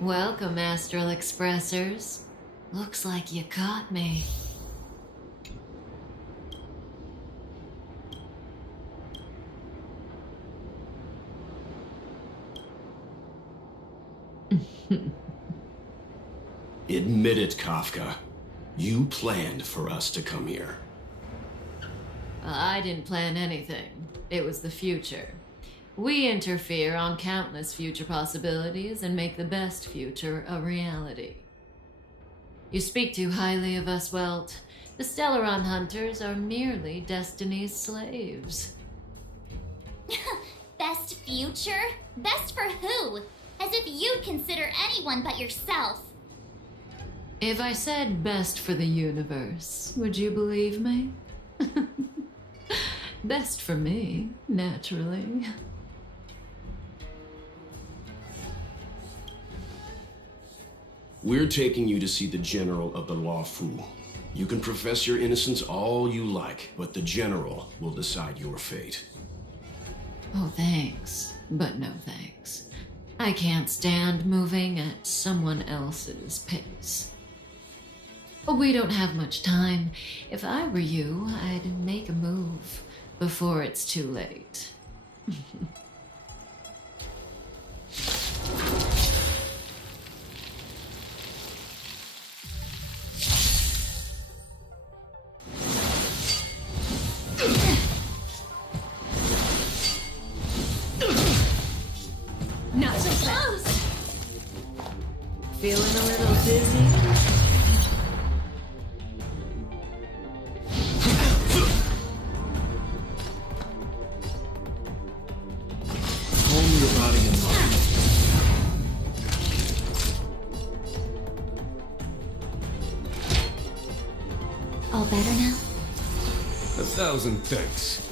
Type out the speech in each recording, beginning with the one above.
Welcome, Astral Expressors. Looks like you caught me. Admit it, Kafka. You planned for us to come here. I didn't plan anything. It was the future. We interfere on countless future possibilities and make the best future a reality. You speak too highly of us, Welt. The Stellaron Hunters are merely Destiny's slaves. Best future? Best for who? As if you'd consider anyone but yourself. If I said best for the universe, would you believe me? Best for me, naturally. We're taking you to see the General of the Lawfu. You can profess your innocence all you like, but the General will decide your fate. Oh, thanks, but no thanks. I can't stand moving at someone else's pace. We don't have much time. If I were you, I'd make a move before it's too late. Not so close! Feeling a little dizzy? Calm your body and mind. All better now? 1,000 thanks.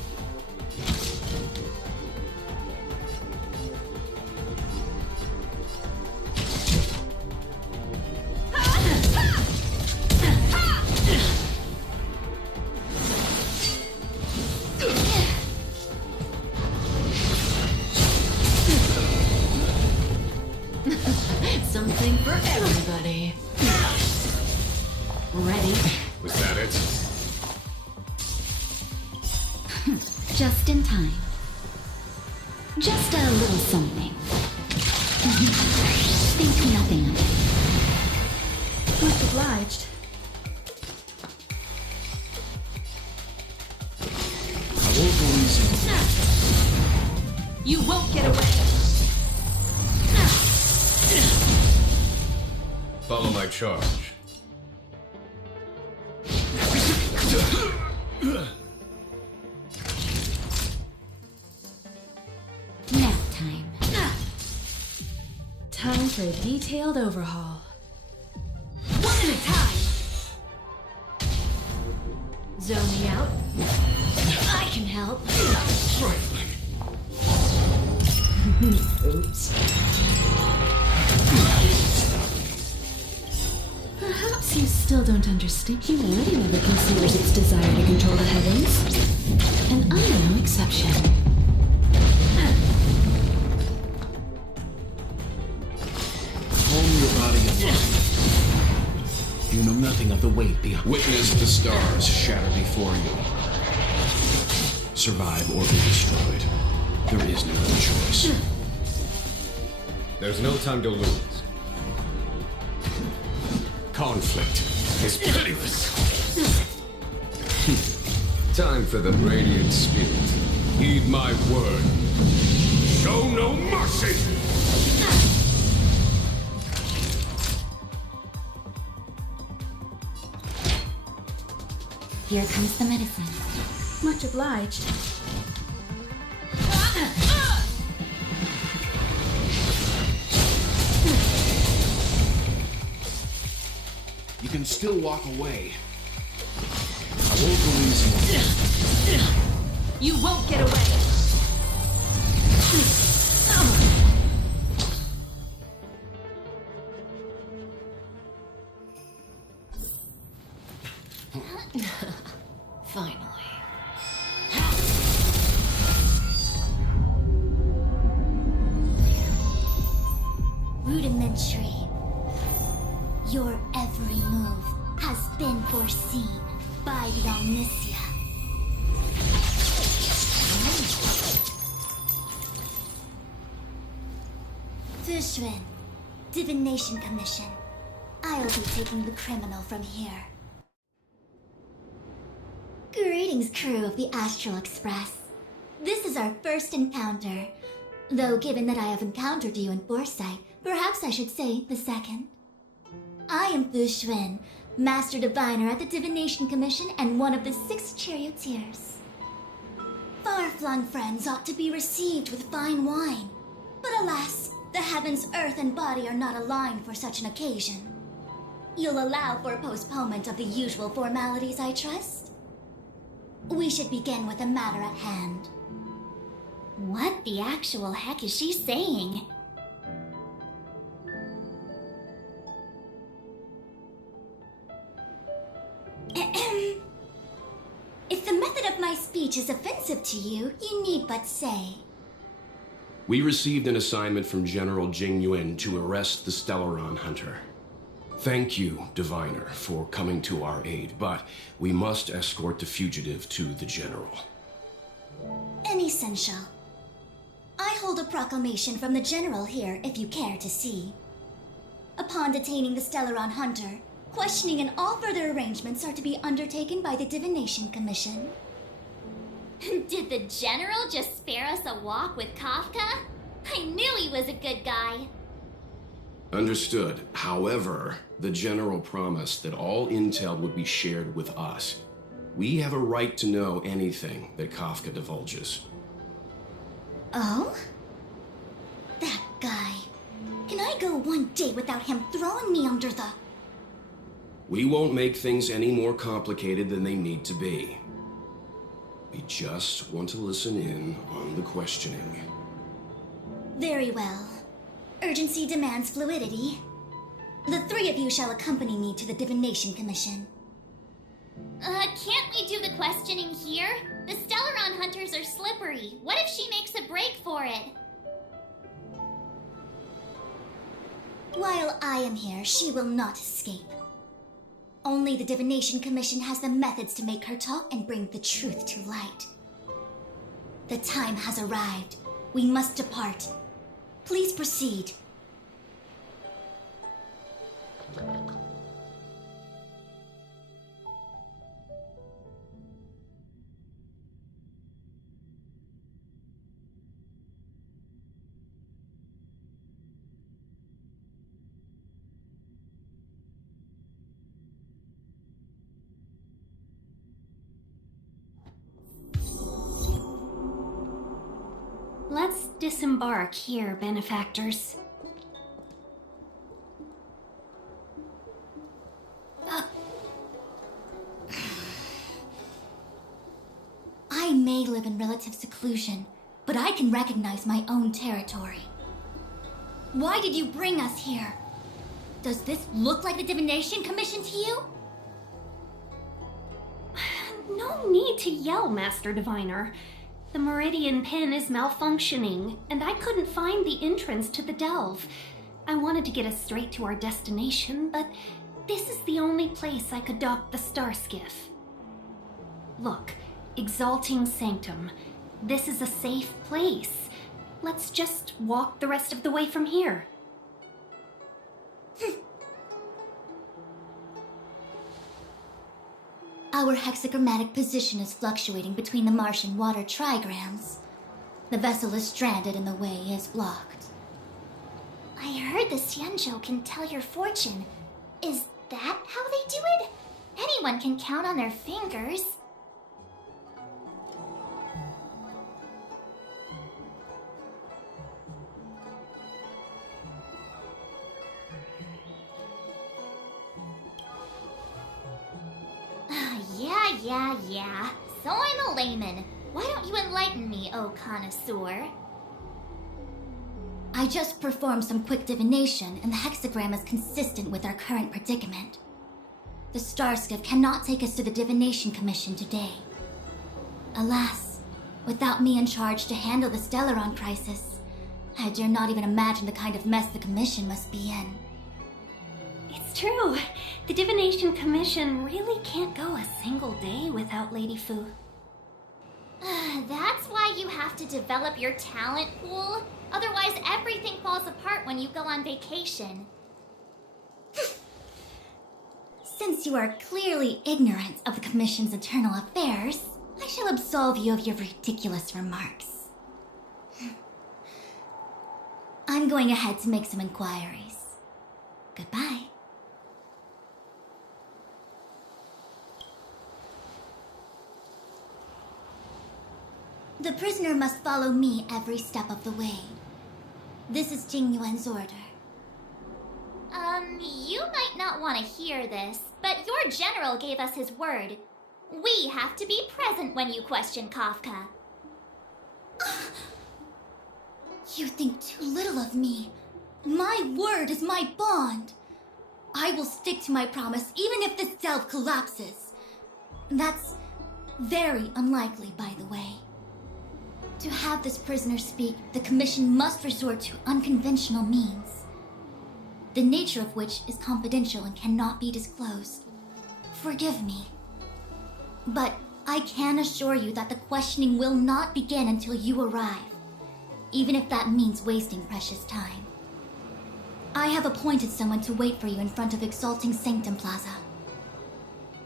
Something for everybody. Ready? Was that it? Just in time. Just a little something. Think nothing of it. Much obliged. I won't go easy. You won't get away. Follow my charge. Nap time. Time for a detailed overhaul. One at a time. Zoning out? I can help. Trifling. Oops. Perhaps you still don't understand. Humanity never conceals its desire to control the heavens. And I'm no exception. Calm your body and mind. You know nothing of the weight behind. Witness the stars shatter before you. Survive or be destroyed. There is no other choice. There's no time to lose. Conflict is pitiless. Time for the radiant spirit. Heed my word. Show no mercy! Here comes the medicine. Much obliged. You can still walk away. I won't go easy. You won't get away. Finally. Rudimentary. Your every move has been foreseen by the Omniscia. Fushun, Divination Commission. I'll be taking the criminal from here. Greetings, crew of the Astral Express. This is our first encounter. Though given that I have encountered you in Foresight, perhaps I should say the second. I am Fushun, Master Diviner at the Divination Commission and one of the 6 charioteers. Far-flung friends ought to be received with fine wine. But alas, the heavens, earth, and body are not aligned for such an occasion. You'll allow for a postponement of the usual formalities, I trust? We should begin with the matter at hand. What the actual heck is she saying? If the method of my speech is offensive to you, you need but say. We received an assignment from General Jing Yuan to arrest the Stellaron Hunter. Thank you, Diviner, for coming to our aid, but we must escort the fugitive to the General. Essential. I hold a proclamation from the General here, if you care to see. Upon detaining the Stellaron Hunter, questioning and all further arrangements are to be undertaken by the Divination Commission. Did the General just spare us a walk with Kafka? I knew he was a good guy. Understood. However, the General promised that all intel would be shared with us. We have a right to know anything that Kafka divulges. Oh? That guy. Can I go one day without him throwing me under the... We won't make things any more complicated than they need to be. We just want to listen in on the questioning. Very well. Urgency demands fluidity. The 3 of you shall accompany me to the Divination Commission. Can't we do the questioning here? The Stellaron Hunters are slippery. What if she makes a break for it? While I am here, she will not escape. Only the Divination Commission has the methods to make her talk and bring the truth to light. The time has arrived. We must depart. Please proceed. Let's disembark here, benefactors. I may live in relative seclusion, but I can recognize my own territory. Why did you bring us here? Does this look like the Divination Commission to you? No need to yell, Master Diviner. The Meridian Pin is malfunctioning, and I couldn't find the entrance to the delve. I wanted to get us straight to our destination, but this is the only place I could dock the star skiff. Look, Exalting Sanctum, this is a safe place. Let's just walk the rest of the way from here. Our hexagrammatic position is fluctuating between the Martian water trigrams. The vessel is stranded and the way is blocked. I heard the Xianzhou can tell your fortune. Is that how they do it? Anyone can count on their fingers. Yeah. So I'm a layman. Why don't you enlighten me, oh connoisseur? I just performed some quick divination, and the hexagram is consistent with our current predicament. The Starskiff cannot take us to the Divination Commission today. Alas, without me in charge to handle the Stellaron crisis, I dare not even imagine the kind of mess the Commission must be in. It's true. The Divination Commission really can't go a single day without Lady Fu. That's why you have to develop your talent pool. Otherwise, everything falls apart when you go on vacation. Since you are clearly ignorant of the Commission's internal affairs, I shall absolve you of your ridiculous remarks. I'm going ahead to make some inquiries. Goodbye. The prisoner must follow me every step of the way. This is Jing Yuan's order. You might not want to hear this, but your general gave us his word. We have to be present when you question Kafka. You think too little of me. My word is my bond. I will stick to my promise even if this delve collapses. That's very unlikely, by the way. To have this prisoner speak, the Commission must resort to unconventional means, the nature of which is confidential and cannot be disclosed. Forgive me, but I can assure you that the questioning will not begin until you arrive, even if that means wasting precious time. I have appointed someone to wait for you in front of Exalting Sanctum Plaza.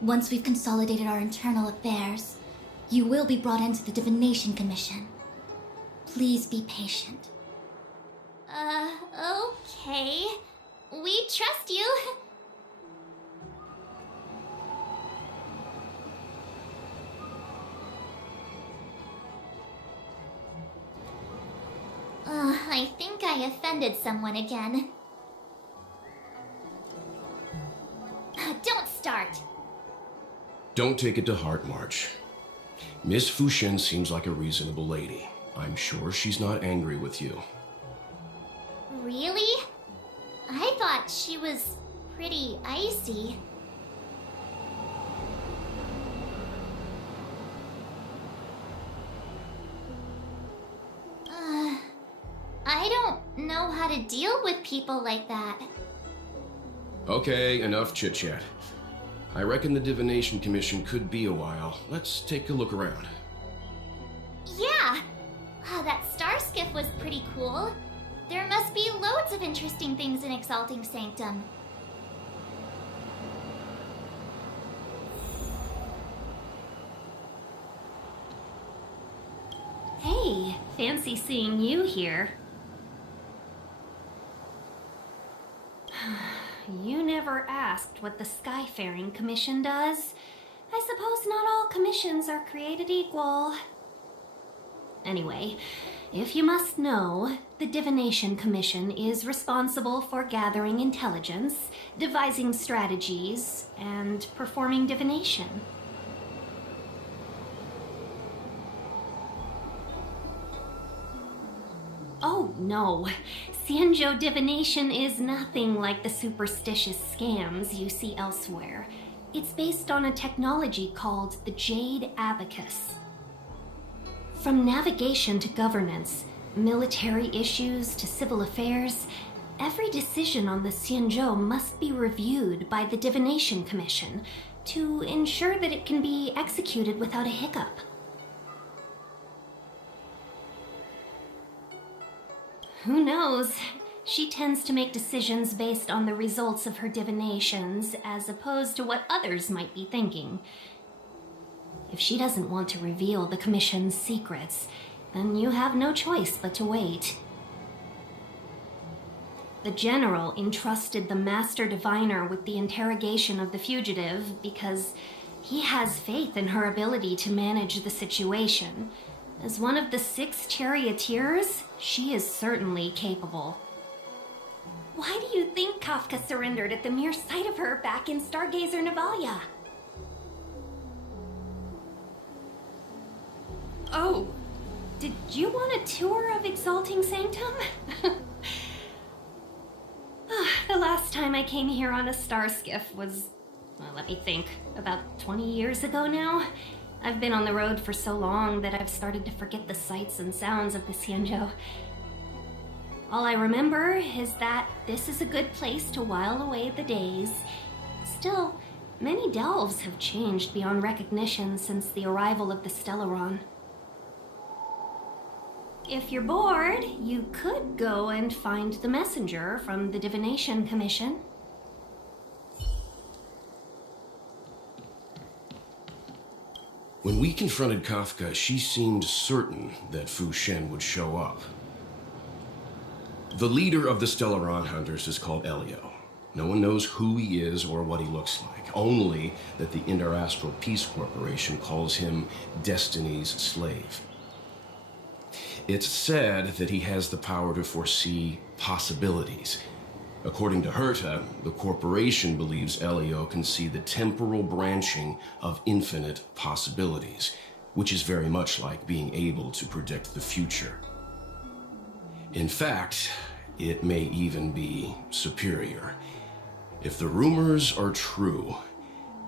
Once we've consolidated our internal affairs, you will be brought into the Divination Commission. Please be patient. Okay. We trust you. I think I offended someone again. Don't start. Don't take it to heart, March. Miss Fushen seems like a reasonable lady. I'm sure she's not angry with you. Really? I thought she was pretty icy. I don't know how to deal with people like that. Okay, enough chit-chat. I reckon the Divination Commission could be a while. Let's take a look around. Yeah! That star skiff was pretty cool. There must be loads of interesting things in Exalting Sanctum. Hey, fancy seeing you here. You never asked what the Skyfaring Commission does. I suppose not all commissions are created equal. Anyway, if you must know, the Divination Commission is responsible for gathering intelligence, devising strategies, and performing divination. Oh, no. Xianzhou divination is nothing like the superstitious scams you see elsewhere. It's based on a technology called the Jade Abacus. From navigation to governance, military issues to civil affairs, every decision on the Xianzhou must be reviewed by the Divination Commission to ensure that it can be executed without a hiccup. Who knows? She tends to make decisions based on the results of her divinations as opposed to what others might be thinking. If she doesn't want to reveal the Commission's secrets, then you have no choice but to wait. The General entrusted the Master Diviner with the interrogation of the fugitive because he has faith in her ability to manage the situation. As one of the 6 charioteers, she is certainly capable. Why do you think Kafka surrendered at the mere sight of her back in Stargazer Navalia? Oh, did you want a tour of Exalting Sanctum? The last time I came here on a star skiff was, well, let me think, about 20 years ago now. I've been on the road for so long that I've started to forget the sights and sounds of the Xianzhou. All I remember is that this is a good place to while away the days. Still, many delves have changed beyond recognition since the arrival of the Stellaron. If you're bored, you could go and find the messenger from the Divination Commission. When we confronted Kafka, she seemed certain that Fu Shen would show up. The leader of the Stellaron Hunters is called Elio. No one knows who he is or what he looks like, only that the Interastral Peace Corporation calls him Destiny's slave. It's said that he has the power to foresee possibilities. According to Herta, the corporation believes Elio can see the temporal branching of infinite possibilities, which is very much like being able to predict the future. In fact, it may even be superior. If the rumors are true,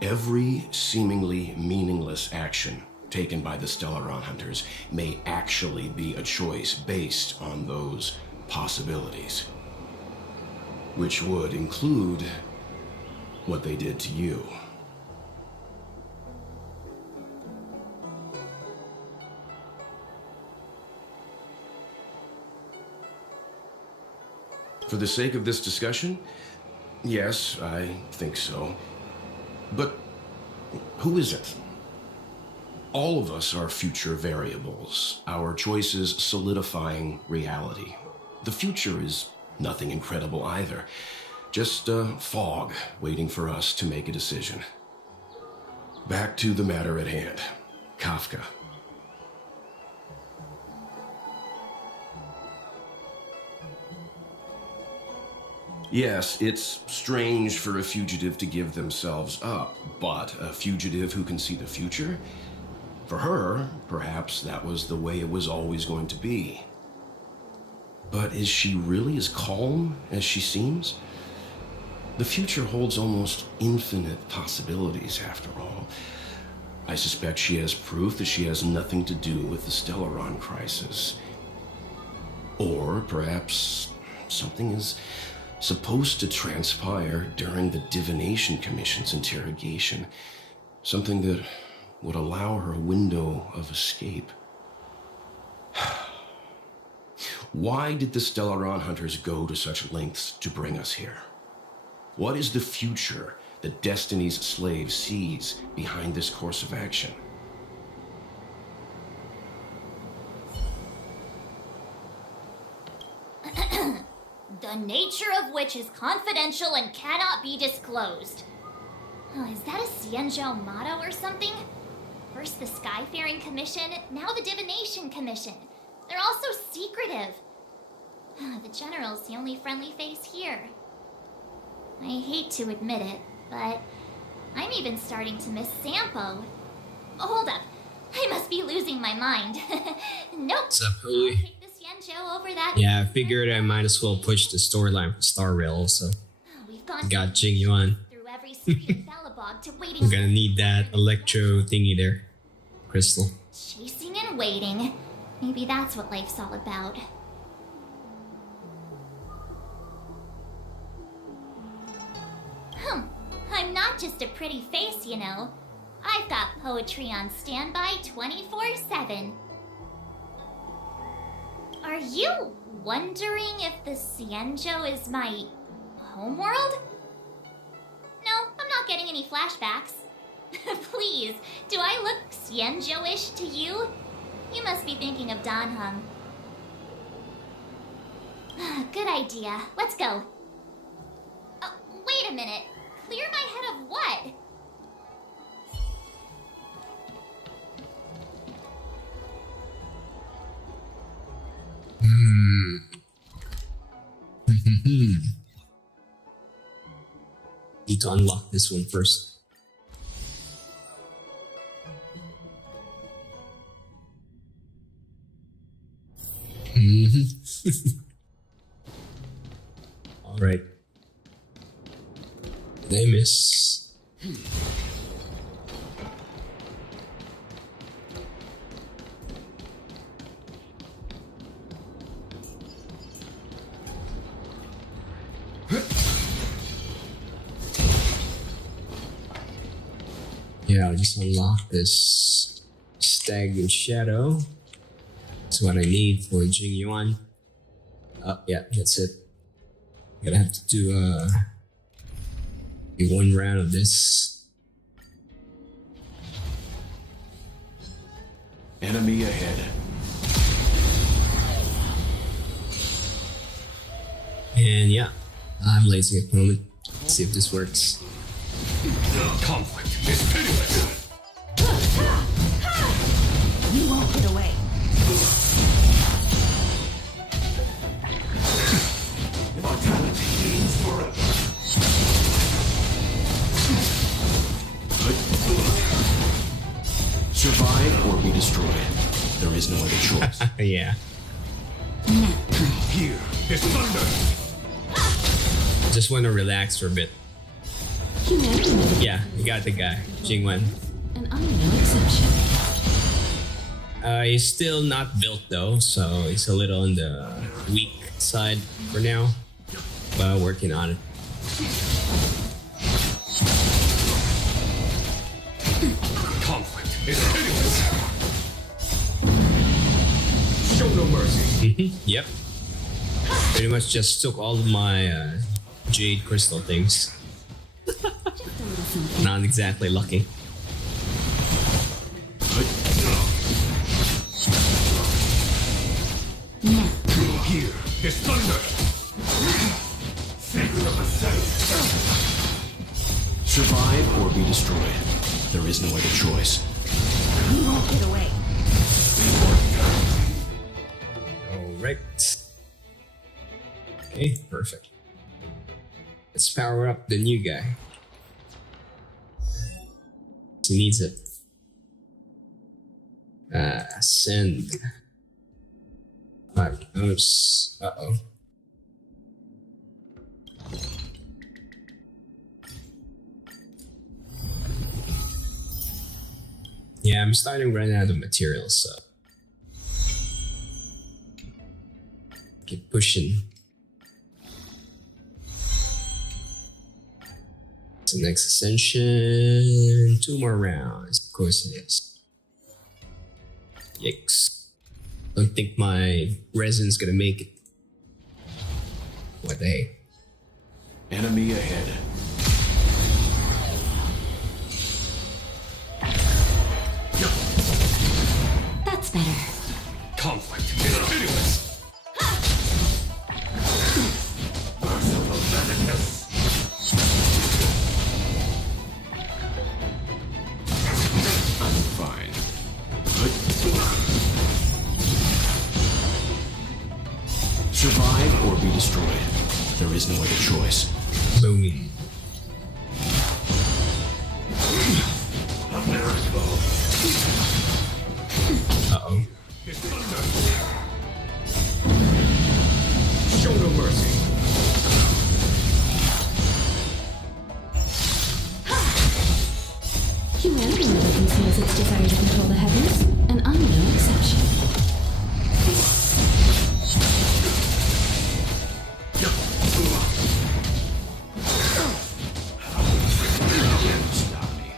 every seemingly meaningless action taken by the Stellaron Hunters may actually be a choice based on those possibilities. Which would include what they did to you. For the sake of this discussion, yes, I think so. But who is it? All of us are future variables, our choices solidifying reality. The future is nothing incredible either. Just fog waiting for us to make a decision. Back to the matter at hand. Kafka. Yes, it's strange for a fugitive to give themselves up, but a fugitive who can see the future? For her, perhaps that was the way it was always going to be. But is she really as calm as she seems? The future holds almost infinite possibilities, after all. I suspect she has proof that she has nothing to do with the Stellaron crisis. Or perhaps something is supposed to transpire during the Divination Commission's interrogation. Something that would allow her a window of escape. Why did the Stellaron Hunters go to such lengths to bring us here? What is the future that Destiny's slave sees behind this course of action? The nature of which is confidential and cannot be disclosed. Oh, is that a Xianzhou motto or something? First the Skyfaring Commission, now the Divination Commission. They're all so secretive. The General's the only friendly face here. I hate to admit it, but I'm even starting to miss Sampo. Oh, hold up. I must be losing my mind. Nope. What's up, I'll Holy? take the Xianzhou over that. Yeah, I figured I might as well push the storyline for Star Rail also. We've gone Got Jing Yuan. through every street in Belobog to waiting. I'm gonna need that electro thingy there. Crystal. Chasing and waiting. Maybe that's what life's all about. I'm not just a pretty face, you know. I've got poetry on standby 24/7. Are you wondering if the Xianzhou is my homeworld? No, I'm not getting any flashbacks. Please, do I look Xianzhou-ish to you? You must be thinking of Danheng. Good idea. Let's go. Oh, wait a minute. Clear my head of what? Need to unlock this one first. All right. Did I miss? Yeah, I'll just unlock this Stagnant Shadow. That's what I need for Jing Yuan. Yeah, that's it. Gonna have to do one round of this. Enemy ahead. And yeah, I'm lazing at the moment. Let's see if this works. Conflict is pitiless. You won't get away. Mortality means forever. Survive or be destroyed. There is no other choice. Yeah, Here is thunder. just want to relax for a bit. Humanity never Yeah, you got the guy, Jingwen. and I'm no exception. He's still not built though, so he's a little on the weak side for now, but working on it. Conflict is pitiless. Show no mercy. Yep. Pretty much just took all of my jade crystal things. Just a little something. Not exactly lucky. Now, Here is thunder. Sacred of the sight. Survive or be destroyed. There is no other choice. You won't get away. Alright. Okay, perfect. Let's power up the new guy. He needs it. Send. Oops. Uh-oh. Yeah, I'm starting to run out of materials, so keep pushing. So next ascension, 2 more rounds. Of course it is. Yikes. Don't think my resin's gonna make it. What the heck? Enemy ahead. That's better. Conflict is pitiless. Merciful madness. I'm fine. Survive or be destroyed. There is no other choice. Boom. A miracle. Uh-oh. Is thunder. Show no mercy. humanity never conceals its desire to control the heavens, and I'm no exception. Stop me.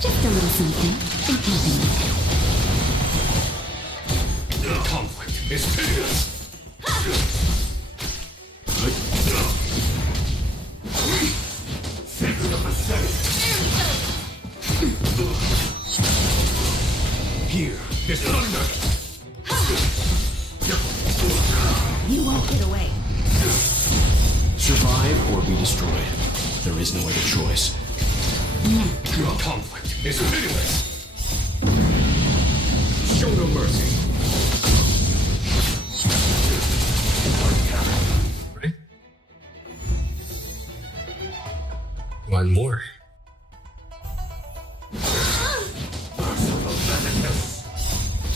Just a little something in keeping with it. Conflict is pitiless. Sacred of the sight. Here is thunder. You won't get away. Survive or be destroyed. There is no other choice. Your conflict is pitiless. Show no mercy. Right? One more. Merciful madness.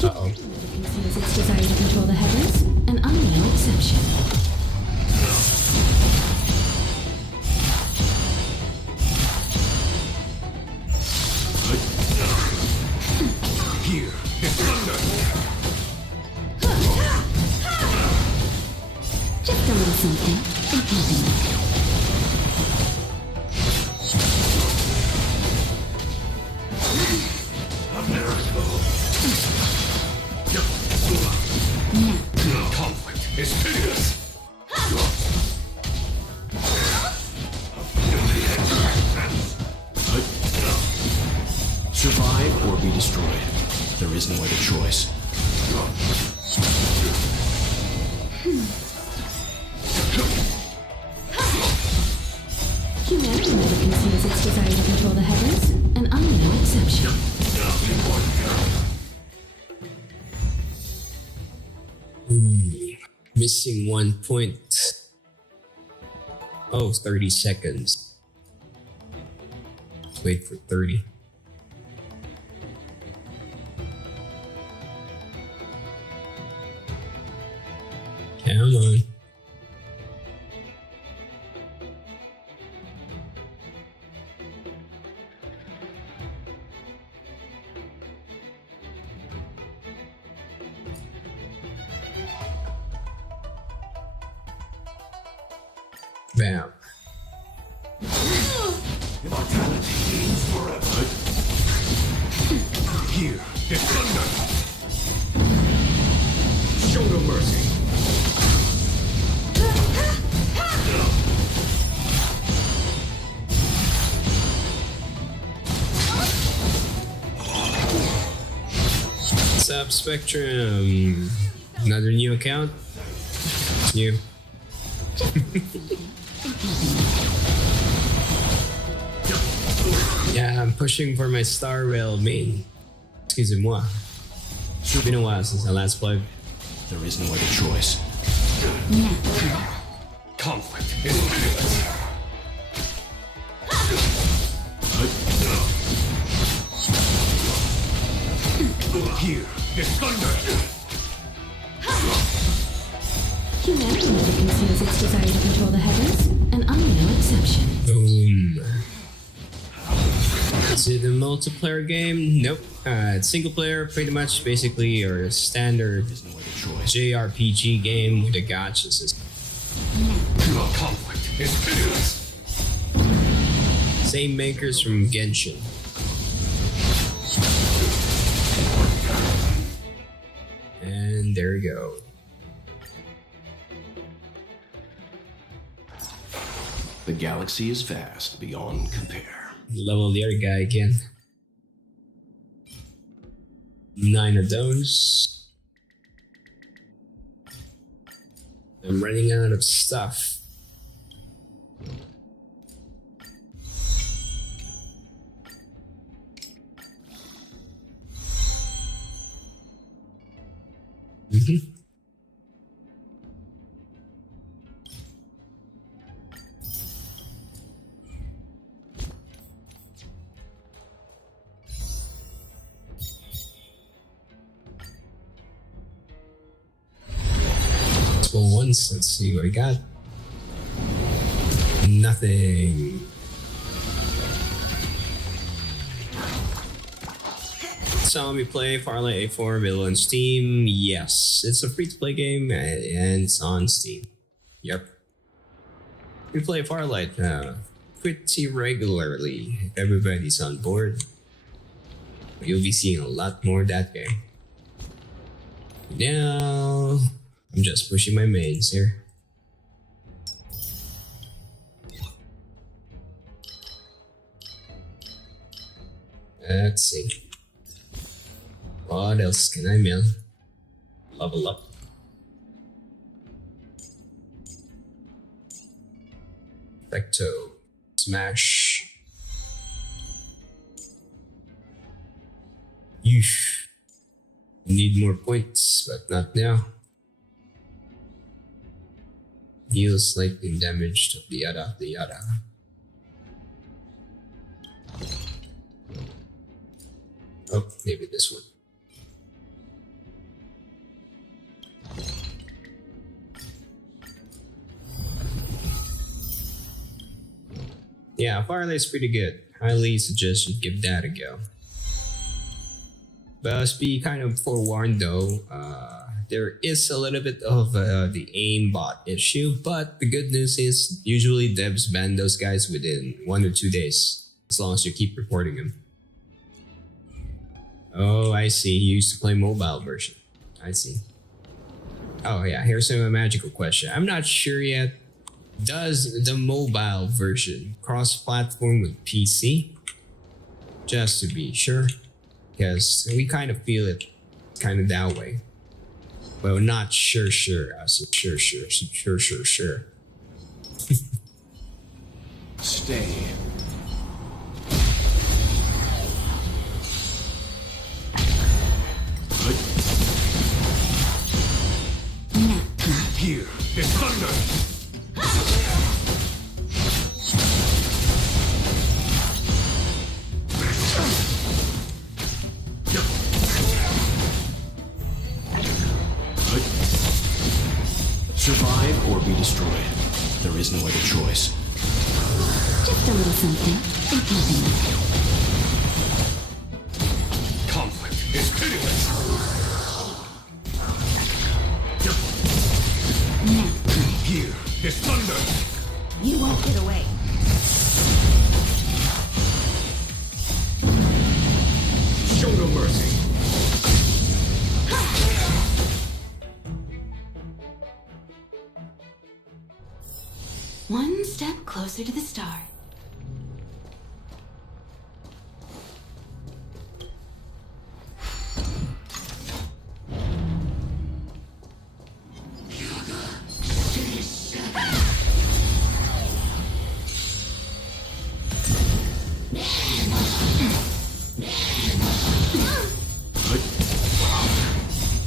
Uh-oh. Never conceals its desire to control the heavens, and I'm no exception. Here is thunder. be destroyed. There is no other choice. Humanity never conceals its desire to control the heavens, and I'm no exception. Missing 1 point. Oh, 30 seconds. Let's wait for 30. Come on. Bam. Immortality means forever. Here, it's thunder. Show no mercy. What's up, Spectrum? Another new account? It's new. Yeah, I'm pushing for my Star Rail main. Excusez-moi. It's been a while since I last played. There is no other choice. Conflict is endless. Here, it's thunder. Humanity never conceals its desire to control the heavens, and I'm no exception. Boom. Is it a multiplayer game? Nope. It's single player, pretty much, basically, your standard There's no other choice. JRPG game with a gacha system. Conflict is endless. Same makers from Genshin. And there we go. The galaxy is vast beyond compare. Level the other guy again. 9 of those. I'm running out of stuff. Well, once, let's see what I got. Nothing. Saw me play Farlight A4 available on Steam. Yes, it's a free-to-play game and it's on Steam. Yep. We play Farlight pretty regularly. If everybody's on board, you'll be seeing a lot more of that game. Now, I'm just pushing my mains here. Let's see. What else can I mill? Level up. Perfecto. Smash. Yeesh. Need more points, but not now. Deals lightning damage to the yada. Oh, maybe this one. Yeah, Firelight's pretty good. Highly suggest you give that a go. But be kind of forewarned though, there is a little bit of the aimbot issue, but the good news is usually devs ban those guys within 1 or 2 days, as long as you keep reporting them. Oh, I see. You used to play mobile version. I see. Oh yeah, here's a magical question. I'm not sure yet. Does the mobile version cross-platform with PC? Just to be sure. because we kind of feel it kind of that way. Well, not sure. I said sure. Stay. Here is thunder! Survive or be destroyed. There is no other choice. Just a little something. Think nothing. Conflict is pitiless! Here is thunder! You won't get away. Show no mercy! One step closer to the star.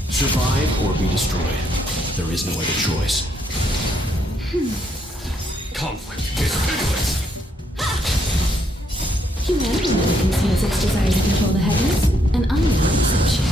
Survive or be destroyed. There is no other choice. Conflict is pitiless! Humanity never conceals its desire to control the heavens, and I'm no exception.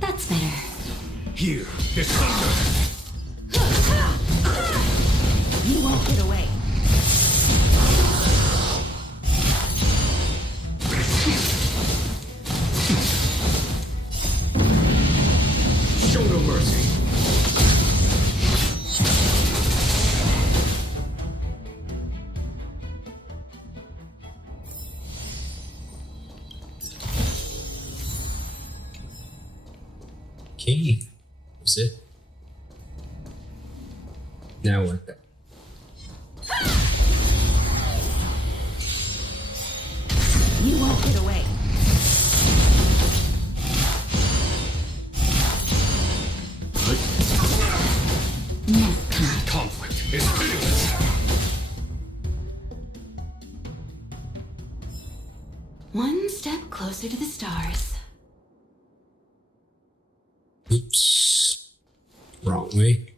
That's better. Here is thunder! You won't get away. Show no mercy! Okay, was it? Now what? You won't get away. Conflict is pitiless! One step closer to the stars. Oops. Wrong way.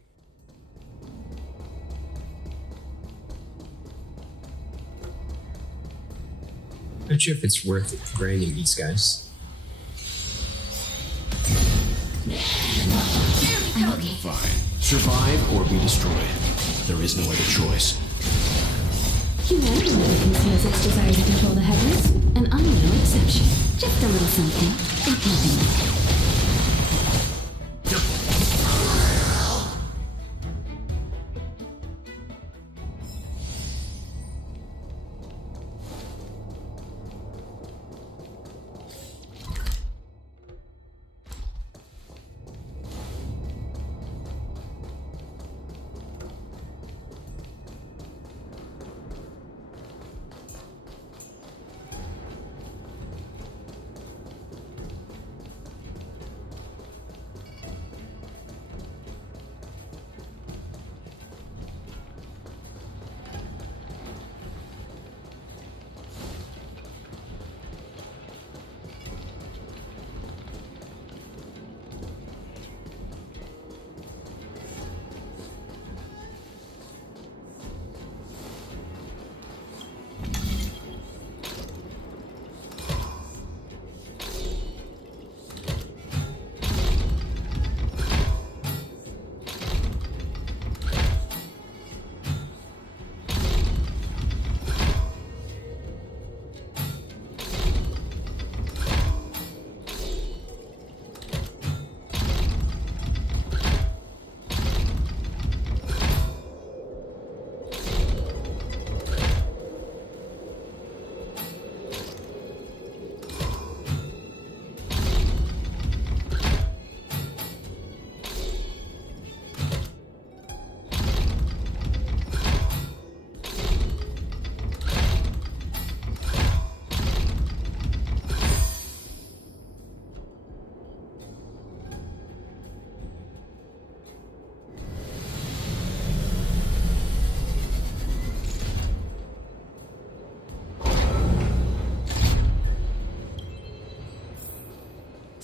Not sure if it's worth it grinding these guys. Fine. Survive or be destroyed. There is no other choice. Humanity never conceals its desire to control the heavens, and I'm no exception. Just a little something. Think nothing.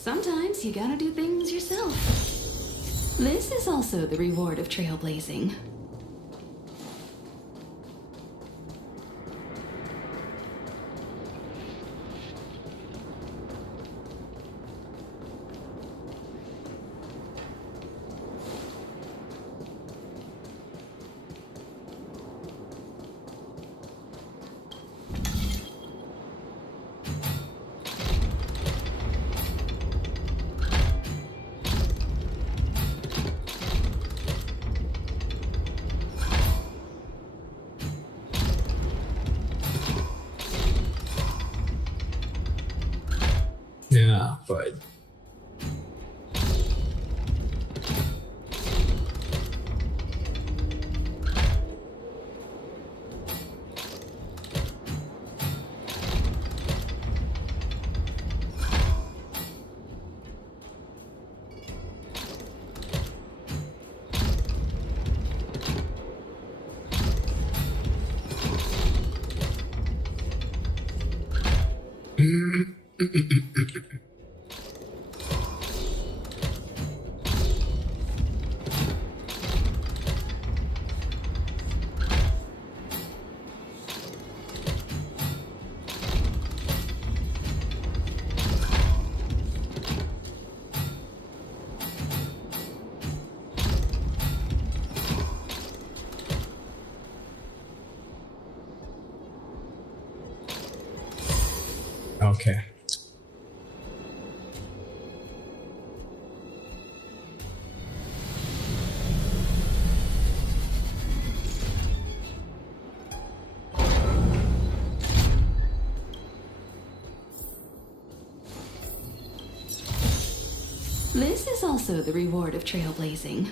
Sometimes you gotta do things yourself. This is also the reward of trailblazing. Yeah, but okay. This is also the reward of trailblazing.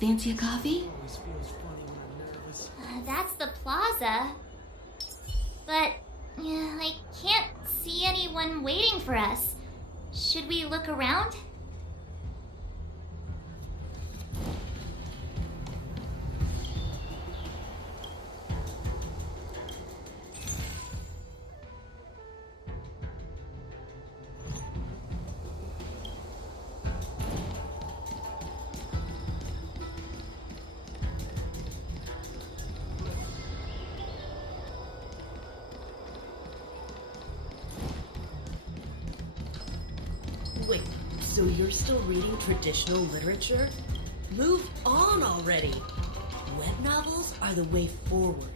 Fancy a coffee? That's the plaza. But I can't see anyone waiting for us. Should we look around? Wait, so you're still reading traditional literature? Move on already! Web novels are the way forward.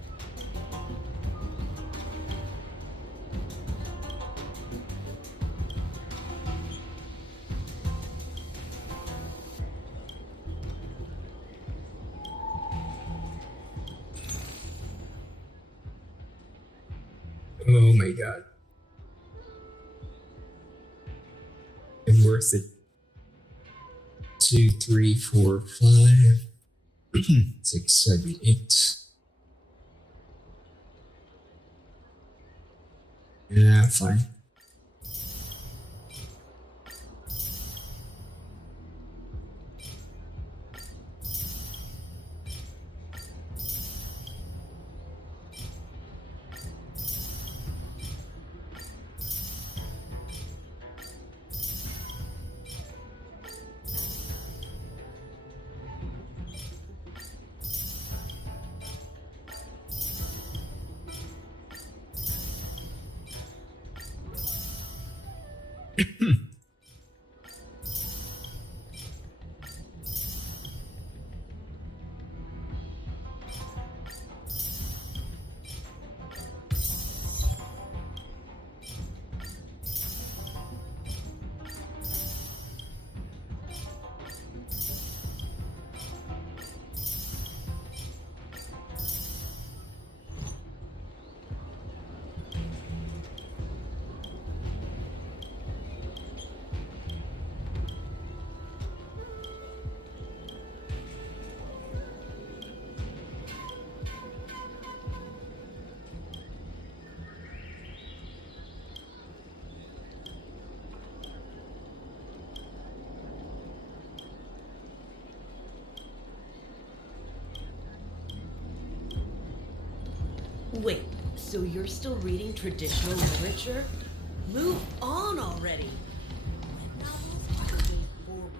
Oh my god. And worth it. 2, 3, 4, 5, 6, 7, 8. Yeah, fine. Wait, so you're still reading traditional literature? Move on already! Web novels are the way forward.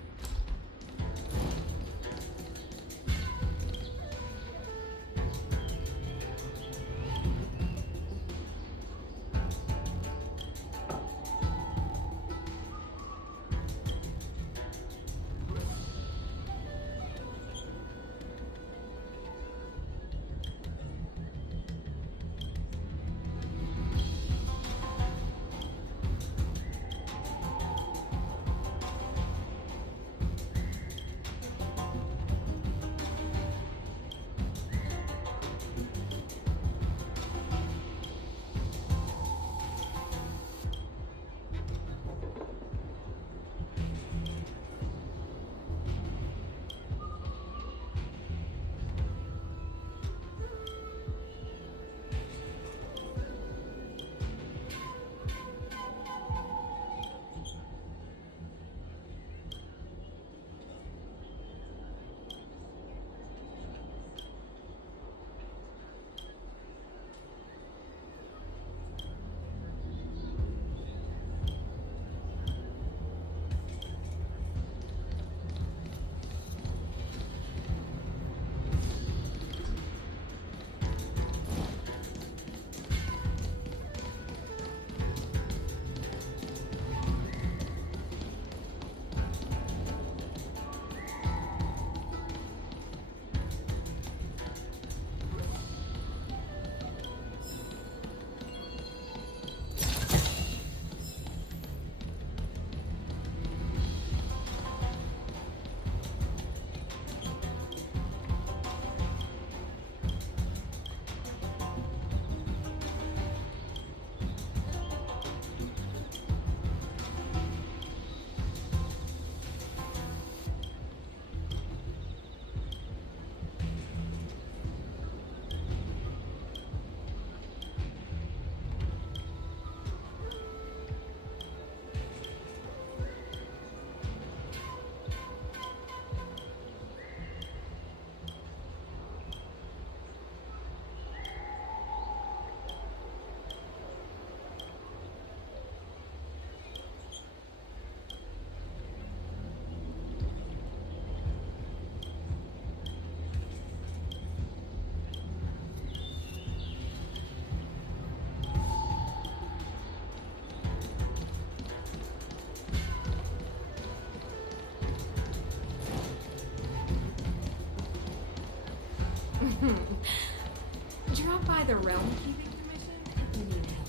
Drop by the Realm Keeping Commission if you need help.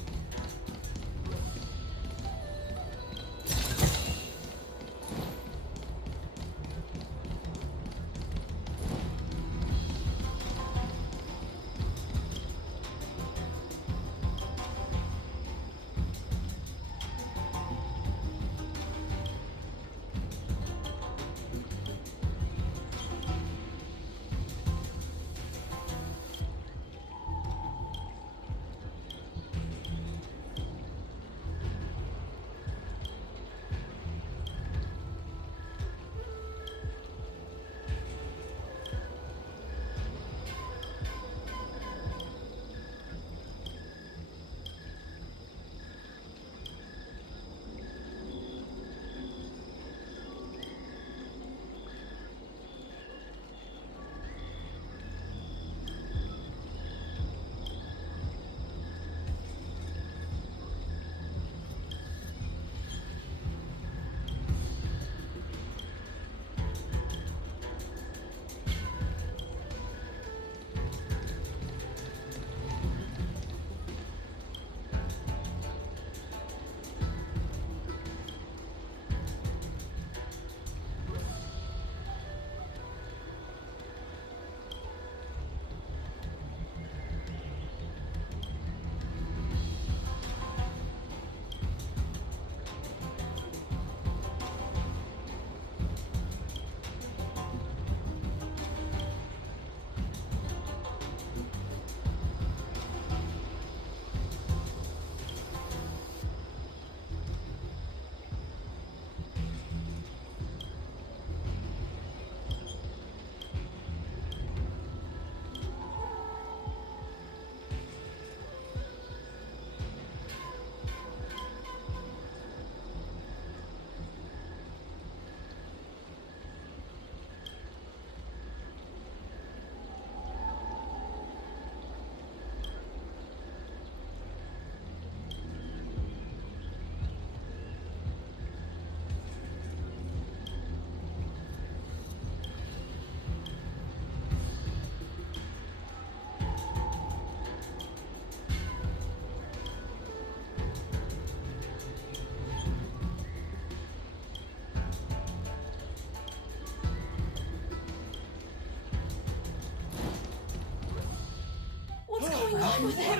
going on with him?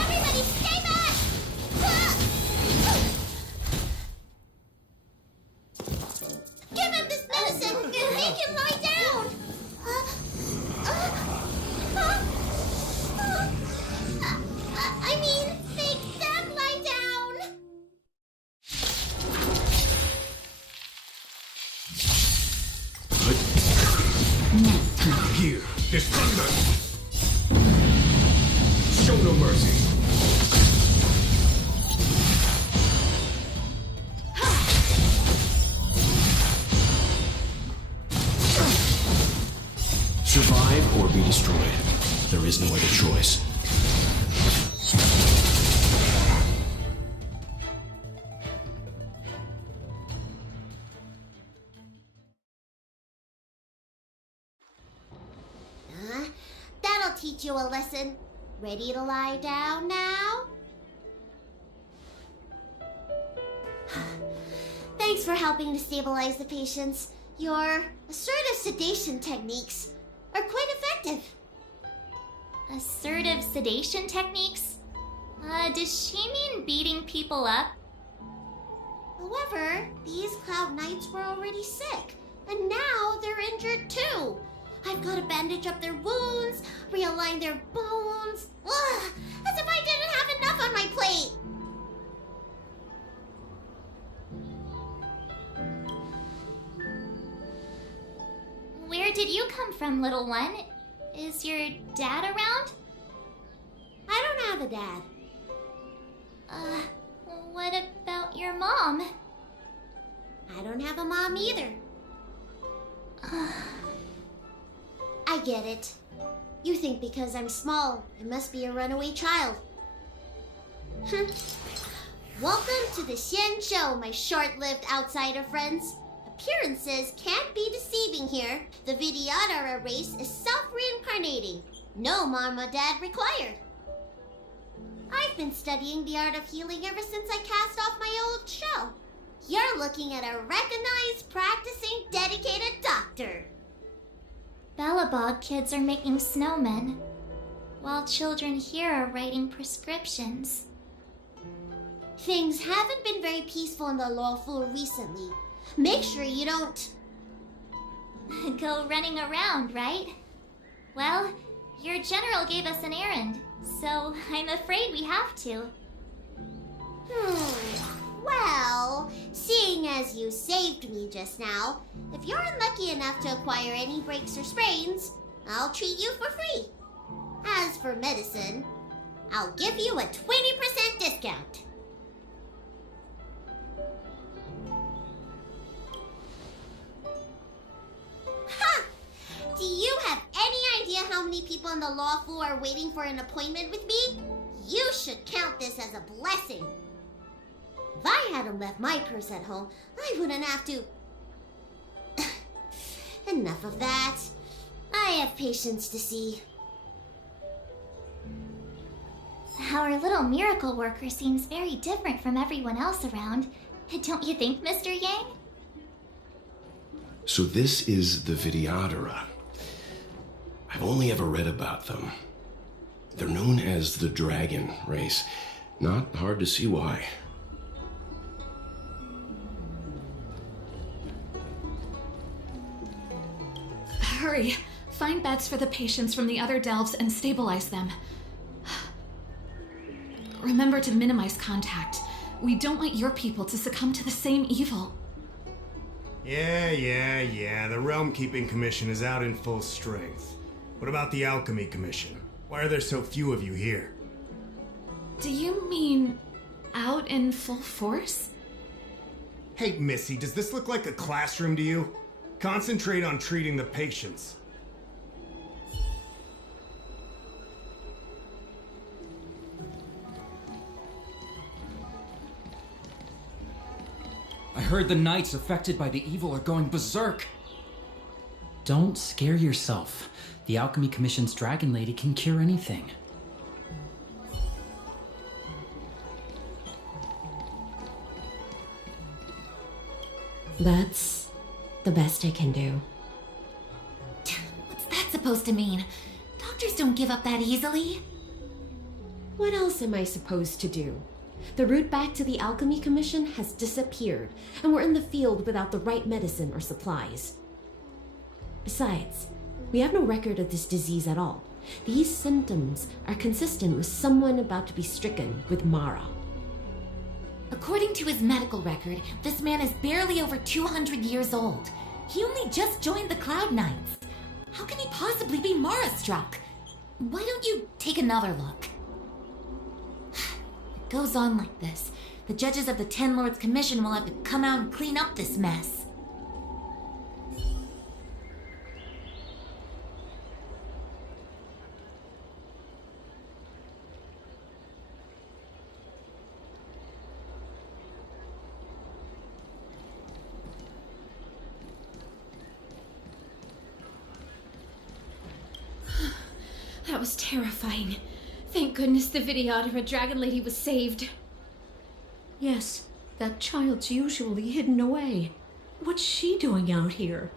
Everybody stay back! Give him this medicine and make him lie down! I mean, make them lie down! Here, there's thunder! Show no mercy! Survive or be destroyed. There is no other choice. That'll teach you a lesson. Ready to lie down now? Thanks for helping to stabilize the patients. Your assertive sedation techniques are quite effective. Assertive sedation techniques? Does she mean beating people up? However, these Cloud Knights were already sick, and now they're injured too. I've got to bandage up their wounds, realign their bones. Ugh, as if I didn't have enough on my plate. Where did you come from, little one? Is your dad around? I don't have a dad. What about your mom? I don't have a mom either. I get it. You think because I'm small, I must be a runaway child. Welcome to the Xian Show, my short-lived outsider friends. Appearances can't be deceiving here. The Vidyadhara race is self-reincarnating. No mom or dad required. I've been studying the art of healing ever since I cast off my old show. You're looking at a recognized, practicing, dedicated doctor. Bellabog kids are making snowmen, while children here are writing prescriptions. Things haven't been very peaceful in the lawful recently. Make sure you don't... Go running around, right? Well, your general gave us an errand, so I'm afraid we have to. Well, seeing as you saved me just now, if you're unlucky enough to acquire any breaks or sprains, I'll treat you for free. As for medicine, I'll give you a 20% discount. Ha! Do you have any idea how many people in the law school are waiting for an appointment with me? You should count this as a blessing. If I hadn't left my purse at home, I wouldn't have to... Enough of that. I have patients to see. Our little miracle worker seems very different from everyone else around. Don't you think, Mr. Yang? So this is the Vidyadhara. I've only ever read about them. They're known as the Dragon race. Not hard to see why. Hurry! Find beds for the patients from the other delves and stabilize them. Remember to minimize contact. We don't want your people to succumb to the same evil. Yeah. The Realm Keeping Commission is out in full strength. What about the Alchemy Commission? Why are there so few of you here? Do you mean out in full force? Hey, Missy, does this look like a classroom to you? Concentrate on treating the patients. I heard the knights affected by the evil are going berserk. Don't scare yourself. The Alchemy Commission's Dragon Lady can cure anything. That's The best I can do. What's that supposed to mean? Doctors don't give up that easily. What else am I supposed to do? The route back to the Alchemy Commission has disappeared, and we're in the field without the right medicine or supplies. Besides, we have no record of this disease at all. These symptoms are consistent with someone about to be stricken with Mara. According to his medical record, this man is barely over 200 years old. He only just joined the Cloud Knights. How can he possibly be Mara-struck? Why don't you take another look? It goes on like this. The judges of the Ten Lords Commission will have to come out and clean up this mess. That was terrifying. Thank goodness the Vidyadhara Dragon Lady was saved. Yes, that child's usually hidden away. What's she doing out here?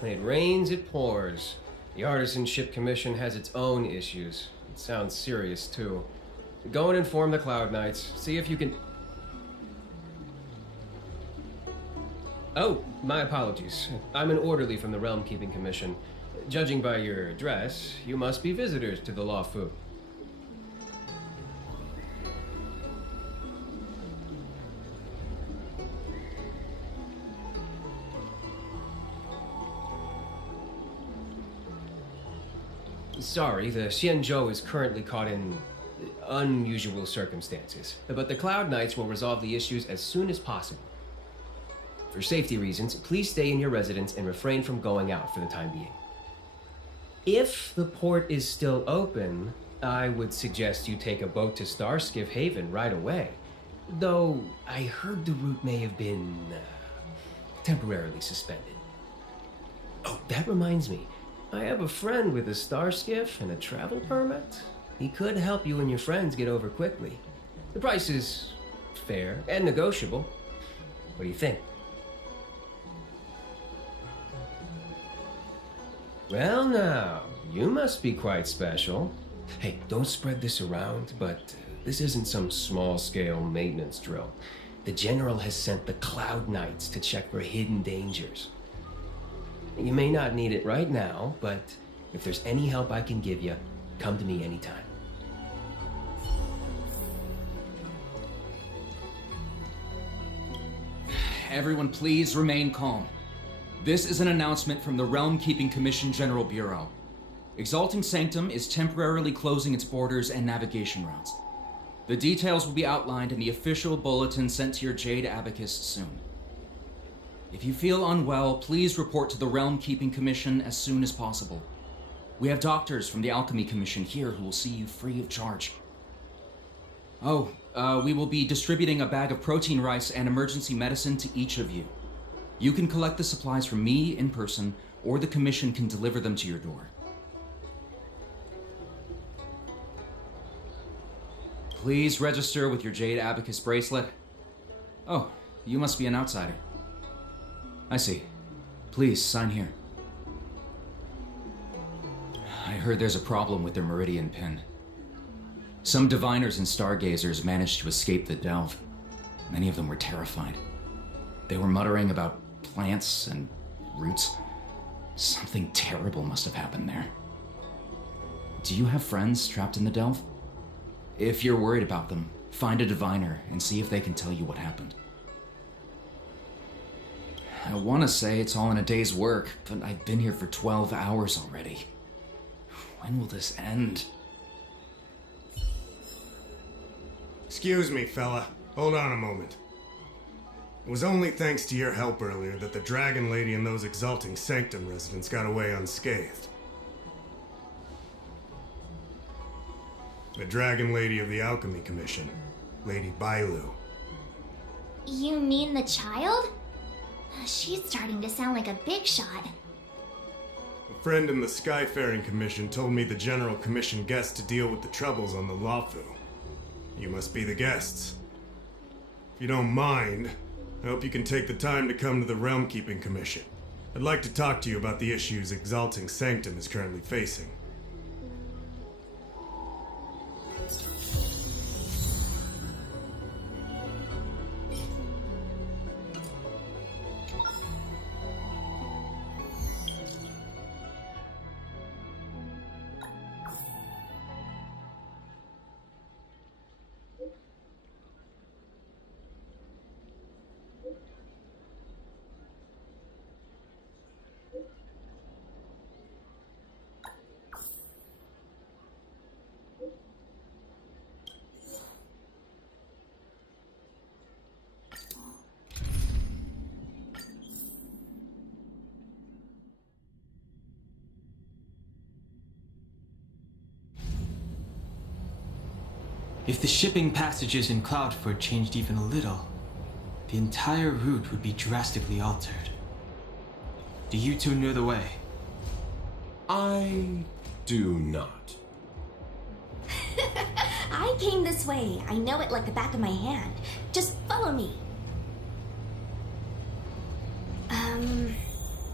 When it rains, it pours. The Artisanship Commission has its own issues. It sounds serious, too. Go and inform the Cloud Knights. See if you can... Oh, my apologies. I'm an orderly from the Realm Keeping Commission. Judging by your dress, you must be visitors to the Lawfu. Sorry, the Xianzhou is currently caught in unusual circumstances, but the Cloud Knights will resolve the issues as soon as possible. For safety reasons, please stay in your residence and refrain from going out for the time being. If the port is still open, I would suggest you take a boat to Starskiff Haven right away. Though I heard the route may have been temporarily suspended. Oh, that reminds me. I have a friend with a Starskiff and a travel permit. He could help you and your friends get over quickly. The price is fair and negotiable. What do you think? Well now, you must be quite special. Hey, don't spread this around, but this isn't some small-scale maintenance drill. The General has sent the Cloud Knights to check for hidden dangers. You may not need it right now, but if there's any help I can give you, come to me anytime. Everyone please remain calm. This is an announcement from the Realm Keeping Commission General Bureau. Exalting Sanctum is temporarily closing its borders and navigation routes. The details will be outlined in the official bulletin sent to your Jade Abacus soon. If you feel unwell, please report to the Realm Keeping Commission as soon as possible. We have doctors from the Alchemy Commission here who will see you free of charge. Oh, we will be distributing a bag of protein rice and emergency medicine to each of you. You can collect the supplies from me in person, or the Commission can deliver them to your door. Please register with your Jade Abacus bracelet. Oh, you must be an outsider. I see. Please, sign here. I heard there's a problem with their Meridian pin. Some diviners and stargazers managed to escape the delve. Many of them were terrified. They were muttering about plants and roots. Something terrible must have happened there. Do you have friends trapped in the delve? If you're worried about them, find a diviner and see if they can tell you what happened. I want to say it's all in a day's work, but I've been here for 12 hours already. When will this end? Excuse me, fella. Hold on a moment. It was only thanks to your help earlier that the Dragon Lady and those Exalting Sanctum residents got away unscathed. The Dragon Lady of the Alchemy Commission, Lady Bailu. You mean the child? She's starting to sound like a big shot. friend in the Skyfaring Commission told me the General commissioned guests to deal with the troubles on the Lawfu. You must be the guests. If you don't mind, I hope you can take the time to come to the Realm Keeping Commission. I'd like to talk to you about the issues Exalting Sanctum is currently facing. If the shipping passages in Cloudford changed even a little, the entire route would be drastically altered. Do you two know the way? I do not. I came this way. I know it like the back of my hand. Just follow me.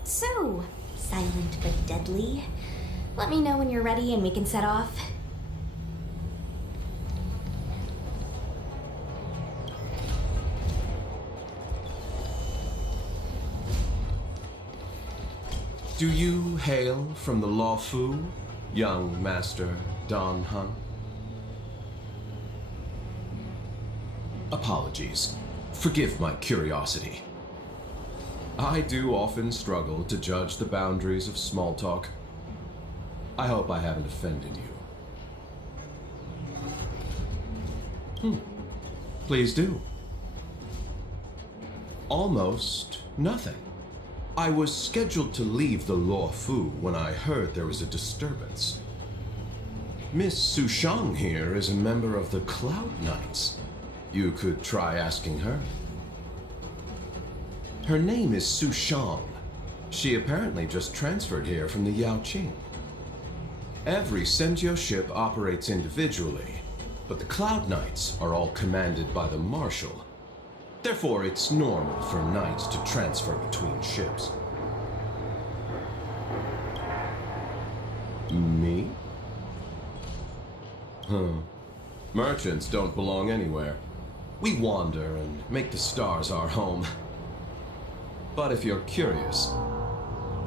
So, silent but deadly. Let me know when you're ready and we can set off. Do you hail from the Lawfu, young Master Don Hun? Apologies. Forgive my curiosity. I do often struggle to judge the boundaries of small talk. I hope I haven't offended you. Please do. Almost nothing. I was scheduled to leave the Lawfu when I heard there was a disturbance. Miss Sushang here is a member of the Cloud Knights. You could try asking her. Her name is Sushang. She apparently just transferred here from the Yaoqing. Every Senjo ship operates individually, but the Cloud Knights are all commanded by the Marshal. Therefore, it's normal for knights to transfer between ships. Me? Merchants don't belong anywhere. We wander and make the stars our home. But if you're curious,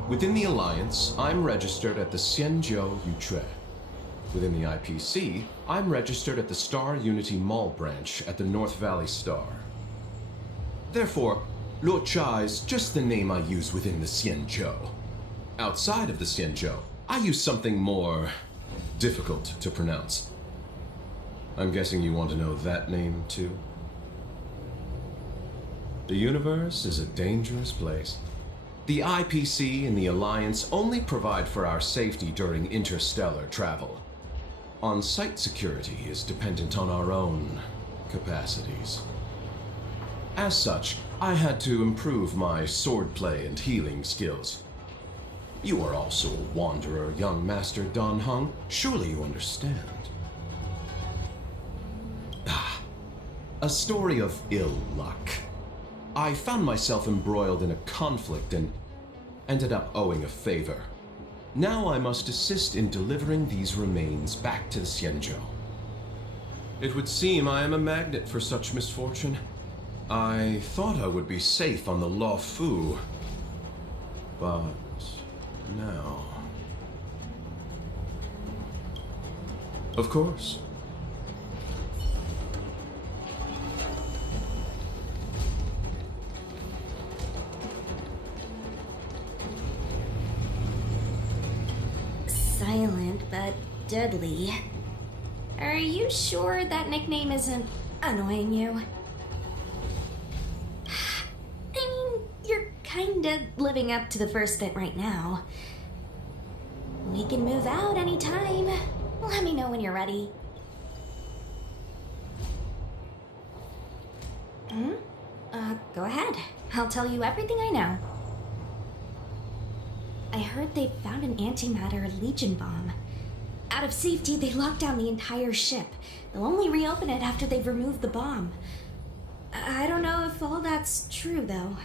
within the Alliance, I'm registered at the Xianzhou Yutre. Within the IPC, I'm registered at the Star Unity Mall branch at the North Valley Star. Therefore, Luo Cha is just the name I use within the Xianzhou. Outside of the Xianzhou, I use something more difficult to pronounce. I'm guessing you want to know that name too? The universe is a dangerous place. The IPC and the Alliance only provide for our safety during interstellar travel. On-site security is dependent on our own capacities. As such, I had to improve my swordplay and healing skills. You are also a wanderer, young Master Don Hung. Surely you understand. A story of ill luck. I found myself embroiled in a conflict and ended up owing a favor. Now I must assist in delivering these remains back to the Xianzhou. It would seem I am a magnet for such misfortune. I thought I would be safe on the Lawfu, but now... Of course. Silent but deadly. Are you sure that nickname isn't annoying you? I mean, you're kinda living up to the first bit right now. We can move out anytime. Let me know when you're ready. Go ahead. I'll tell you everything I know. I heard they found an antimatter Legion bomb. Out of safety, they locked down the entire ship. They'll only reopen it after they've removed the bomb. I don't know if all that's true, though.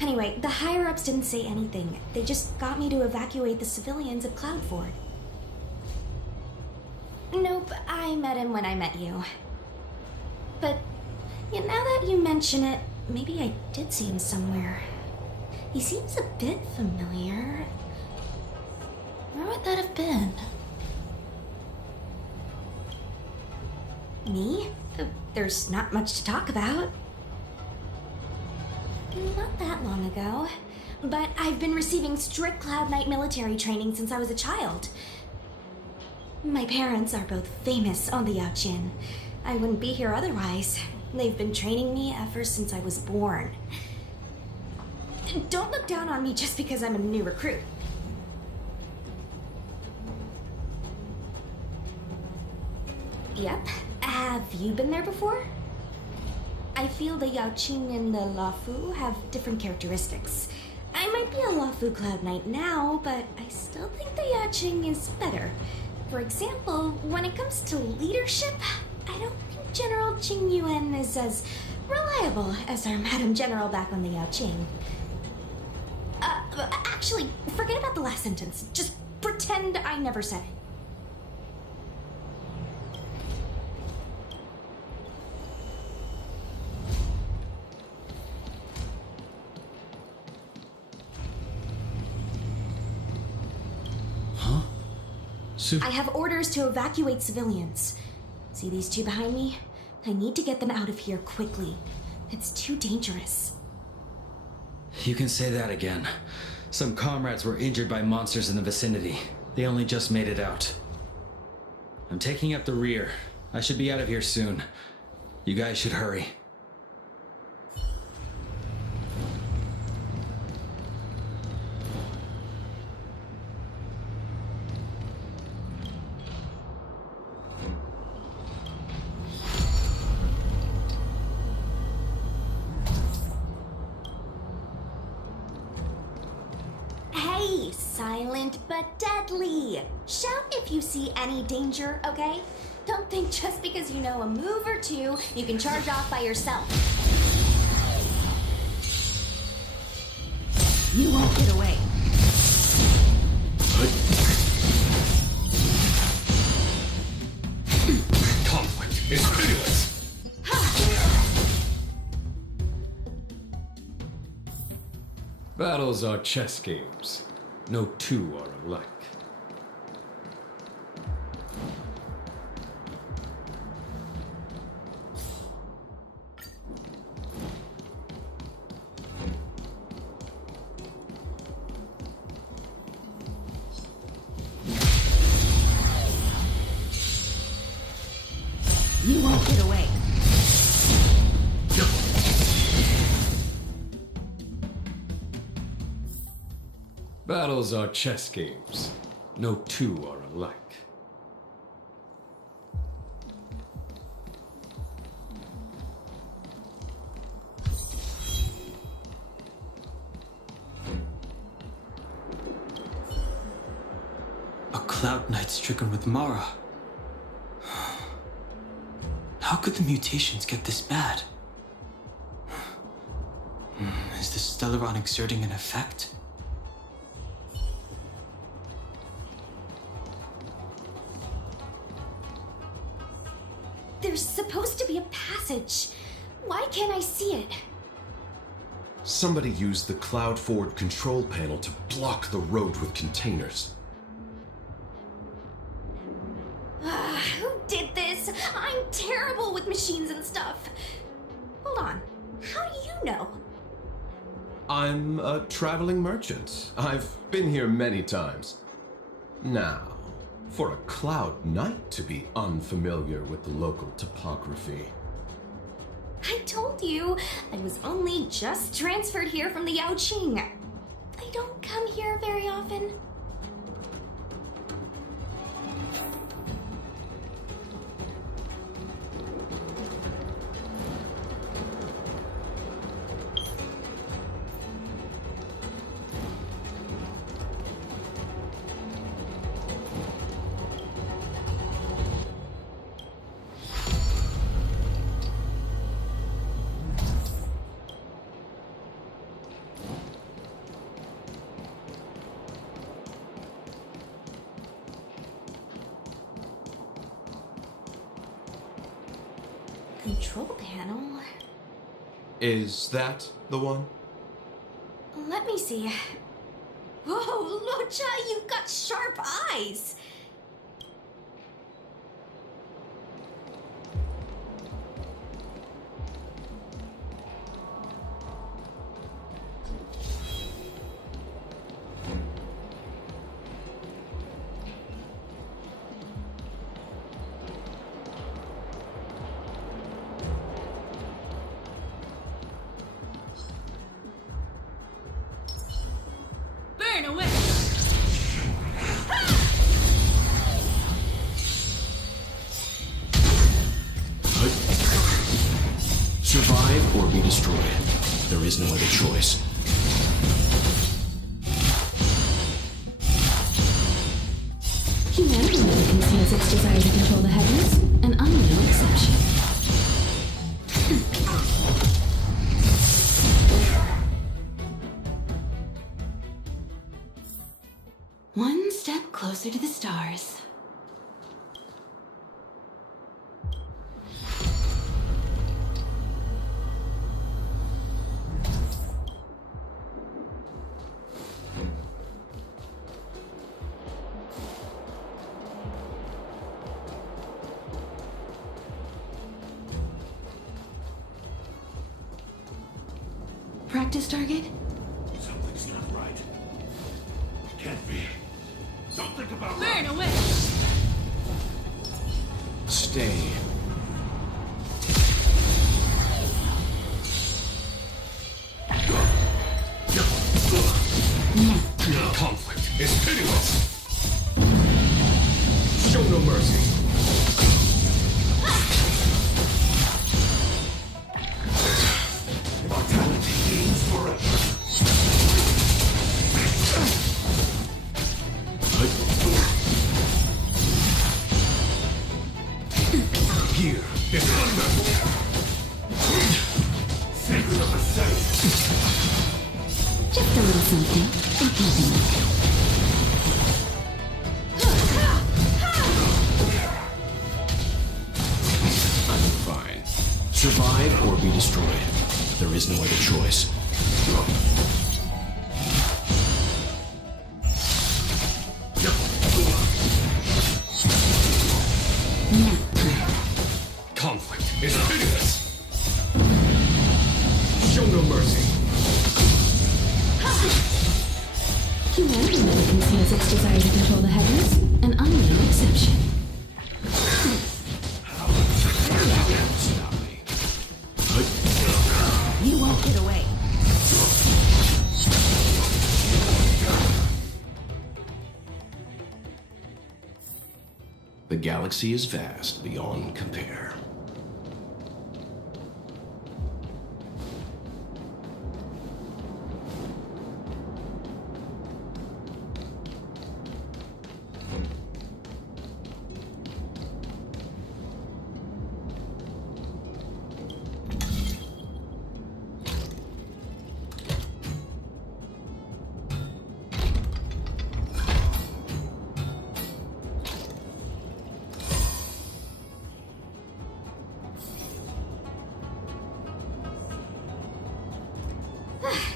Anyway, the higher-ups didn't say anything. They just got me to evacuate the civilians at Cloudford. Nope, I met him when I met you. But, yeah, now that you mention it, maybe I did see him somewhere. He seems a bit familiar. Where would that have been? Me? There's not much to talk about. Not that long ago. But I've been receiving strict Cloud Knight military training since I was a child. My parents are both famous on the Yaoqin. I wouldn't be here otherwise. They've been training me ever since I was born. Don't look down on me just because I'm a new recruit. Yep. Have you been there before? I feel the Yaoqin and the Luofu have different characteristics. I might be a Luofu Cloud Knight now, but I still think the Yaoqin is better. For example, when it comes to leadership, I don't think General Jing Yuan is as reliable as our Madam General back on the Yaoqin. Actually, forget about the last sentence. Just pretend I never said it. I have orders to evacuate civilians. See these two behind me? I need to get them out of here quickly. It's too dangerous. You can say that again. Some comrades were injured by monsters in the vicinity. They only just made it out. I'm taking up the rear. I should be out of here soon. You guys should hurry. Silent but deadly. Shout if you see any danger, okay? Don't think just because you know a move or two, you can charge off by yourself. You won't get away. Conflict is pitiless. Battles are chess games. No two are alike. You won't get away. Battles are chess games. No two are alike. A Cloud Knight stricken with Mara. How could the mutations get this bad? Is the Stellaron exerting an effect? There's supposed to be a passage. Why can't I see it? Somebody used the Cloudford control panel to block the road with containers. Who did this? I'm terrible with machines and stuff. Hold on. How do you know? I'm a traveling merchant. I've been here many times. Now, for a Cloud Knight to be unfamiliar with the local topography. I told you, I was only just transferred here from the Yaoqing. I don't come here very often. control panel. Is that the one? Let me see. Whoa, Locha, you've got sharp eyes! Burn away! Survive or be destroyed. There is no other choice. Humanity never conceals its desire to control the heavens, and I'm no exception. One step closer to the stars. Practice target? Something's not right. It can't be. Something about Burn away! Stay. conflict is pitiless. Show no mercy. Mortality gains forever. Here is thunder. Sacred of the Senate. Just a little something. Think nothing of it. I'm fine. Survive or be destroyed. There is no other choice. Conflict is pitiless. Show no mercy. Humanity never conceals its desire to control the heavens, and I'm no exception. Stop me. You won't get away. The galaxy is vast beyond compare.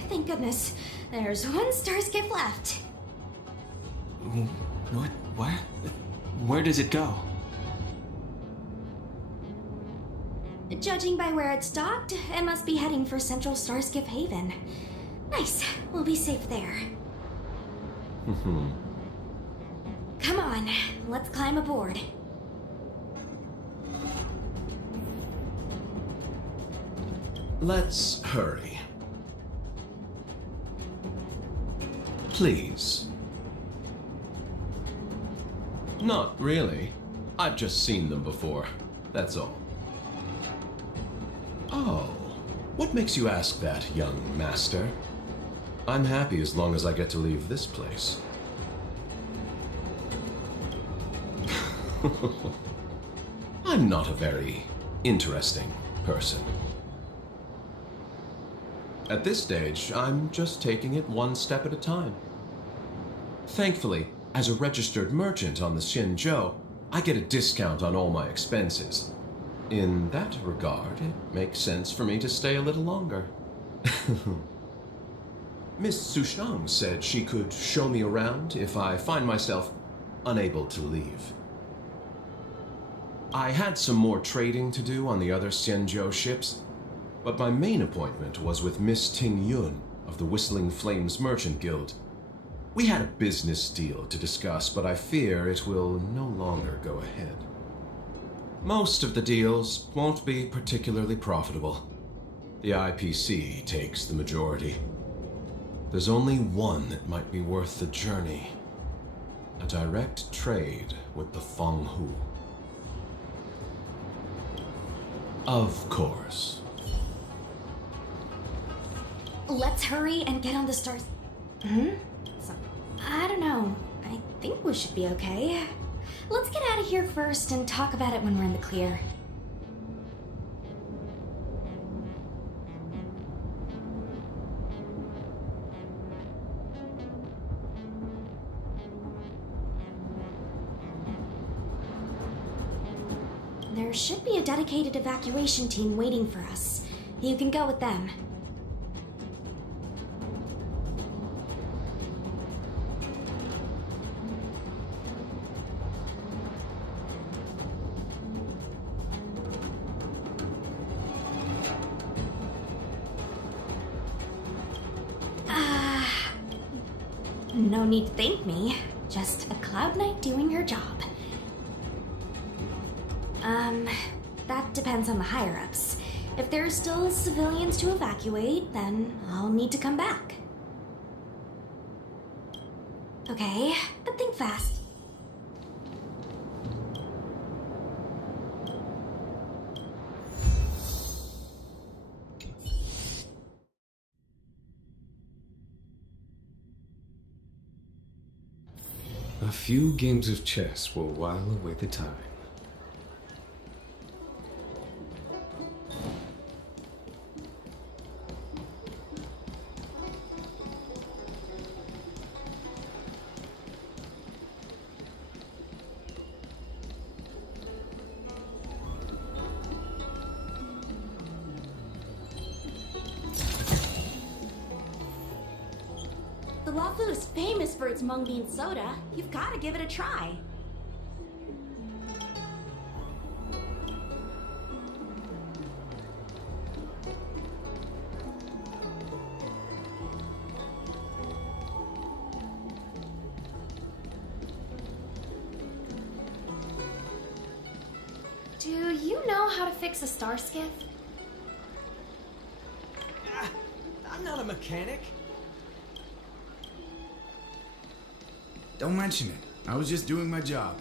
Thank goodness. There's one starscape left. What? Where? Where does it go? Judging by where it's docked, it must be heading for Central Starskip Haven. Nice. We'll be safe there. Come on, let's climb aboard. Let's hurry. Please. Not really. I've just seen them before. That's all. Oh, what makes you ask that, young master? I'm happy as long as I get to leave this place. I'm not a very interesting person. At this stage, I'm just taking it one step at a time. Thankfully, as a registered merchant on the Xinzhou, I get a discount on all my expenses. In that regard, it makes sense for me to stay a little longer. Miss Sushang said she could show me around if I find myself unable to leave. I had some more trading to do on the other Xianzhou ships, but my main appointment was with Miss Ting Yun of the Whistling Flames Merchant Guild. We had a business deal to discuss, but I fear it will no longer go ahead. Most of the deals won't be particularly profitable. The IPC takes the majority. There's only one that might be worth the journey. A direct trade with the Feng Hu. Of course. Let's hurry and get on the stars. I don't know. I think we should be okay. Let's get out of here first and talk about it when we're in the clear. There should be a dedicated evacuation team waiting for us. You can go with them. No need to thank me. Just a Cloud Knight doing her job. That depends on the higher-ups. If there are still civilians to evacuate, then I'll need to come back. Okay, but think fast. A few games of chess will while away the time. The Lafu is famous for its mung bean soda. You've got to give it a try. Do you know how to fix a star skiff? I'm not a mechanic. Don't mention it. I was just doing my job.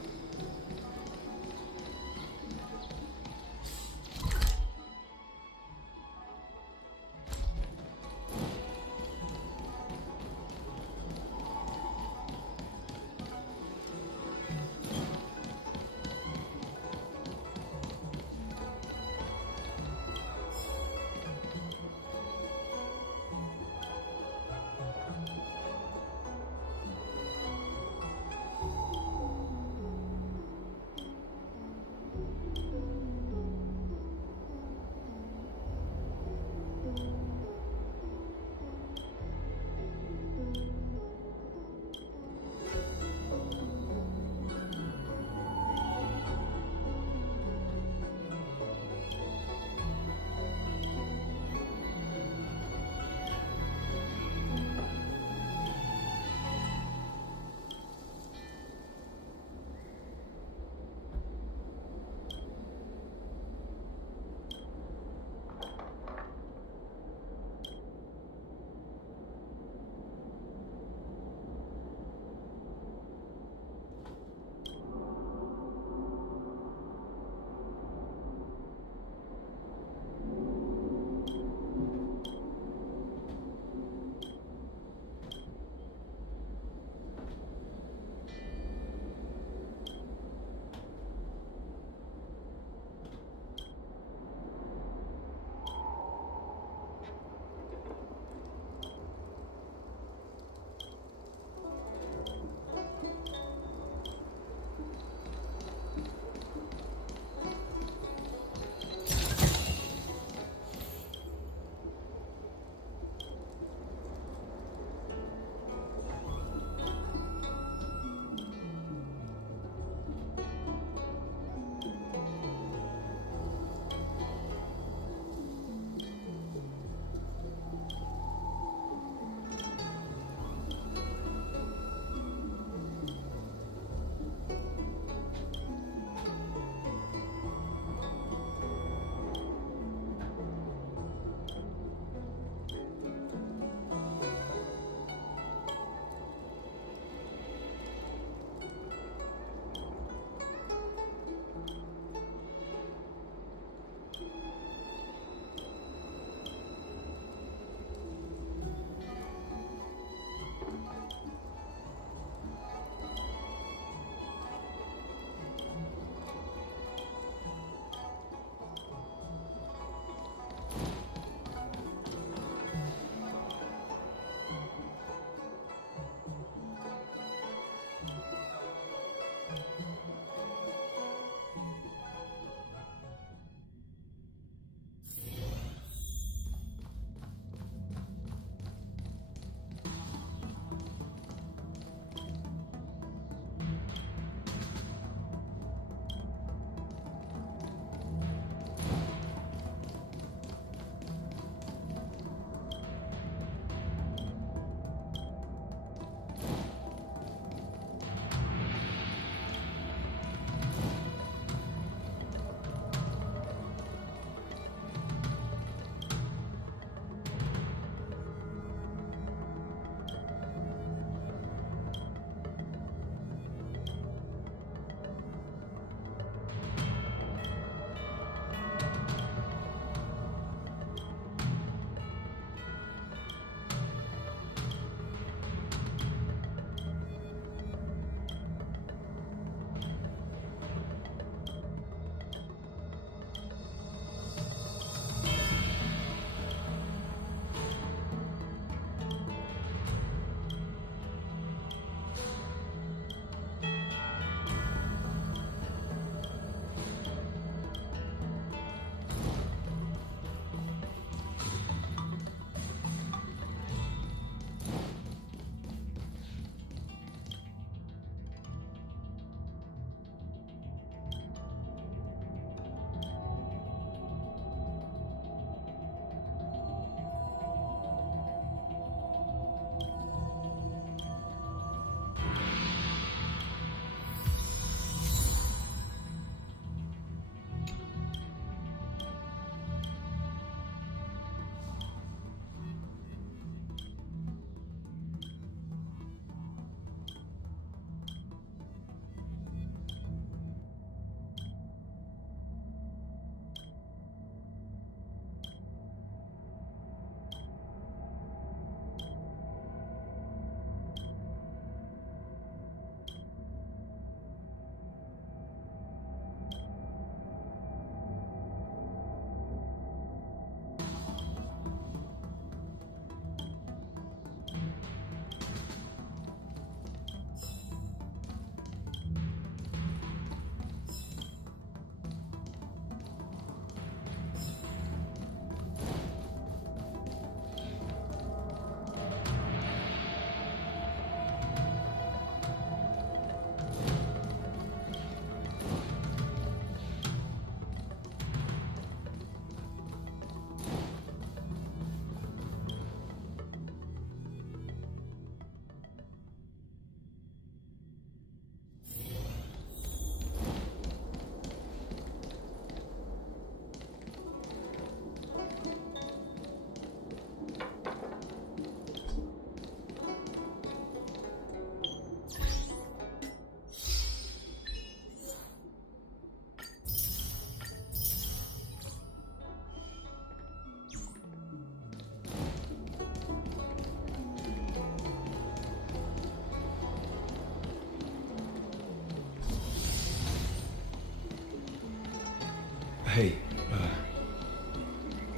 Hey,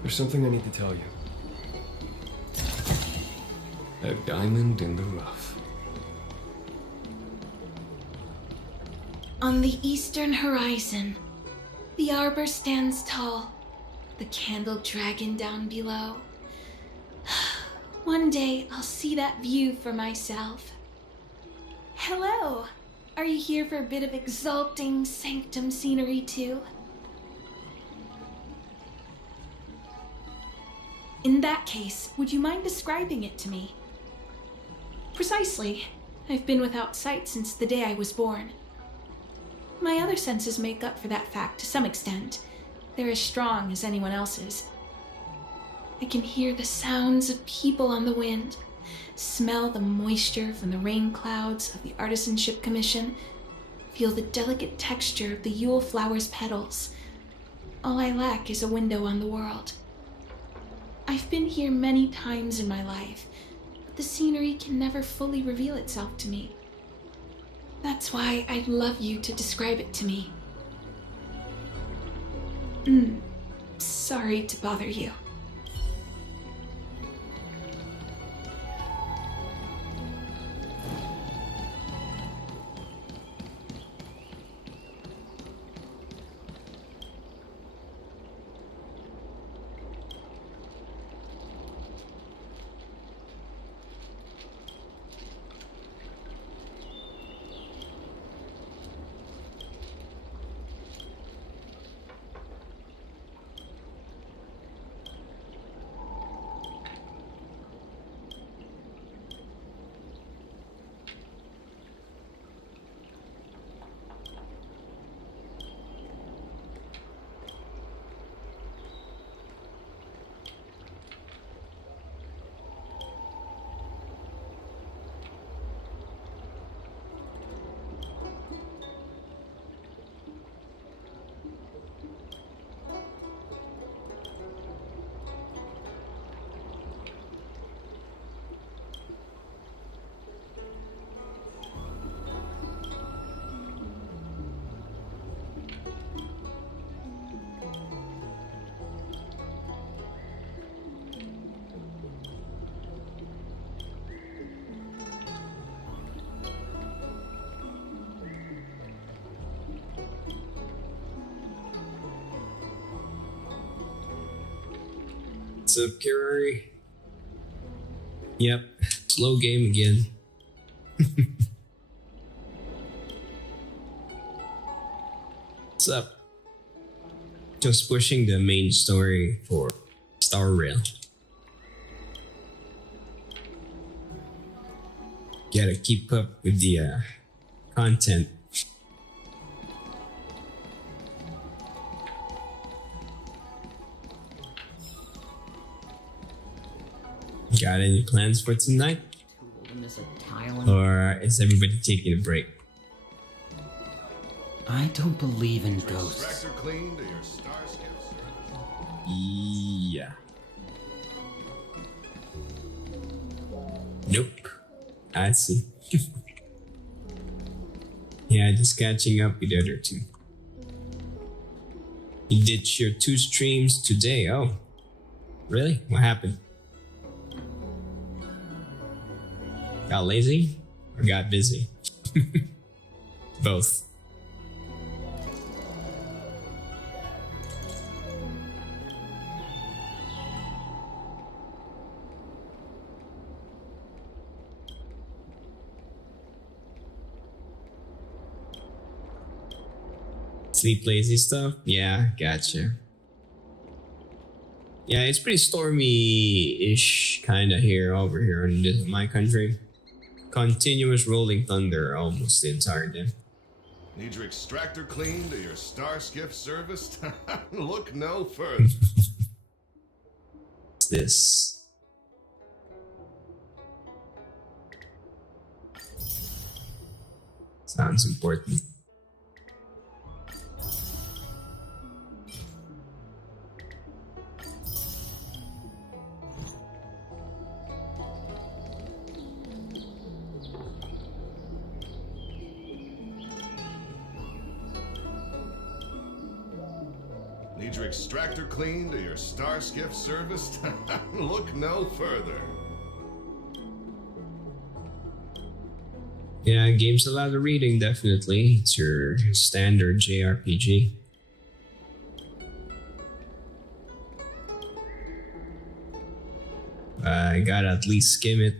there's something I need to tell you. A diamond in the rough. On the eastern horizon, the arbor stands tall, the candle dragon down below. One day I'll see that view for myself. Hello! Are you here for a bit of exalting sanctum scenery too? In that case, would you mind describing it to me? Precisely. I've been without sight since the day I was born. My other senses make up for that fact to some extent. They're as strong as anyone else's. I can hear the sounds of people on the wind, smell the moisture from the rain clouds of the Artisanship Commission, feel the delicate texture of the Yule flower's petals. All I lack is a window on the world. I've been here many times in my life, but the scenery can never fully reveal itself to me. That's why I'd love you to describe it to me. Sorry to bother you. What's up, Kirari? Yep, slow game again. What's up? Just pushing the main story for Star Rail. Gotta keep up with the content. Got any plans for tonight? Or is everybody taking a break? I don't believe in ghosts. Yeah. Nope. I see. Yeah, just catching up with the other two. You did your 2 streams today. Oh, really? What happened? Got lazy or got busy? Both. Sleep lazy stuff? Yeah, gotcha. Yeah, it's pretty stormy-ish kinda here over here in my country. Continuous rolling thunder almost the entire day. Need your extractor cleaned or your star skiff serviced? Look no further. What's this? Sounds important. Need your extractor cleaned or your star skiff serviced? Look no further. Yeah, game's a lot of reading, definitely. It's your standard JRPG. I gotta at least skim it.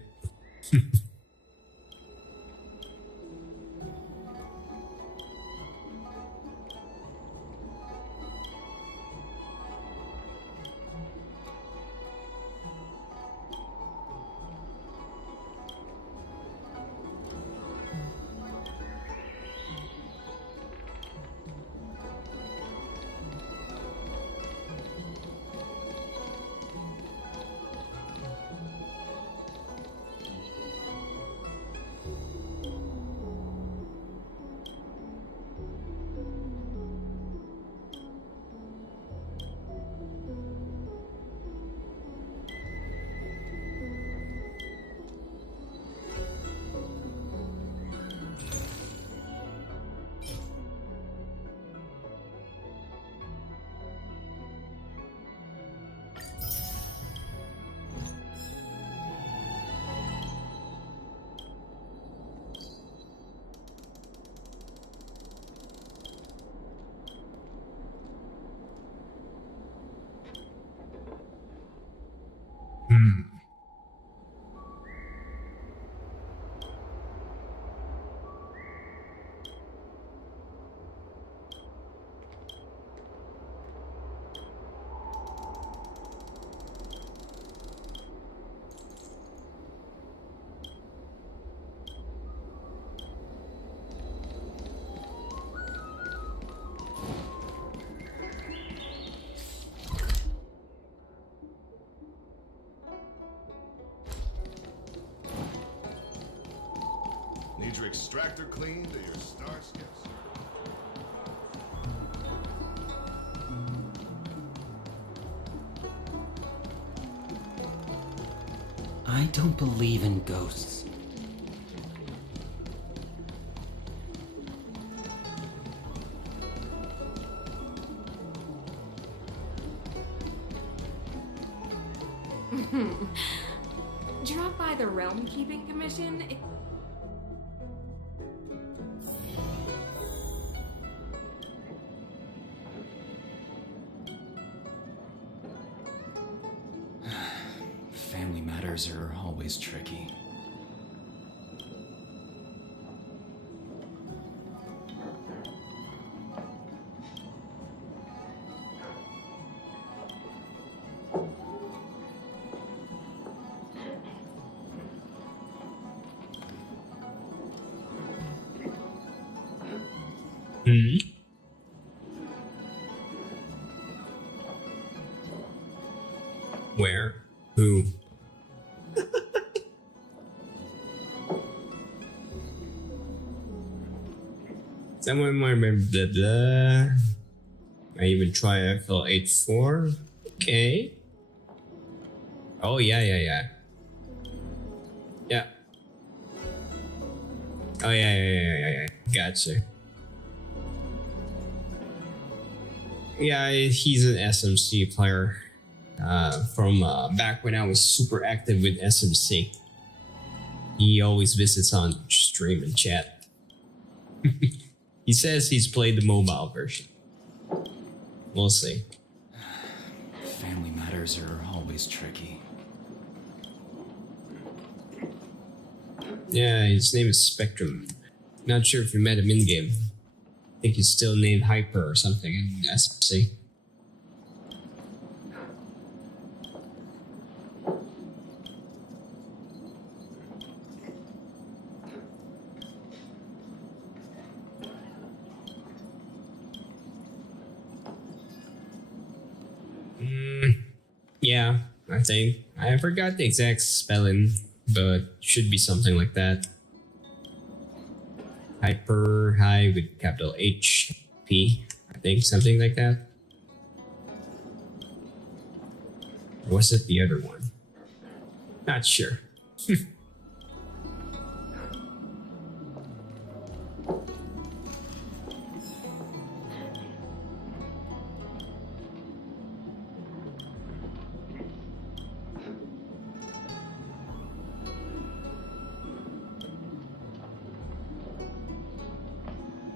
Need your extractor cleaned or your star skiff serviced? I don't believe in ghosts. Drop by the Realm Keeping Commission. Family matters are always tricky. Hmm? Where? Who? Someone might remember blah blah. I even try FL84. Okay. Oh yeah. Yeah. Oh yeah. Gotcha. Yeah, he's an SMC player from back when I was super active with SMC. He always visits on stream and chat. He says he's played the mobile version. We'll see. Family matters are always tricky. Yeah, his name is Spectrum. Not sure if you met him in game. I think he's still named Hyper or something in SMC. Yeah, I think. I forgot the exact spelling, but should be something like that. Hyper high with capital HP, I think, something like that. Or was it the other one? Not sure.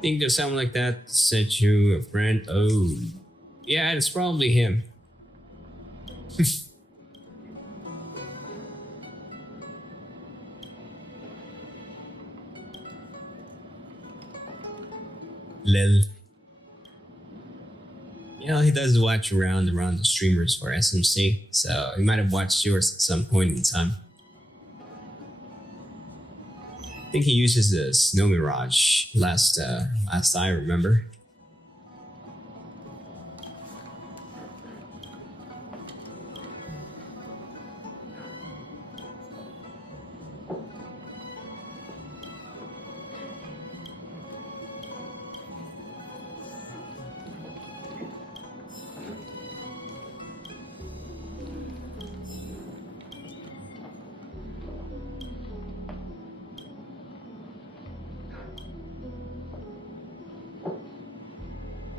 Think there's someone like that sent you a friend. Oh, yeah, it's probably him. Lil. You know, he does watch around the streamers for SMC, so he might have watched yours at some point in time. I think he uses the Snow Mirage last I remember.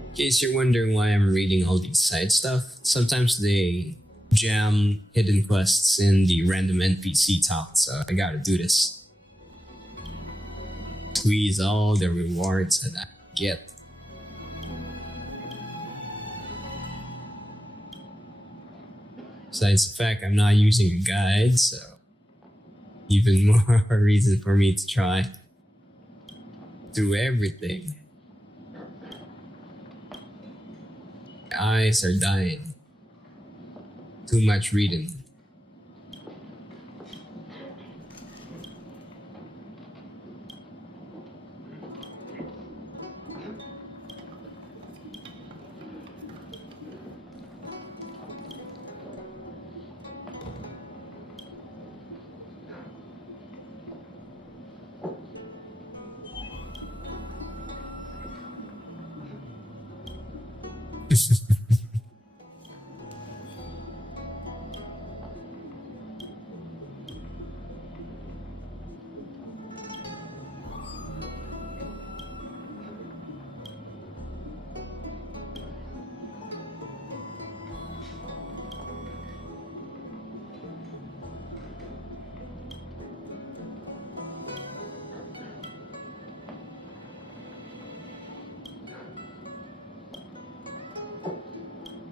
In case you're wondering why I'm reading all these side stuff, sometimes they jam hidden quests in the random NPC talk, so I gotta do this. Squeeze all the rewards that I get. Besides the fact I'm not using a guide, so even more reason for me to try through everything. My eyes are dying. Too much reading.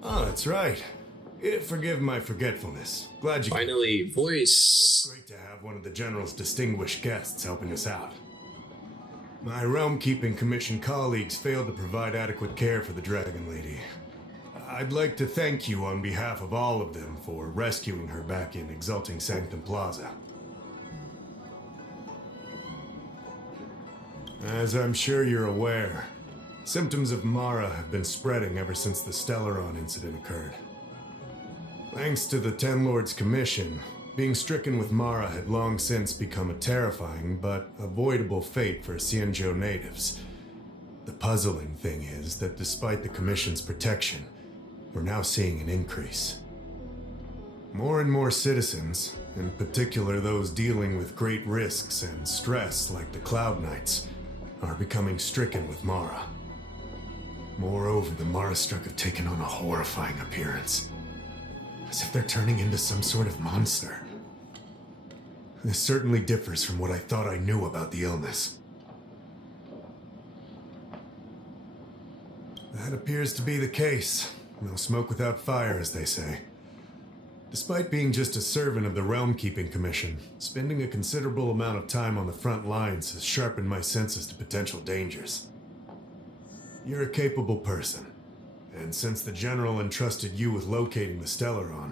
Oh, that's right. Forgive my forgetfulness. Glad you finally voice. Great to have one of the General's distinguished guests helping us out. My Realm Keeping Commission colleagues failed to provide adequate care for the Dragon Lady. I'd like to thank you on behalf of all of them for rescuing her back in Exalting Sanctum Plaza. As I'm sure you're aware, symptoms of Mara have been spreading ever since the Stellaron incident occurred. Thanks to the Ten Lords Commission, being stricken with Mara had long since become a terrifying but avoidable fate for Xianzhou natives. The puzzling thing is that despite the Commission's protection, we're now seeing an increase. More and more citizens, in particular those dealing with great risks and stress like the Cloud Knights, are becoming stricken with Mara. Moreover, the Mara-struck have taken on a horrifying appearance, as if they're turning into some sort of monster. This certainly differs from what I thought I knew about the illness. That appears to be the case. No smoke without fire, as they say. Despite being just a servant of the Realm Keeping Commission, spending a considerable amount of time on the front lines has sharpened my senses to potential dangers. You're a capable person, and since the General entrusted you with locating the Stellaron,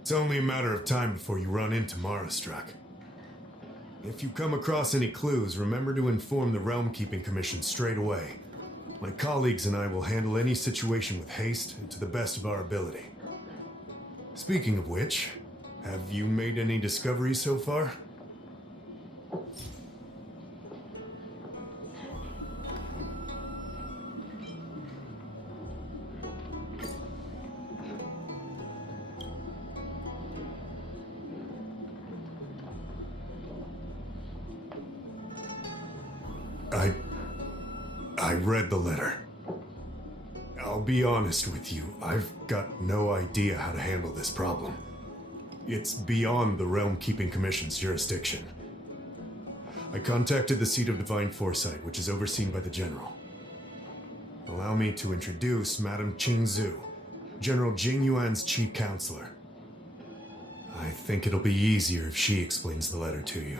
it's only a matter of time before you run into Mara-struck. If you come across any clues, remember to inform the Realm Keeping Commission straight away. My colleagues and I will handle any situation with haste and to the best of our ability. Speaking of which, have you made any discoveries so far? I read the letter. I'll be honest with you, I've got no idea how to handle this problem. It's beyond the Realm Keeping Commission's jurisdiction. I contacted the seat of Divine Foresight, which is overseen by the General. Allow me to introduce Madame Qingzhu, General Jing Yuan's chief counselor. I think it'll be easier if she explains the letter to you.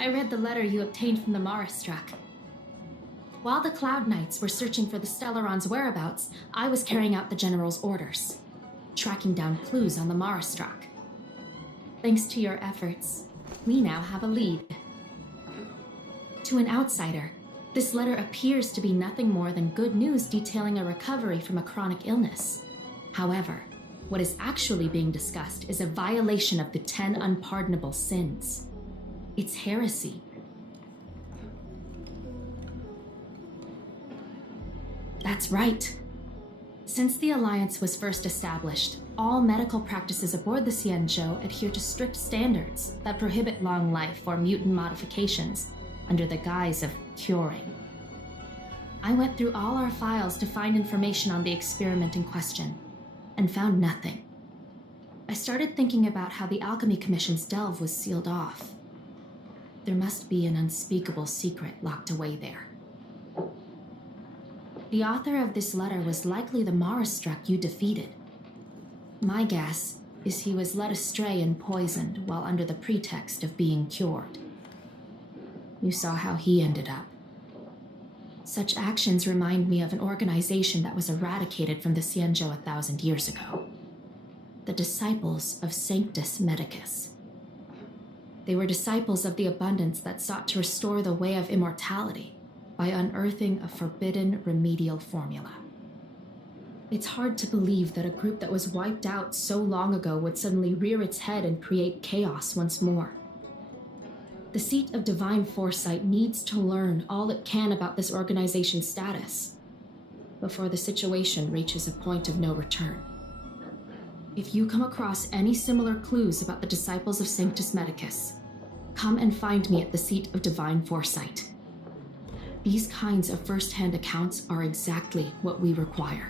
I read the letter you obtained from the Marastruck. While the Cloud Knights were searching for the Stellaron's whereabouts, I was carrying out the General's orders, tracking down clues on the Marastruck. Thanks to your efforts, we now have a lead. To an outsider, this letter appears to be nothing more than good news detailing a recovery from a chronic illness. However, what is actually being discussed is a violation of the 10 unpardonable sins. It's heresy. That's right. Since the Alliance was first established, all medical practices aboard the Xianzhou adhere to strict standards that prohibit long life or mutant modifications under the guise of curing. I went through all our files to find information on the experiment in question, and found nothing. I started thinking about how the Alchemy Commission's delve was sealed off. There must be an unspeakable secret locked away there. The author of this letter was likely the Marastruck you defeated. My guess is he was led astray and poisoned while under the pretext of being cured. You saw how he ended up. Such actions remind me of an organization that was eradicated from the Xianzhou 1,000 years ago. The Disciples of Sanctus Medicus. They were disciples of the abundance that sought to restore the way of immortality by unearthing a forbidden remedial formula. It's hard to believe that a group that was wiped out so long ago would suddenly rear its head and create chaos once more. The seat of Divine Foresight needs to learn all it can about this organization's status before the situation reaches a point of no return. If you come across any similar clues about the Disciples of Sanctus Medicus, come and find me at the seat of Divine Foresight. These kinds of first-hand accounts are exactly what we require.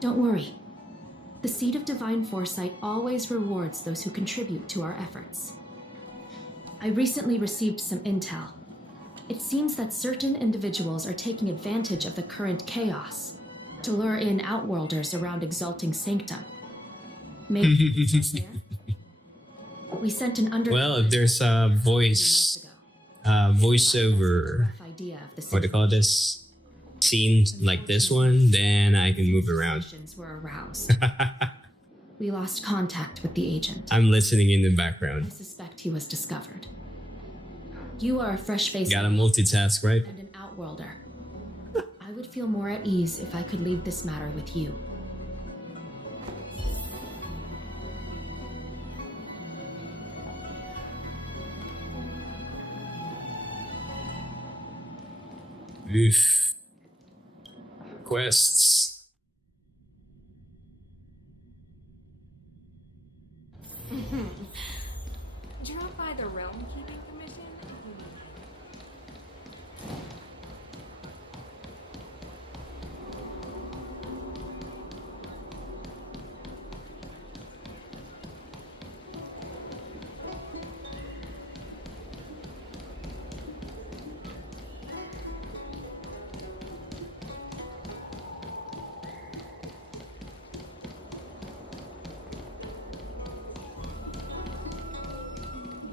Don't worry. The Seed of Divine Foresight always rewards those who contribute to our efforts. I recently received some intel. It seems that certain individuals are taking advantage of the current chaos to lure in outworlders around Exalting Sanctum. Maybe we sent an Well, if there's a voiceover, what do you call this? Scene like this one, then I can move around. Were aroused. We lost contact with the agent. I'm listening in the background. I suspect he was discovered. You are a fresh face. Gotta multitask, right? And an outworlder. I would feel more at ease if I could leave this matter with you. Oof. Quests. Drop by the Realm Keeping Commission?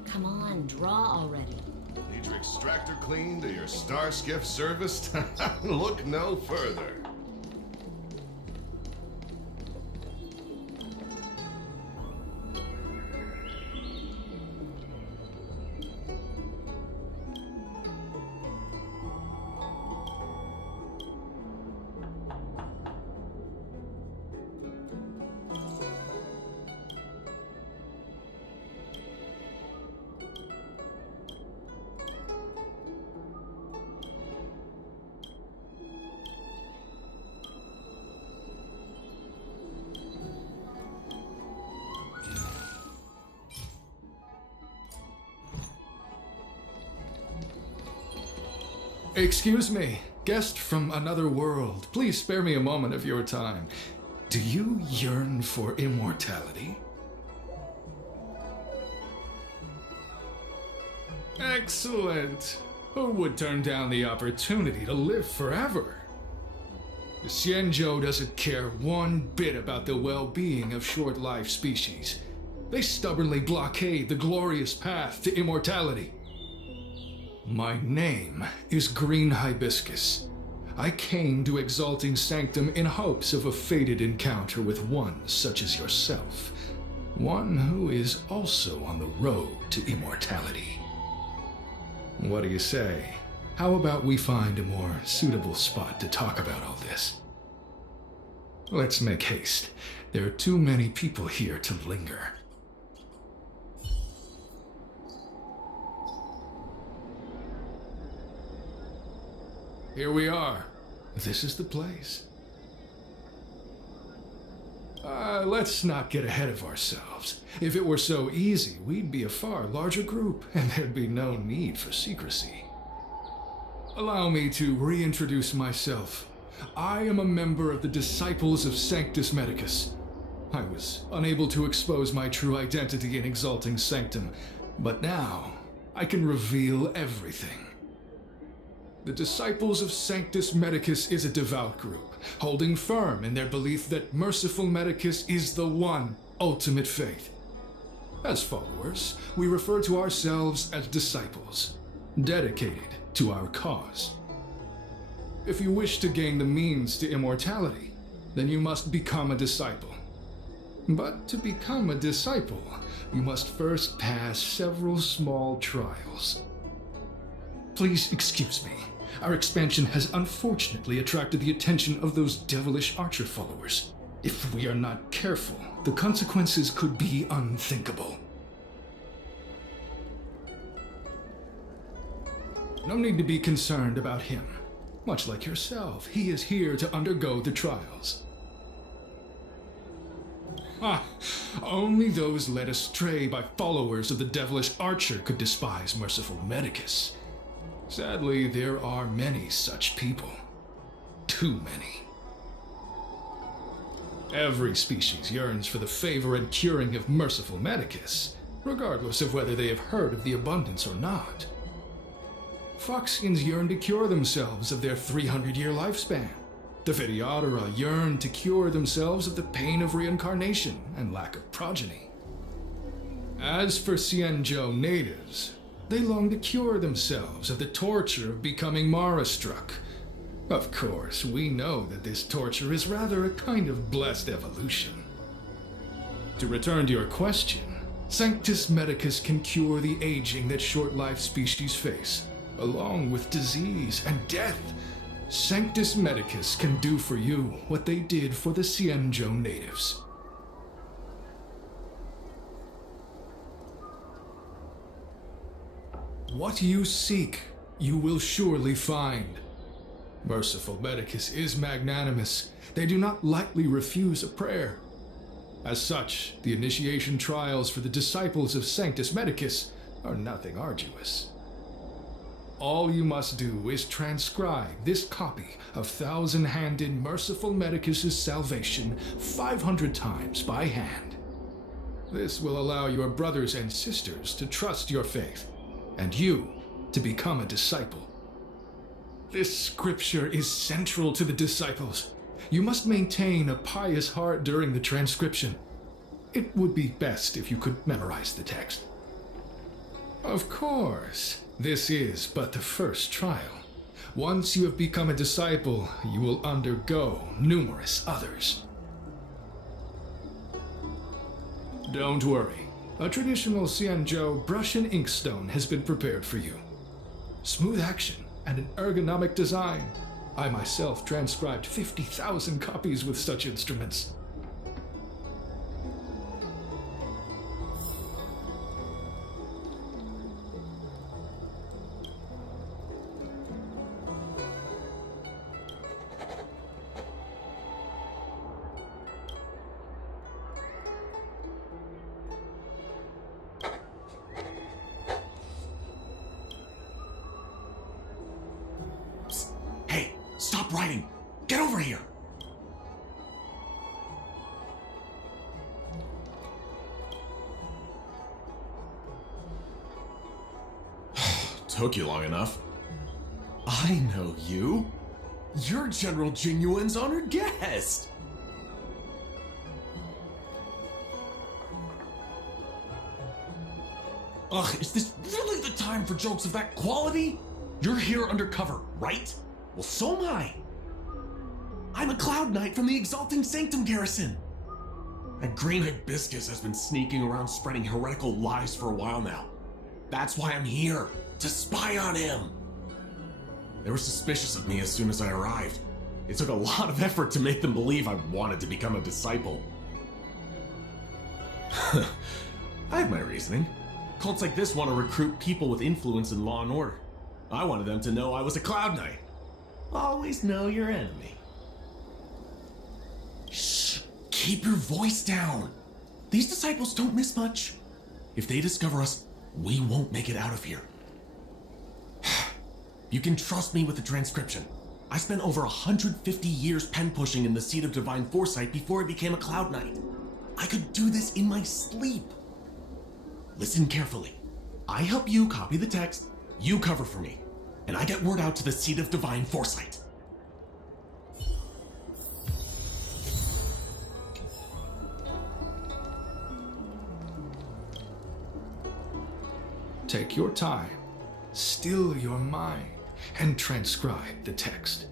Come on, draw already. Need your extractor cleaned or your star skiff serviced? Look no further. Excuse me, guest from another world. Please spare me a moment of your time. Do you yearn for immortality? Excellent. Who would turn down the opportunity to live forever? The Xianzhou doesn't care one bit about the well-being of short-life species. They stubbornly blockade the glorious path to immortality. My name is Green Hibiscus. I came to Exalting Sanctum in hopes of a fated encounter with one such as yourself. One who is also on the road to immortality. What do you say? How about we find a more suitable spot to talk about all this? Let's make haste. There are too many people here to linger. Here we are. This is the place. Let's not get ahead of ourselves. If it were so easy, we'd be a far larger group, and there'd be no need for secrecy. Allow me to reintroduce myself. I am a member of the Disciples of Sanctus Medicus. I was unable to expose my true identity in Exalting Sanctum, but now I can reveal everything. The Disciples of Sanctus Medicus is a devout group, holding firm in their belief that Merciful Medicus is the one ultimate faith. As followers, we refer to ourselves as disciples, dedicated to our cause. If you wish to gain the means to immortality, then you must become a disciple. But to become a disciple, you must first pass several small trials. Please excuse me. Our expansion has unfortunately attracted the attention of those devilish archer followers. If we are not careful, the consequences could be unthinkable. No need to be concerned about him. Much like yourself, he is here to undergo the trials. Only those led astray by followers of the devilish archer could despise Merciful Medicus. Sadly, there are many such people. Too many. Every species yearns for the favor and curing of Merciful Medicus, regardless of whether they have heard of the abundance or not. Foxians yearn to cure themselves of their 300-year lifespan. The Videodora yearn to cure themselves of the pain of reincarnation and lack of progeny. As for Xianzhou natives, they long to cure themselves of the torture of becoming Mara-struck. Of course, we know that this torture is rather a kind of blessed evolution. To return to your question, Sanctus Medicus can cure the aging that short-life species face, along with disease and death. Sanctus Medicus can do for you what they did for the Xianzhou natives. What you seek, you will surely find. Merciful Medicus is magnanimous. They do not lightly refuse a prayer. As such, the initiation trials for the Disciples of Sanctus Medicus are nothing arduous. All you must do is transcribe this copy of Thousand-Handed Merciful Medicus's Salvation 500 times by hand. This will allow your brothers and sisters to trust your faith, and you to become a disciple. This scripture is central to the disciples. You must maintain a pious heart during the transcription. It would be best if you could memorize the text. Of course, this is but the first trial. Once you have become a disciple, you will undergo numerous others. Don't worry. A traditional Xianzhou brush and inkstone has been prepared for you. Smooth action and an ergonomic design. I myself transcribed 50,000 copies with such instruments. Stop writing! Get over here! Took you long enough. I know you. You're General Jing Yuan's honored guest. Ugh, is this really the time for jokes of that quality? You're here undercover, right? Well, so am I. I'm a Cloud Knight from the Exalting Sanctum Garrison. That green hibiscus has been sneaking around spreading heretical lies for a while now. That's why I'm here, to spy on him. They were suspicious of me as soon as I arrived. It took a lot of effort to make them believe I wanted to become a disciple. I have my reasoning. Cults like this want to recruit people with influence in law and order. I wanted them to know I was a Cloud Knight. Always know your enemy. Shh! Keep your voice down. These disciples don't miss much. If they discover us, we won't make it out of here. You can trust me with the transcription. I spent over 150 years pen pushing in the Seat of Divine Foresight before I became a Cloud Knight. I could do this in my sleep. Listen carefully. I help you copy the text, you cover for me, and I get word out to the Seat of Divine Foresight. Take your time, still your mind, and transcribe the text.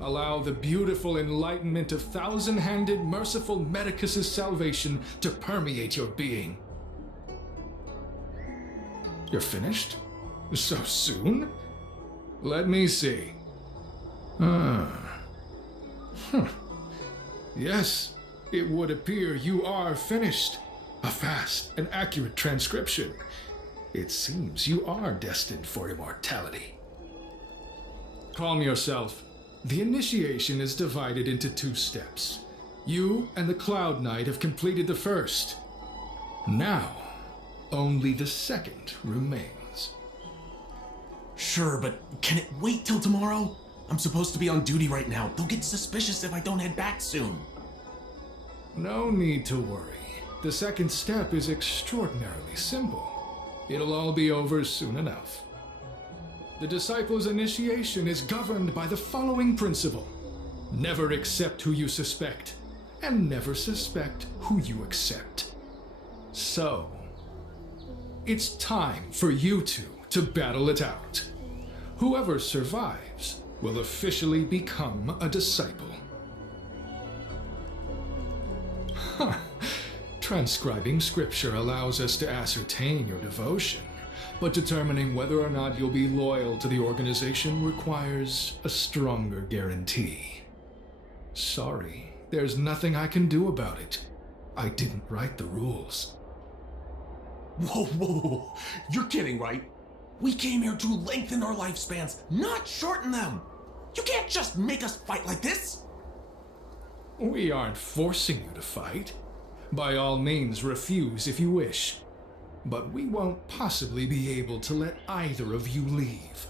Allow the beautiful enlightenment of thousand-handed, merciful Medicus's salvation to permeate your being. You're finished? So soon? Let me see. Yes, it would appear you are finished. A fast and accurate transcription. It seems you are destined for immortality. Calm yourself. The initiation is divided into 2 steps. You and the Cloud Knight have completed the first. Now, only the second remains. Sure, but can it wait till tomorrow? I'm supposed to be on duty right now. They'll get suspicious if I don't head back soon. No need to worry. The second step is extraordinarily simple. It'll all be over soon enough. The disciple's initiation is governed by the following principle. Never accept who you suspect, and never suspect who you accept. So, it's time for you two to battle it out. Whoever survives will officially become a disciple. Huh. Transcribing scripture allows us to ascertain your devotion, but determining whether or not you'll be loyal to the organization requires a stronger guarantee. Sorry, there's nothing I can do about it. I didn't write the rules. Whoa. You're kidding, right? We came here to lengthen our lifespans, not shorten them. You can't just make us fight like this. We aren't forcing you to fight. By all means, refuse if you wish. But we won't possibly be able to let either of you leave.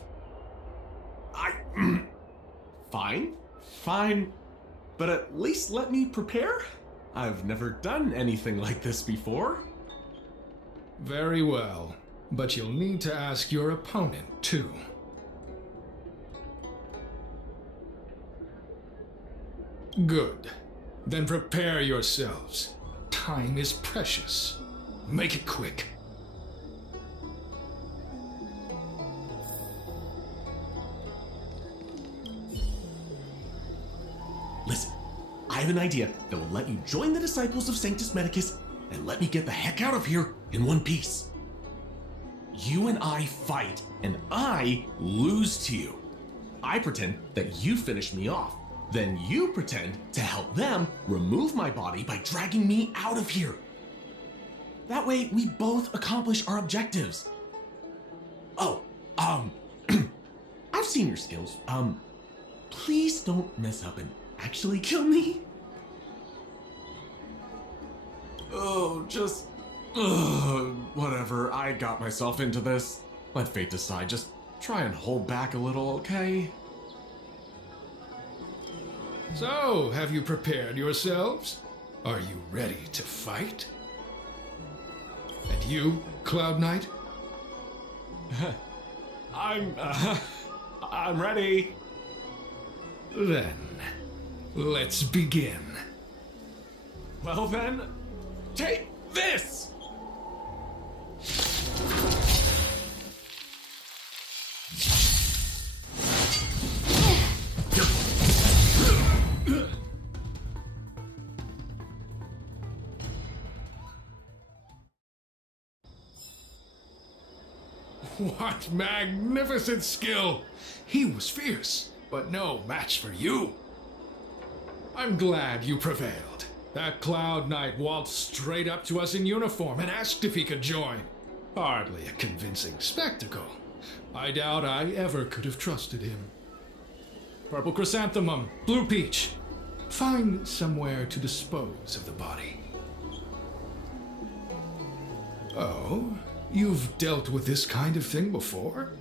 Fine. But at least let me prepare. I've never done anything like this before. Very well, but you'll need to ask your opponent, too. Good. Then prepare yourselves. Time is precious. Make it quick. Listen, I have an idea that will let you join the disciples of Sanctus Medicus and let me get the heck out of here in one piece. You and I fight, and I lose to you. I pretend that you finish me off. Then you pretend to help them remove my body by dragging me out of here. That way, we both accomplish our objectives. Oh, I've seen your skills. Please don't mess up and actually kill me. Whatever, I got myself into this. Let fate decide, just try and hold back a little, okay? So, have you prepared yourselves? Are you ready to fight? And you, Cloud Knight? I'm ready. Then, let's begin. Well then, take this! What magnificent skill! He was fierce, but no match for you. I'm glad you prevailed. That Cloud Knight waltzed straight up to us in uniform and asked if he could join. Hardly a convincing spectacle. I doubt I ever could have trusted him. Purple Chrysanthemum, Blue Peach. Find somewhere to dispose of the body. Oh, you've dealt with this kind of thing before?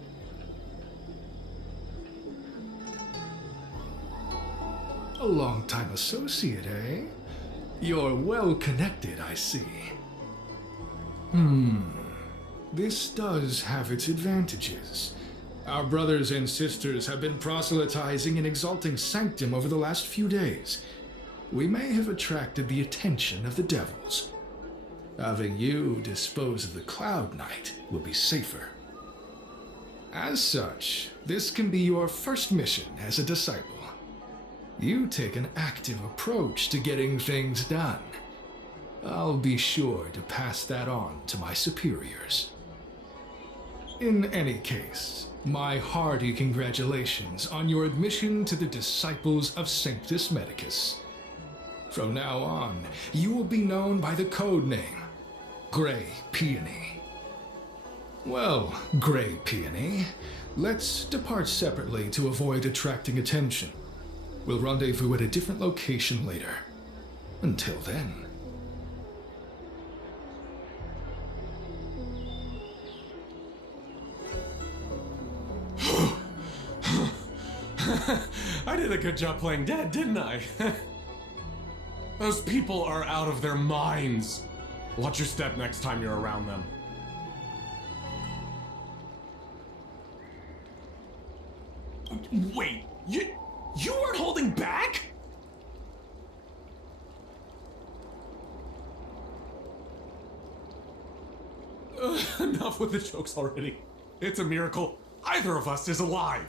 A long-time associate, eh? You're well connected, I see. This does have its advantages. Our brothers and sisters have been proselytizing and exalting Sanctum over the last few days. We may have attracted the attention of the devils. Having you dispose of the Cloud Knight will be safer. As such, this can be your first mission as a disciple. You take an active approach to getting things done. I'll be sure to pass that on to my superiors. In any case, my hearty congratulations on your admission to the Disciples of Sanctus Medicus. From now on, you will be known by the code name, Grey Peony. Well, Grey Peony, let's depart separately to avoid attracting attention. We'll rendezvous at a different location later. Until then. I did a good job playing dead, didn't I? Those people are out of their minds. Watch your step next time you're around them. Wait, you weren't holding back? Enough with the jokes already. It's a miracle either of us is alive.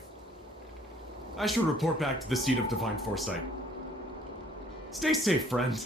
I should report back to the seat of divine foresight. Stay safe, friend.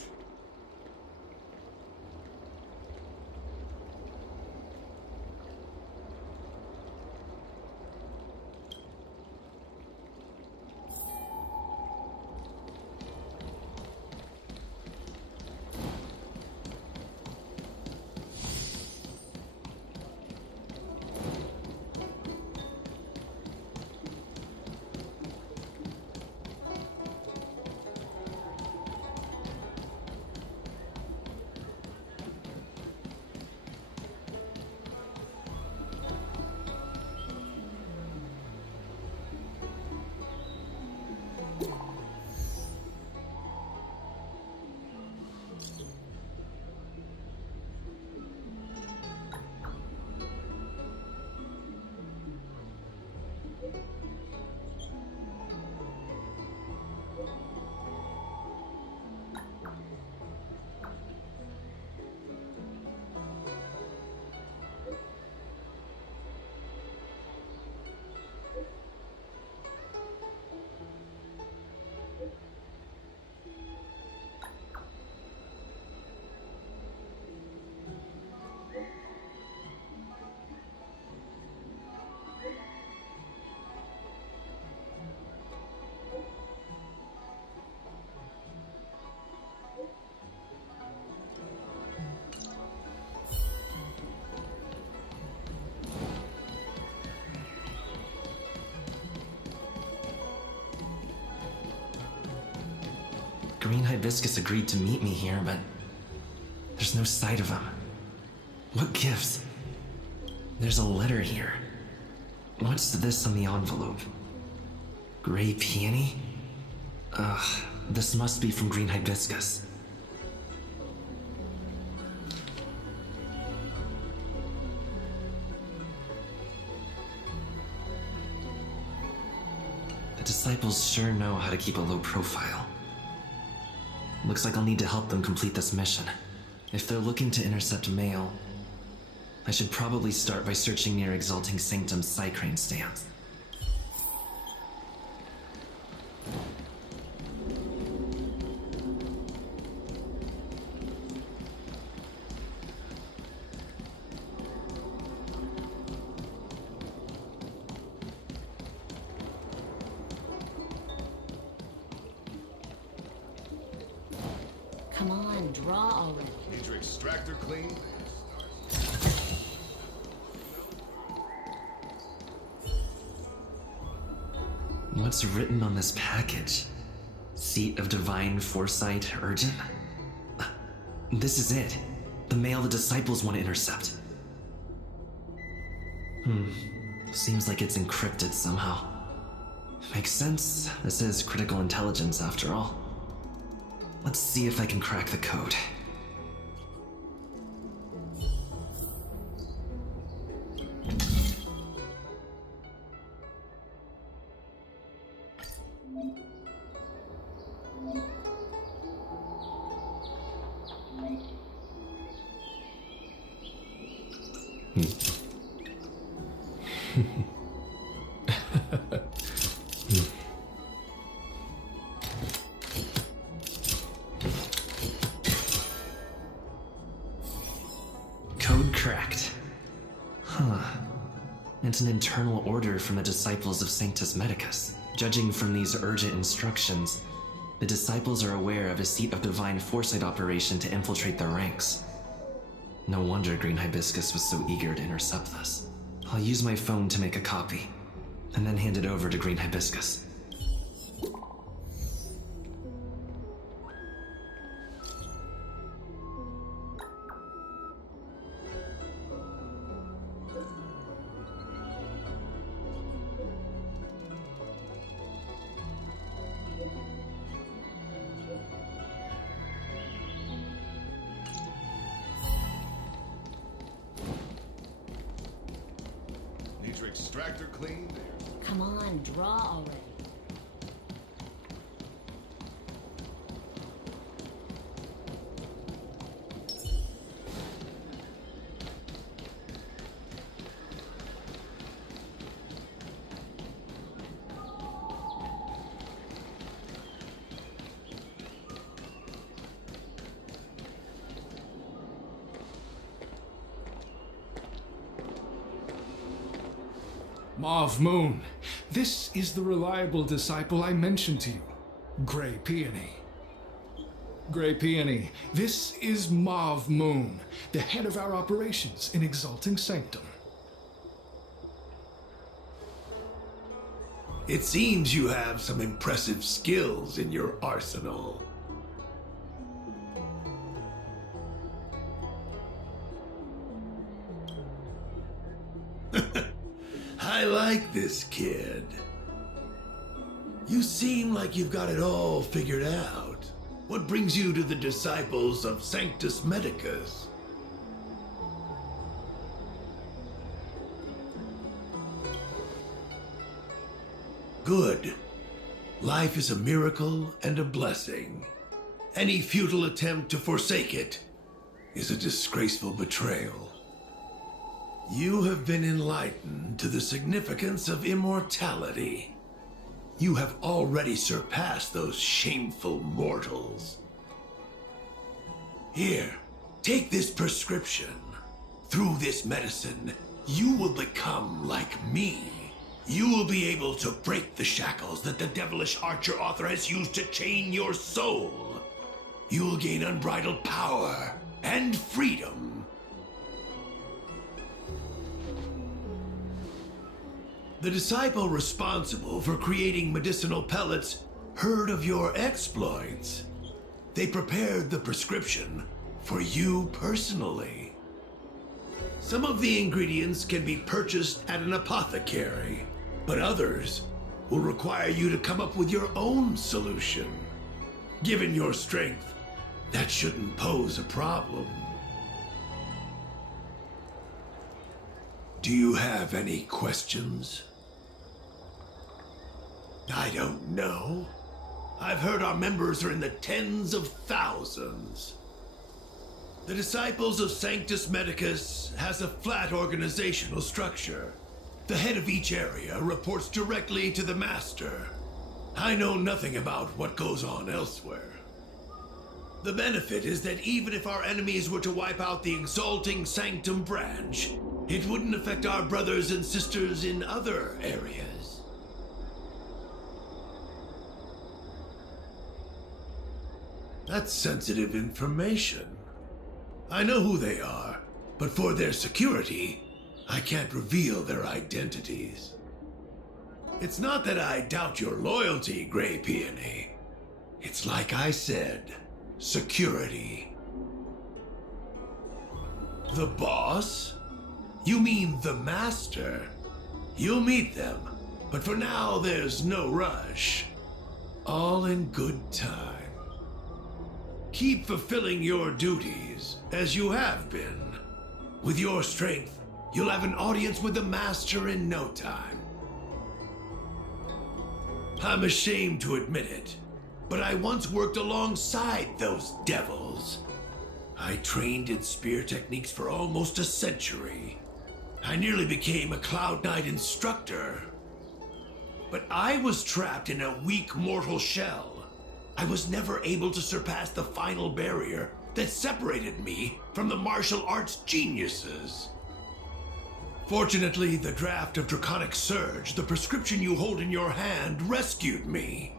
Green Hibiscus agreed to meet me here, but there's no sight of him. What gives? There's a letter here. What's this on the envelope? Grey Peony? Ugh, This must be from green hibiscus. The disciples sure know how to keep a low profile. Looks like I'll need to help them complete this mission. If they're looking to intercept mail, I should probably start by searching near Exalting Sanctum's Psycrane stands. Come on, draw already. Need your extractor clean? What's written on this package? Seat of Divine Foresight, urgent? This is it. The mail the disciples want to intercept. Seems like it's encrypted somehow. Makes sense. This is critical intelligence after all. Let's see if I can crack the code. Code cracked. It's an internal order from the disciples of Sanctus Medicus. Judging from these urgent instructions, the disciples are aware of a Seat of Divine Foresight operation to infiltrate their ranks. No wonder Green Hibiscus was so eager to intercept this. I'll use my phone to make a copy, and then hand it over to Green Hibiscus. Need your extractor cleaned? Come on, draw already. Mauve Moon, this is the reliable disciple I mentioned to you, Grey Peony. Grey Peony, this is Mauve Moon, the head of our operations in Exalting Sanctum. It seems you have some impressive skills in your arsenal. I like this kid. You seem like you've got it all figured out. What brings you to the disciples of Sanctus Medicus? Good. Life is a miracle and a blessing. Any futile attempt to forsake it is a disgraceful betrayal. You have been enlightened to the significance of immortality. You have already surpassed those shameful mortals. Here, take this prescription. Through this medicine, you will become like me. You will be able to break the shackles that the devilish archer author has used to chain your soul. You will gain unbridled power and freedom. The disciple responsible for creating medicinal pellets heard of your exploits. They prepared the prescription for you personally. Some of the ingredients can be purchased at an apothecary, but others will require you to come up with your own solution. Given your strength, that shouldn't pose a problem. Do you have any questions? I don't know. I've heard our members are in the tens of thousands. The Disciples of Sanctus Medicus has a flat organizational structure. The head of each area reports directly to the Master. I know nothing about what goes on elsewhere. The benefit is that even if our enemies were to wipe out the Exalting Sanctum branch, it wouldn't affect our brothers and sisters in other areas. That's sensitive information. I know who they are, but for their security, I can't reveal their identities. It's not that I doubt your loyalty, Grey Peony. It's like I said, security. The boss? You mean the Master? You'll meet them, but for now there's no rush. All in good time. Keep fulfilling your duties, as you have been. With your strength, you'll have an audience with the Master in no time. I'm ashamed to admit it, but I once worked alongside those devils. I trained in spear techniques for almost a century. I nearly became a Cloud Knight instructor. But I was trapped in a weak mortal shell. I was never able to surpass the final barrier that separated me from the martial arts geniuses. Fortunately, the draft of Draconic Surge, the prescription you hold in your hand, rescued me.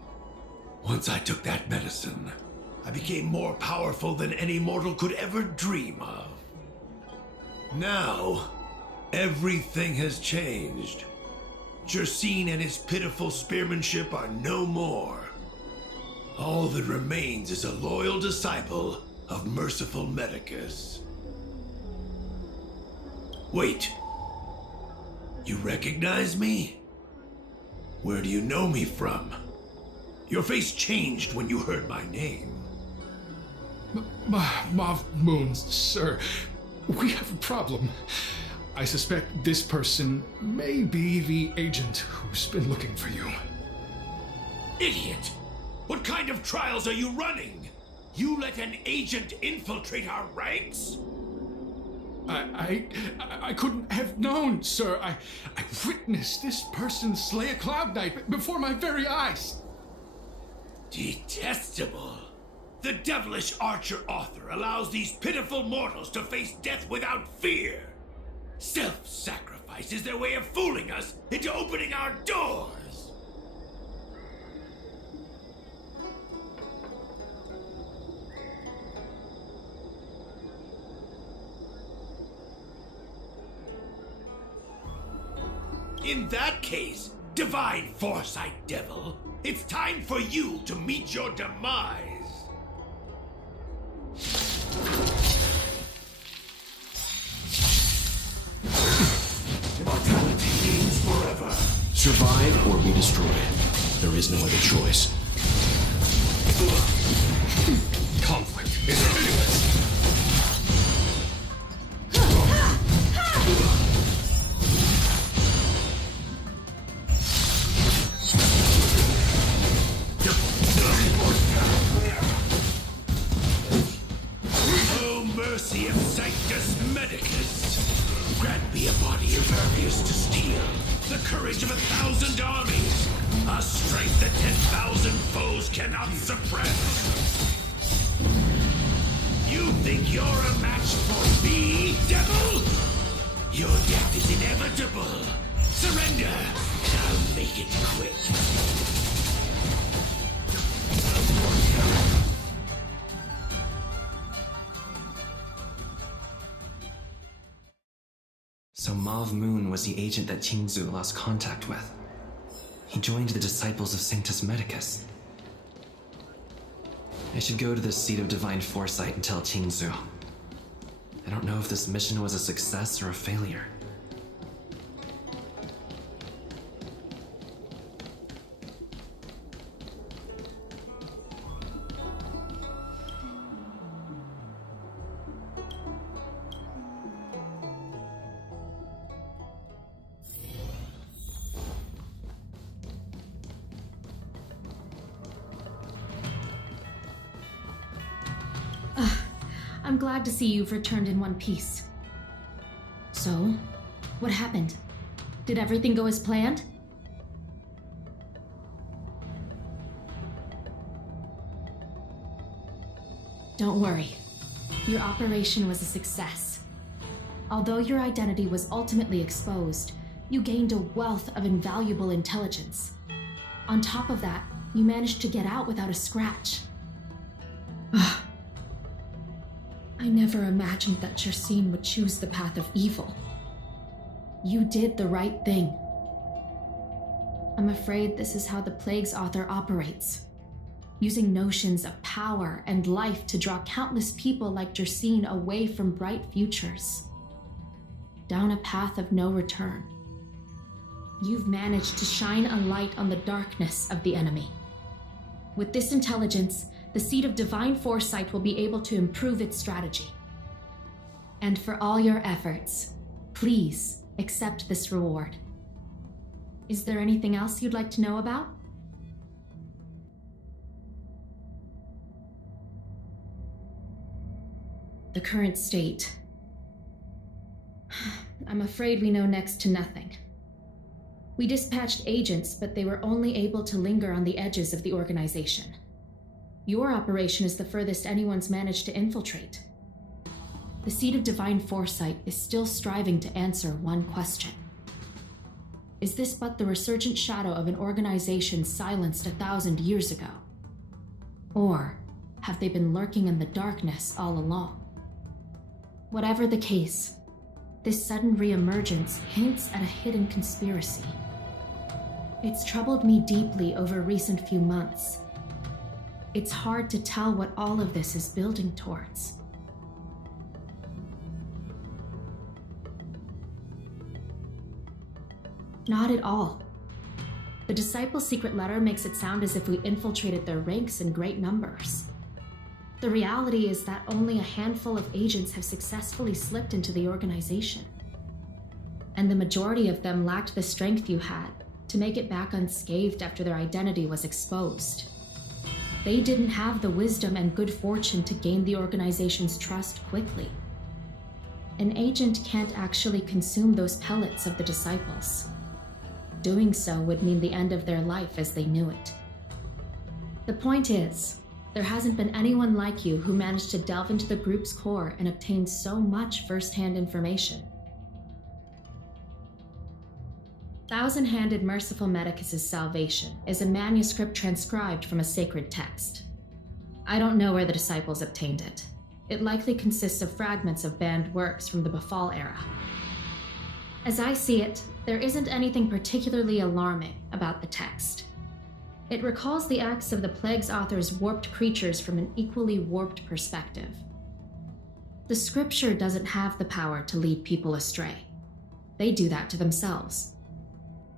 Once I took that medicine, I became more powerful than any mortal could ever dream of. Now, everything has changed. Jersine and his pitiful spearmanship are no more. All that remains is a loyal disciple of merciful Medicus. Wait. You recognize me? Where do you know me from? Your face changed when you heard my name. Mav Moons, sir. We have a problem. I suspect this person may be the agent who's been looking for you. Idiot! What kind of trials are you running? You let an agent infiltrate our ranks? I couldn't have known, sir. I witnessed this person slay a Cloud Knight before my very eyes. Detestable. The devilish archer author allows these pitiful mortals to face death without fear. Self-sacrifice is their way of fooling us into opening our doors. In that case, Divine Foresight Devil, it's time for you to meet your demise. Immortality means forever. Survive or be destroyed. There is no other choice. Conflict is endless. Oh, mercy of Sanctus Medicus! Grant me a body impervious to steel, the courage of 1,000 armies, a strength that 10,000 foes cannot suppress. You think you're a match for me, devil? Your death is inevitable. Surrender, and I'll make it quick. So Mauve Moon was the agent that Qingzu lost contact with. He joined the Disciples of Sanctus Medicus. I should go to the Seat of Divine Foresight and tell Qingzu. I don't know if this mission was a success or a failure. I'm glad to see you've returned in one piece. So, what happened? Did everything go as planned? Don't worry. Your operation was a success. Although your identity was ultimately exposed, you gained a wealth of invaluable intelligence. On top of that, you managed to get out without a scratch. I never imagined that Jersine would choose the path of evil. You did the right thing. I'm afraid this is how the Plague's author operates, using notions of power and life to draw countless people like Jersine away from bright futures, down a path of no return. You've managed to shine a light on the darkness of the enemy. With this intelligence, the Seed of Divine Foresight will be able to improve its strategy. And for all your efforts, please accept this reward. Is there anything else you'd like to know about? The current state. I'm afraid we know next to nothing. We dispatched agents, but they were only able to linger on the edges of the organization. Your operation is the furthest anyone's managed to infiltrate. The Seed of Divine Foresight is still striving to answer one question. Is this but the resurgent shadow of an organization silenced 1,000 years ago? Or have they been lurking in the darkness all along? Whatever the case, this sudden reemergence hints at a hidden conspiracy. It's troubled me deeply over recent few months. It's hard to tell what all of this is building towards. Not at all. The Disciples' secret letter makes it sound as if we infiltrated their ranks in great numbers. The reality is that only a handful of agents have successfully slipped into the organization. And the majority of them lacked the strength you had to make it back unscathed after their identity was exposed. They didn't have the wisdom and good fortune to gain the organization's trust quickly. An agent can't actually consume those pellets of the Disciples. Doing so would mean the end of their life as they knew it. The point is, there hasn't been anyone like you who managed to delve into the group's core and obtain so much first-hand information. Thousand-Handed Merciful Medicus' Salvation is a manuscript transcribed from a sacred text. I don't know where the Disciples obtained it. It likely consists of fragments of banned works from the Befall era. As I see it, there isn't anything particularly alarming about the text. It recalls the acts of the Plague's author's warped creatures from an equally warped perspective. The scripture doesn't have the power to lead people astray. They do that to themselves.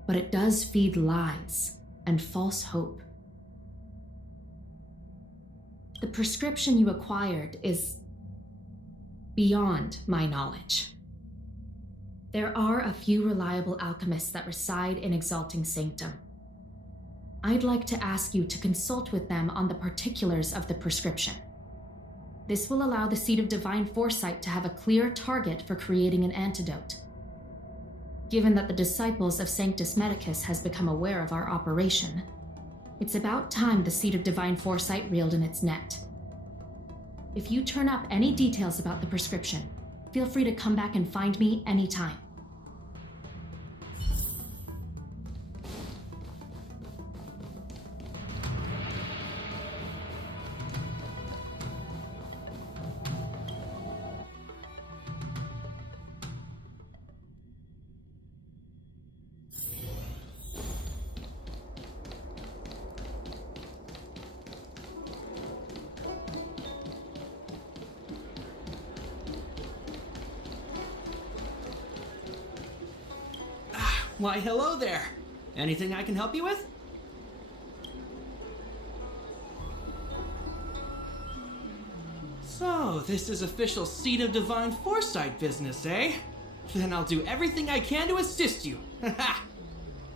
But it does feed lies and false hope. The prescription you acquired is beyond my knowledge. There are a few reliable alchemists that reside in Exalting Sanctum. I'd like to ask you to consult with them on the particulars of the prescription. This will allow the Seed of Divine Foresight to have a clear target for creating an antidote. Given that the Disciples of Sanctus Medicus has become aware of our operation, it's about time the Seed of Divine Foresight reeled in its net. If you turn up any details about the prescription, feel free to come back and find me anytime. Why, hello there. Anything I can help you with? So, this is official Seed of Divine Foresight business, eh? Then I'll do everything I can to assist you.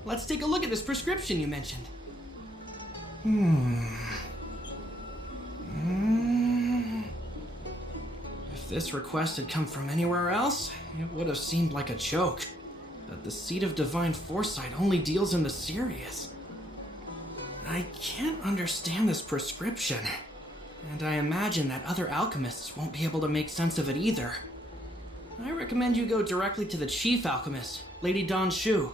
Let's take a look at this prescription you mentioned. this request had come from anywhere else, it would have seemed like a joke. But the Seed of Divine Foresight only deals in the serious. I can't understand this prescription, and I imagine that other alchemists won't be able to make sense of it either. I recommend you go directly to the chief alchemist, Lady Dan Shu.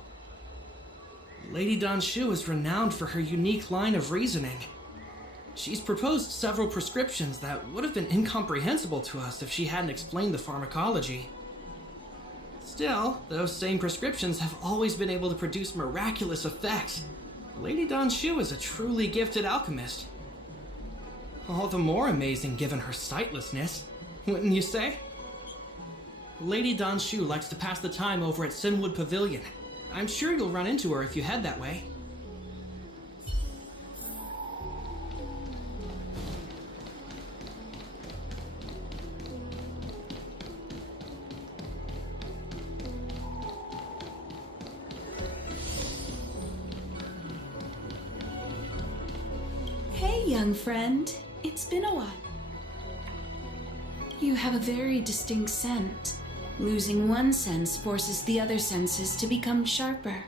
Lady Dan Shu is renowned for her unique line of reasoning. She's proposed several prescriptions that would have been incomprehensible to us if she hadn't explained the pharmacology. Still, those same prescriptions have always been able to produce miraculous effects. Lady Dan Shu is a truly gifted alchemist. All the more amazing given her sightlessness, wouldn't you say? Lady Dan Shu likes to pass the time over at Sinwood Pavilion. I'm sure you'll run into her if you head that way. Hey, young friend. It's been a while. You have a very distinct scent. Losing one sense forces the other senses to become sharper.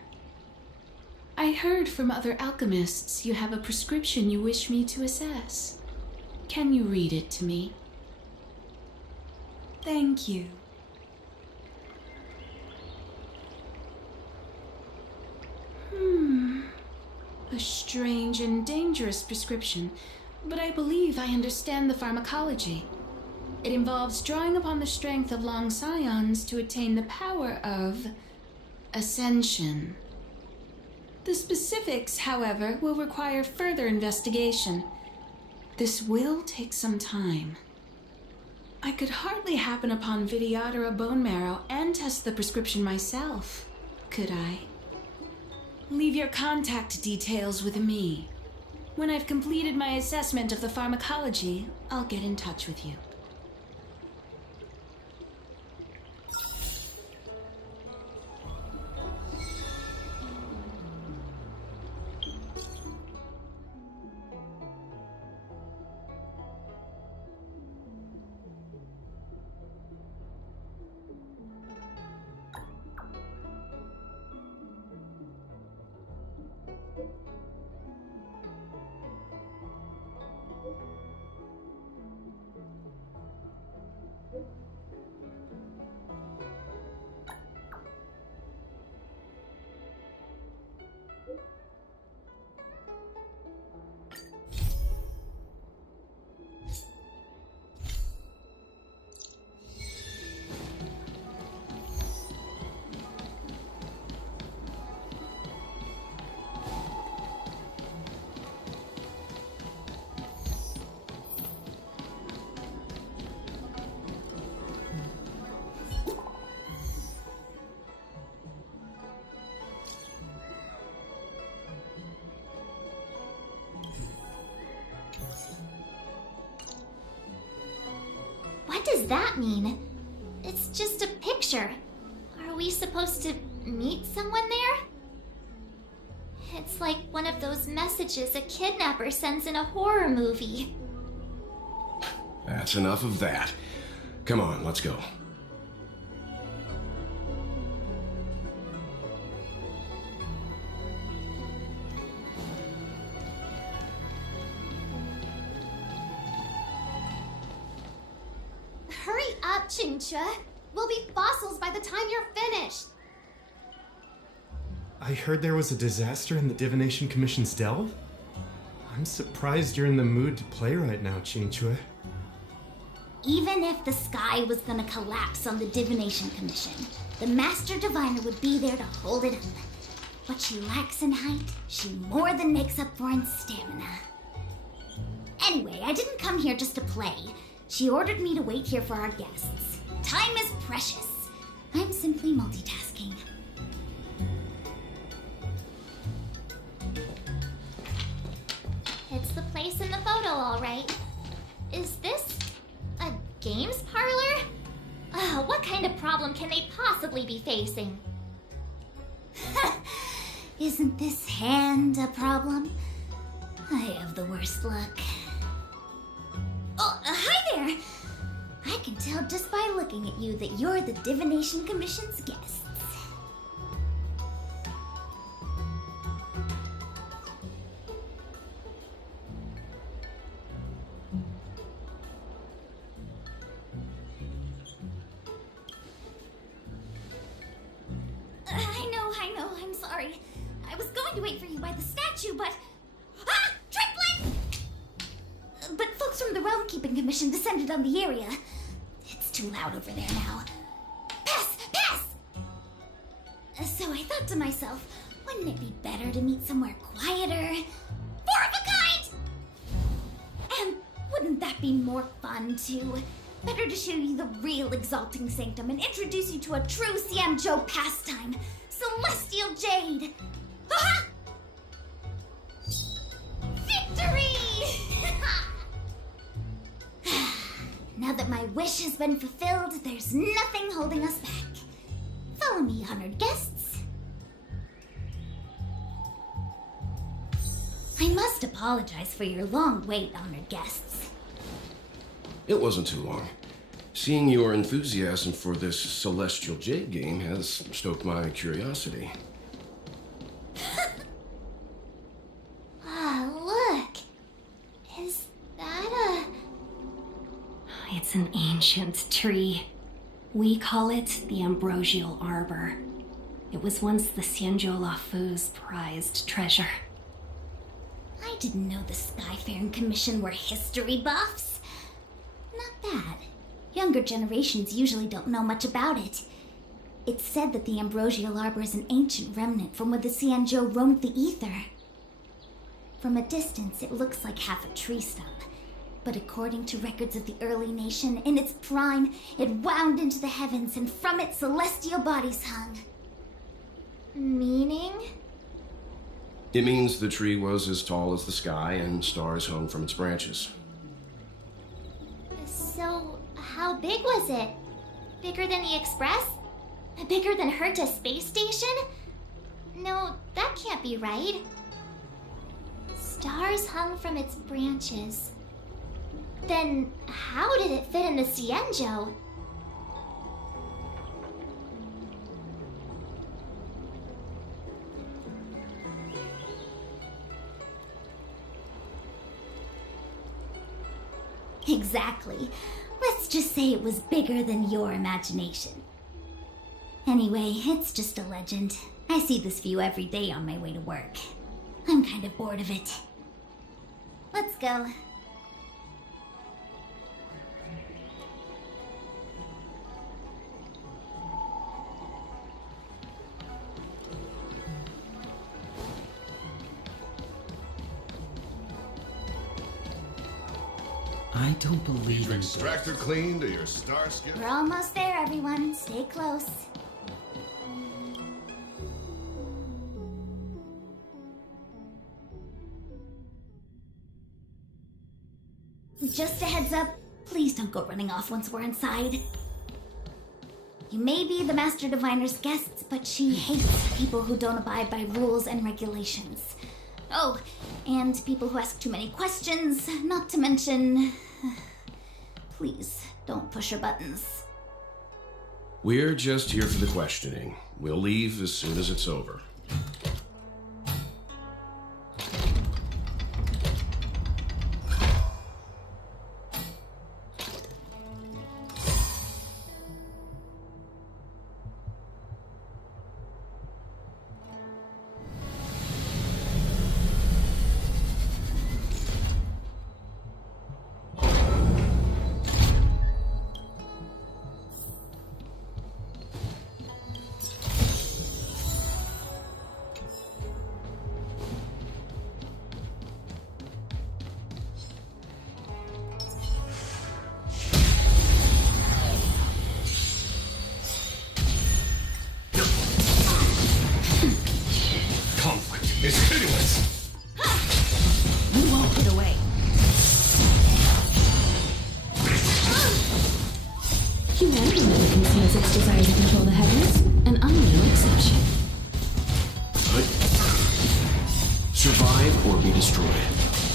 I heard from other alchemists you have a prescription you wish me to assess. Can you read it to me? Thank you. A strange and dangerous prescription, but I believe I understand the pharmacology. It involves drawing upon the strength of long scions to attain the power of ascension. The specifics, however, will require further investigation. This will take some time. I could hardly happen upon Vidyadhara bone marrow and test the prescription myself, could I? Leave your contact details with me. When I've completed my assessment of the pharmacology, I'll get in touch with you. What does that mean? It's just a picture. Are we supposed to meet someone there? It's like one of those messages a kidnapper sends in a horror movie. That's enough of that. Come on, let's go. Hurry up, Chincha. We'll be fossils by the time you're finished. I heard there was a disaster in the Divination Commission's delve? I'm surprised you're in the mood to play right now, Qingchue. Even if the sky was gonna collapse on the Divination Commission, the Master Diviner would be there to hold it up. What she lacks in height, she more than makes up for in stamina. Anyway, I didn't come here just to play. She ordered me to wait here for our guests. Time is precious. I'm simply multitasking. It's the place in the photo, all right. Is this a games parlor? What kind of problem can they possibly be facing? Isn't this hand a problem? I have the worst luck. Oh, hi there! I can tell just by looking at you that you're the Divination Commission's guests. I know, I'm sorry. I was going to wait for you by the statue, but... Ah! Triplet! But folks from the Realm Keeping Commission descended on the area. It's too loud over there now. Pass! Pass! So I thought to myself, wouldn't it be better to meet somewhere quieter? Four of a kind! And wouldn't that be more fun, too? Better to show you the real Exalting Sanctum and introduce you to a true Xianzhou pastime, Celestial Jade! Ha! Victory! Now that my wish has been fulfilled, there's nothing holding us back. Follow me, honored guests. I must apologize for your long wait, honored guests. It wasn't too long. Seeing your enthusiasm for this Celestial Jade game has stoked my curiosity. Look. Is that It's an ancient tree. We call it the Ambrosial Arbor. It was once the Xianzhou Lafu's prized treasure. I didn't know the Skyfaring Commission were history buffs. Not bad. Younger generations usually don't know much about it. It's said that the Ambrosial Arbor is an ancient remnant from when the Xianzhou roamed the ether. From a distance, it looks like half a tree stump. But according to records of the early nation, in its prime, it wound into the heavens and from it celestial bodies hung. Meaning? It means the tree was as tall as the sky and stars hung from its branches. So, how big was it? Bigger than the Express? Bigger than Herta Space Station? No, that can't be right. Stars hung from its branches. Then, how did it fit into Xianzhou? Exactly. Let's just say it was bigger than your imagination. Anyway, it's just a legend. I see this view every day on my way to work. I'm kind of bored of it. Let's go. I don't believe Your in extractor cleaned or your star skip? We're almost there, everyone. Stay close. Just a heads up, please don't go running off once we're inside. You may be the Master Diviner's guests, but she hates people who don't abide by rules and regulations. Oh, and people who ask too many questions, not to mention... Please, don't push her buttons. We're just here for the questioning. We'll leave as soon as it's over. It's pitiless! You won't get away. Humanity never conceals its desire to control the heavens, and I'm no exception. But survive or be destroyed.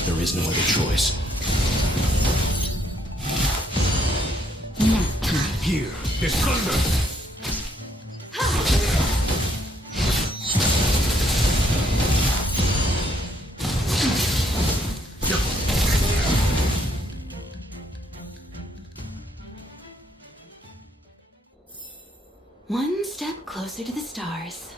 There is no other choice. Now, Hear this thunder! One step closer to the stars.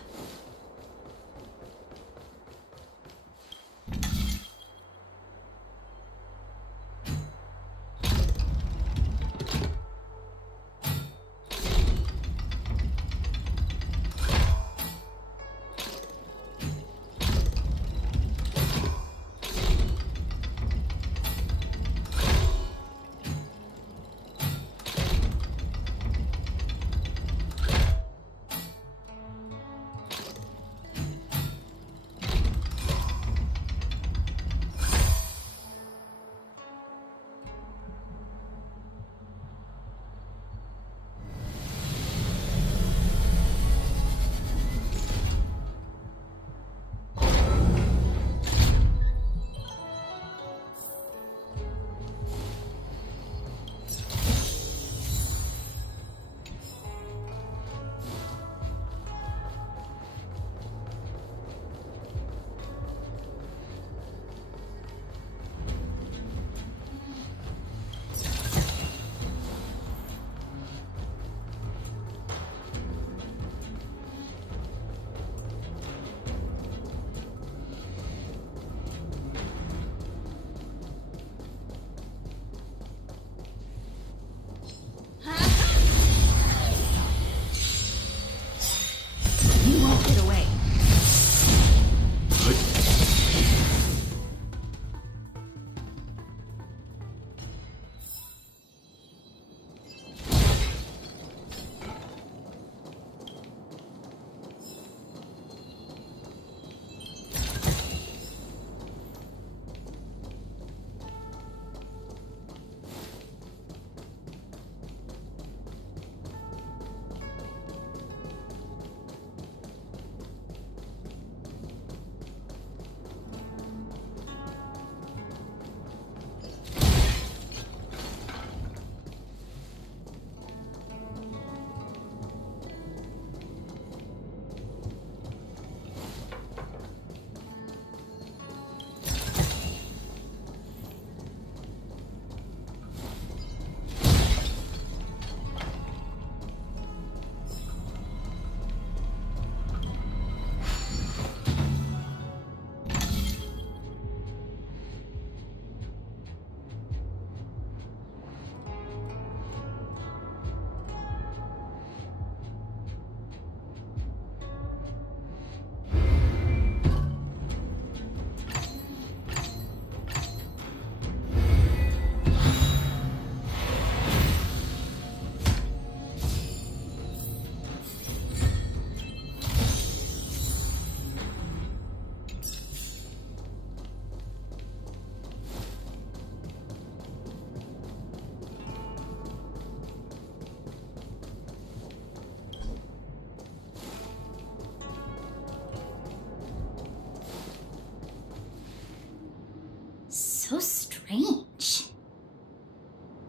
So strange.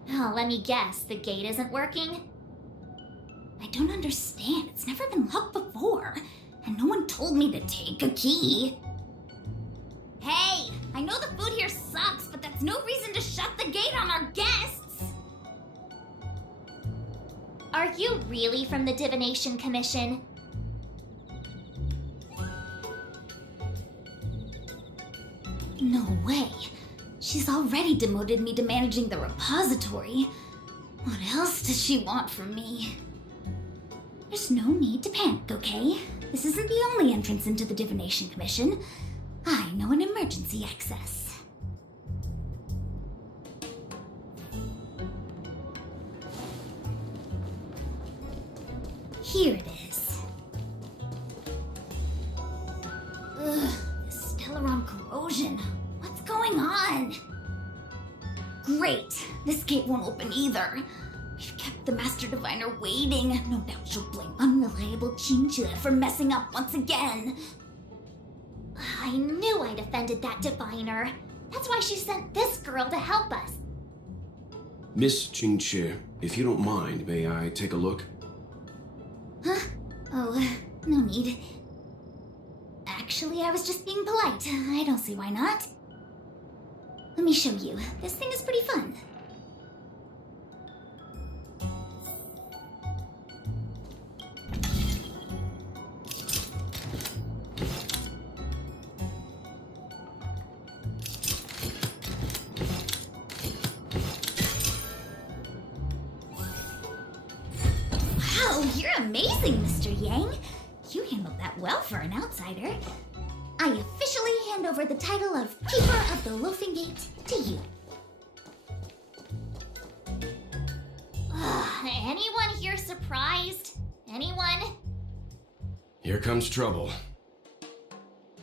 Oh, let me guess, the gate isn't working? I don't understand. It's never been locked before, and no one told me to take a key. Hey, I know the food here sucks, but that's no reason to shut the gate on our guests. Are you really from the Divination Commission? No way. She's already demoted me to managing the repository. What else does she want from me? There's no need to panic, okay? This isn't the only entrance into the Divination Commission. I know an emergency access. Here it is. Ugh, this Stellaron corrosion. What's going on? Great. This gate won't open either. We've kept the Master Diviner waiting. No doubt she'll blame unreliable Chinchilla for messing up once again. I knew I'd offended that Diviner. That's why she sent this girl to help us. Miss Qingche, if you don't mind, may I take a look? Huh? Oh, no need. Actually, I was just being polite. I don't see why not. Let me show you. This thing is pretty fun. Wow, you're amazing, Mr. Yang. You handled that well for an outsider. I officially hand over the title of Keeper of the Loafing Gate to you. Anyone here surprised? Anyone? Here comes trouble.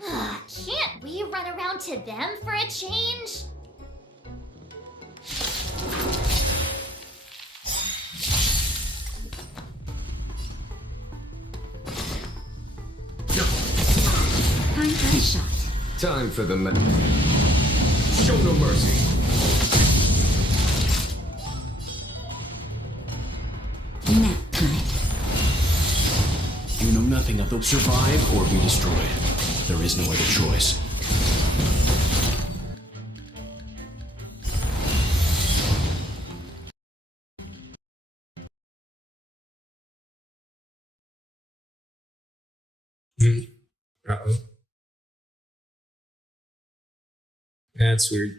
Can't we run around to them for a change? Time for a shot. Time for the Show no mercy. Nap time. You know nothing of the survive or be destroyed. There is no other choice. Uh-oh. That's weird.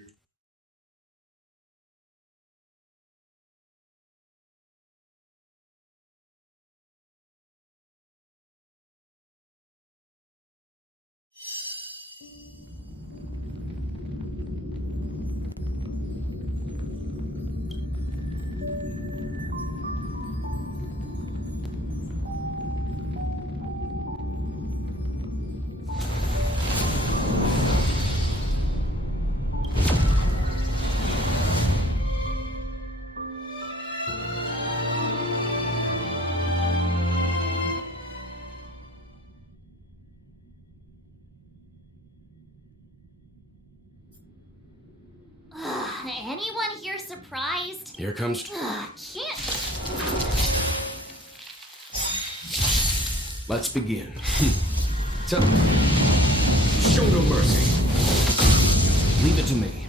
Anyone here surprised? Here comes... Can't... Let's begin. Show no mercy. Leave it to me.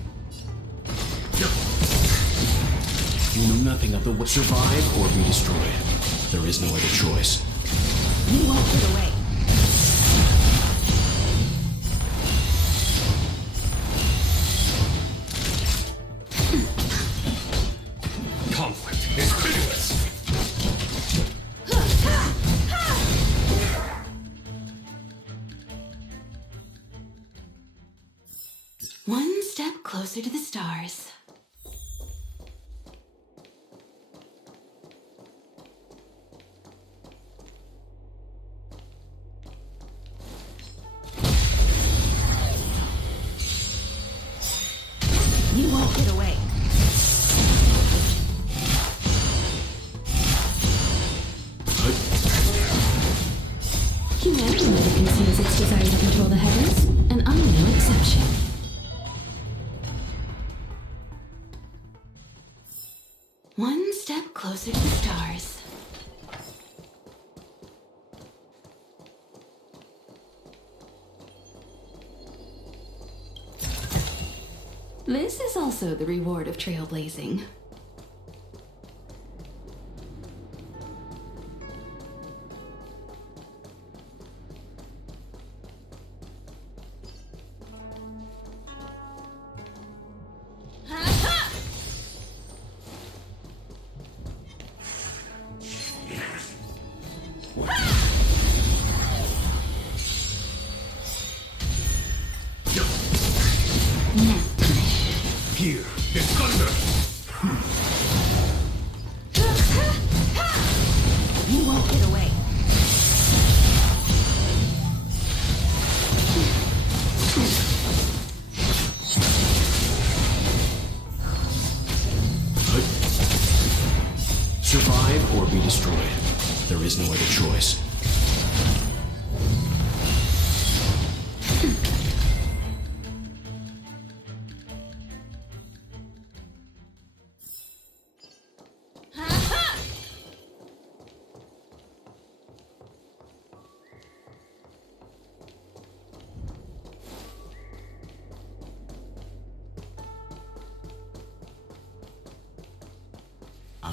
You know nothing of the survive or be destroyed. There is no other choice. You won't get away. Conflict is pitiless. One step closer to the stars. You won't get away. Humanity never conceals its desire to control the heavens, and I'm no exception. One step closer to the stars. This is also the reward of trailblazing. Here is thunder. You won't get away. Survive or be destroyed. There is no other choice.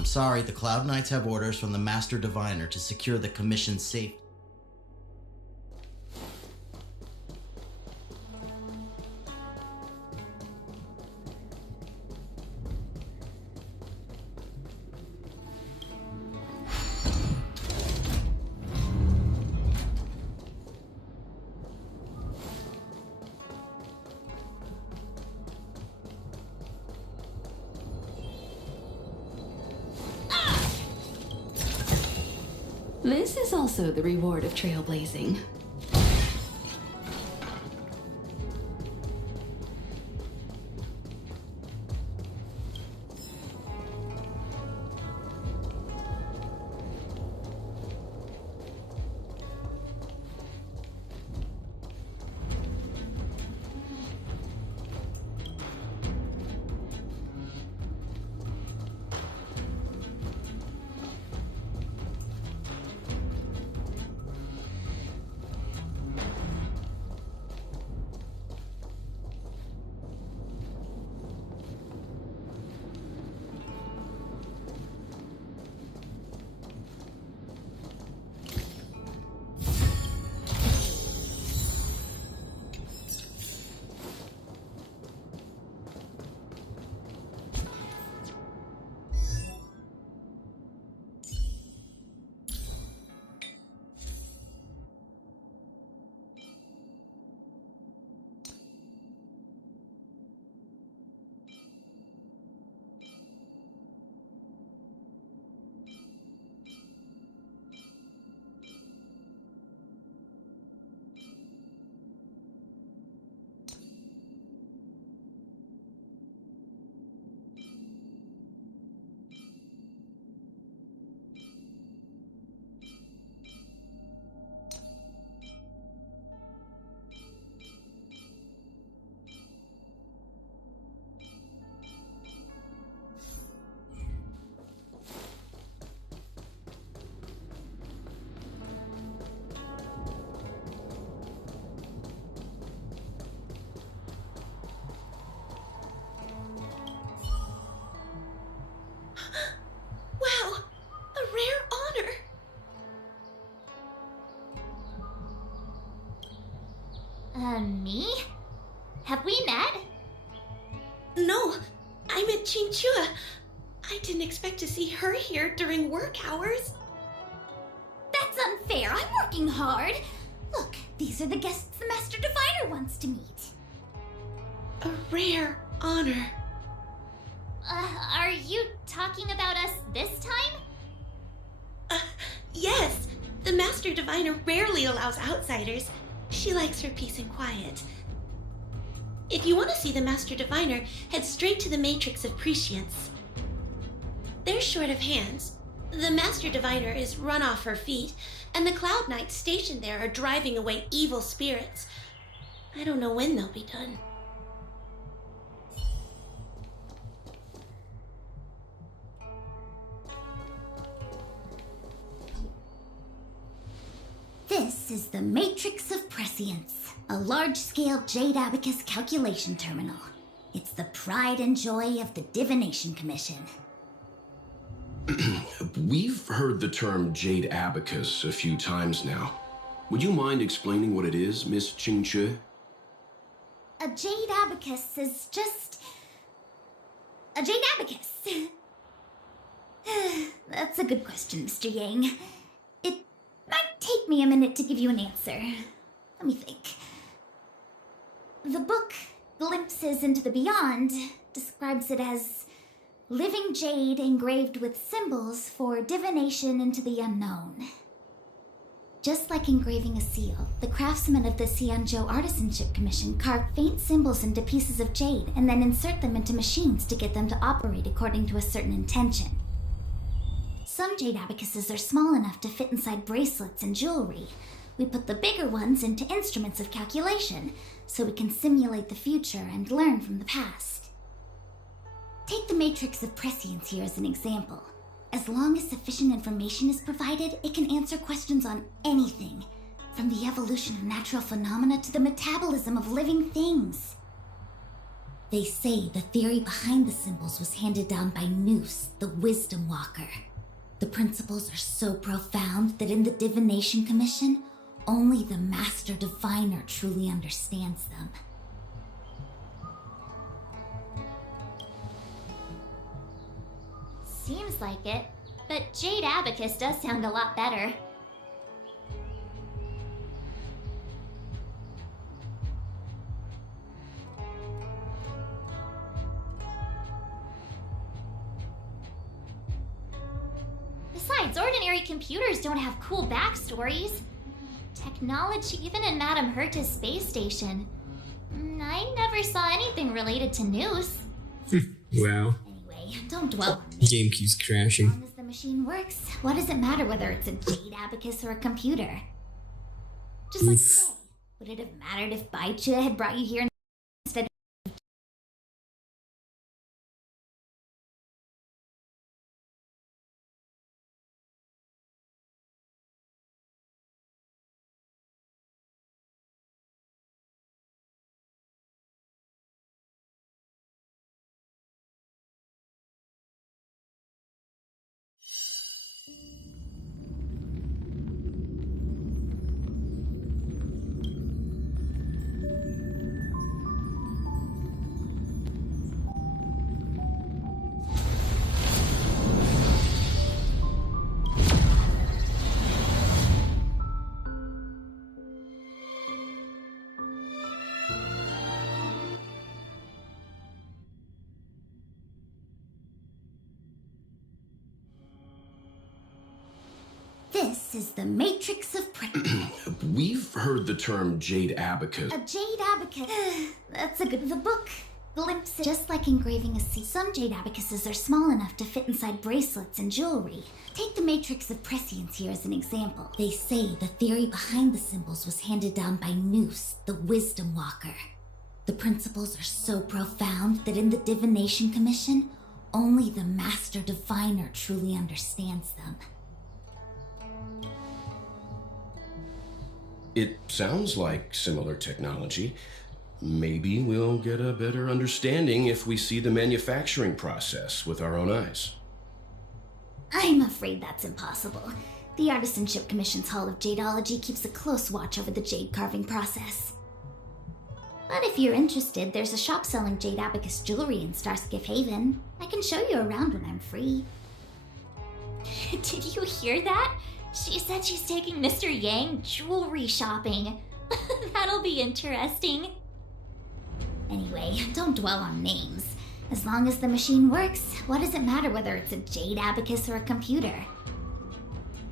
I'm sorry, the Cloud Knights have orders from the Master Diviner to secure the Commission's safety. This is also the reward of trailblazing. Wow! A rare honor! Me? Have we met? No, I met Chinchua. I didn't expect to see her here during work hours. That's unfair. I'm working hard. Look, these are the guests the Master Diviner wants to meet. A rare honor. Are you talking about us this time? Yes, the Master Diviner rarely allows outsiders. She likes her peace and quiet. If you want to see the Master Diviner, head straight to the Matrix of Prescience. They're short of hands. The Master Diviner is run off her feet, and the Cloud Knights stationed there are driving away evil spirits. I don't know when they'll be done. This is the Matrix of Prescience, a large-scale Jade Abacus calculation terminal. It's the pride and joy of the Divination Commission. We've heard the term Jade Abacus a few times now. Would you mind explaining what it is, Miss Qingche? A Jade Abacus is just... a Jade Abacus. That's a good question, Mr. Yang. It might take me a minute to give you an answer. Let me think. The book, Glimpses into the Beyond, describes it as living jade engraved with symbols for divination into the unknown. Just like engraving a seal, the craftsmen of the Xianzhou Artisanship Commission carve faint symbols into pieces of jade and then insert them into machines to get them to operate according to a certain intention. Some jade abacuses are small enough to fit inside bracelets and jewelry. We put the bigger ones into instruments of calculation, so we can simulate the future and learn from the past. Take the Matrix of Prescience here as an example. As long as sufficient information is provided, it can answer questions on anything, from the evolution of natural phenomena to the metabolism of living things. They say the theory behind the symbols was handed down by Noose, the Wisdom Walker. The principles are so profound that in the Divination Commission, only the Master Diviner truly understands them. Seems like it, but Jade Abacus does sound a lot better. Besides, ordinary computers don't have cool backstories. Technology, even in Madame Herta's space station. I never saw anything related to Noose. Wow. Anyway, don't dwell on Game keeps crashing. As long as the machine works, what does it matter whether it's a Jade Abacus or a computer? Just like today, would it have mattered if Baichua had brought you here instead of... This is the Matrix of We've heard the term Jade Abacus. A Jade Abacus. That's a good... The book. Glimpses. Just like engraving a sea. Some Jade Abacuses are small enough to fit inside bracelets and jewelry. Take the Matrix of Prescience here as an example. They say the theory behind the symbols was handed down by Noose, the Wisdom Walker. The principles are so profound that in the Divination Commission, only the Master Diviner truly understands them. It sounds like similar technology. Maybe we'll get a better understanding if we see the manufacturing process with our own eyes. I'm afraid that's impossible. The Artisanship Commission's Hall of Jadeology keeps a close watch over the jade carving process. But if you're interested, there's a shop selling Jade Abacus jewelry in Starskiff Haven. I can show you around when I'm free. Did you hear that? She said she's taking Mr. Yang jewelry shopping. That'll be interesting. Anyway, don't dwell on names. As long as the machine works, what does it matter whether it's a Jade Abacus or a computer?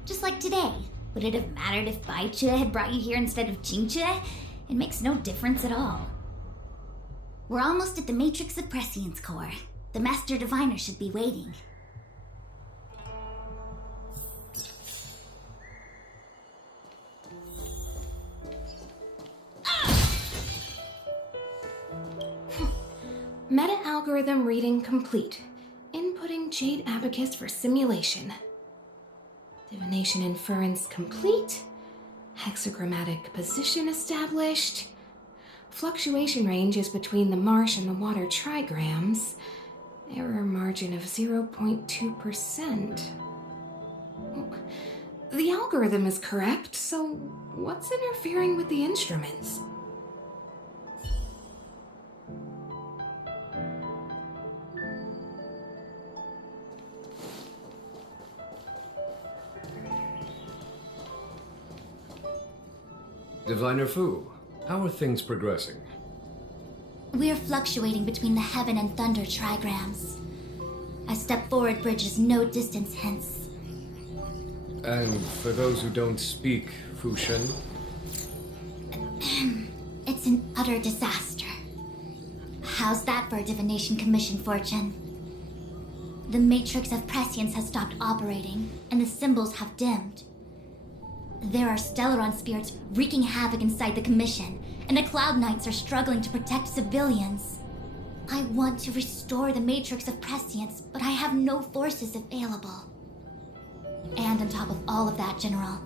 Just like today, would it have mattered if Baichua had brought you here instead of Qingchue? It makes no difference at all. We're almost at the Matrix of Prescience core. The Master Diviner should be waiting. Meta-algorithm reading complete. Inputting Jade Abacus for simulation. Divination inference complete. Hexagrammatic position established. Fluctuation range is between the marsh and the water trigrams. Error margin of 0.2%. The algorithm is correct, so what's interfering with the instruments? Diviner Fu, how are things progressing? We're fluctuating between the heaven and thunder trigrams. A step forward bridges no distance hence. And for those who don't speak Fushan? It's an utter disaster. How's that for a Divination Commission fortune? The Matrix of Prescience has stopped operating, and the symbols have dimmed. There are Stellaron spirits wreaking havoc inside the Commission, and the Cloud Knights are struggling to protect civilians. I want to restore the Matrix of Prescience, but I have no forces available. And on top of all of that, General,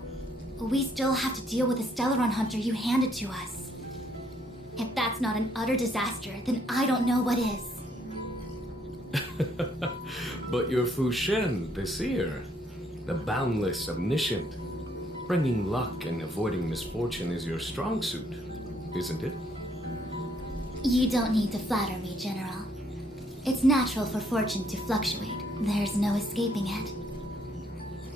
we still have to deal with the Stellaron hunter you handed to us. If that's not an utter disaster, then I don't know what is. But you're Fu Shen, the seer, the boundless, omniscient. Bringing luck and avoiding misfortune is your strong suit, isn't it? You don't need to flatter me, General. It's natural for fortune to fluctuate. There's no escaping it.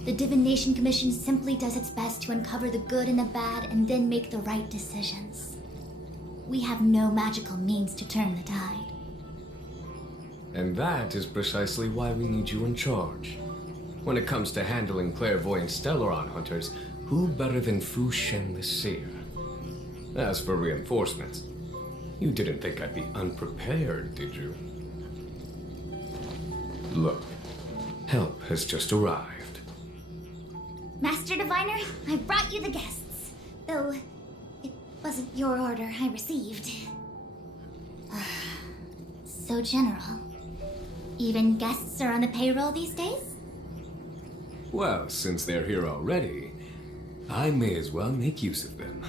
The Divination Commission simply does its best to uncover the good and the bad and then make the right decisions. We have no magical means to turn the tide. And that is precisely why we need you in charge. When it comes to handling clairvoyant Stellaron hunters, who better than Fu Shen the Seer? As for reinforcements, you didn't think I'd be unprepared, did you? Look, help has just arrived. Master Diviner, I brought you the guests. Though, it wasn't your order I received. So, General, even guests are on the payroll these days? Well, since they're here already, I may as well make use of them.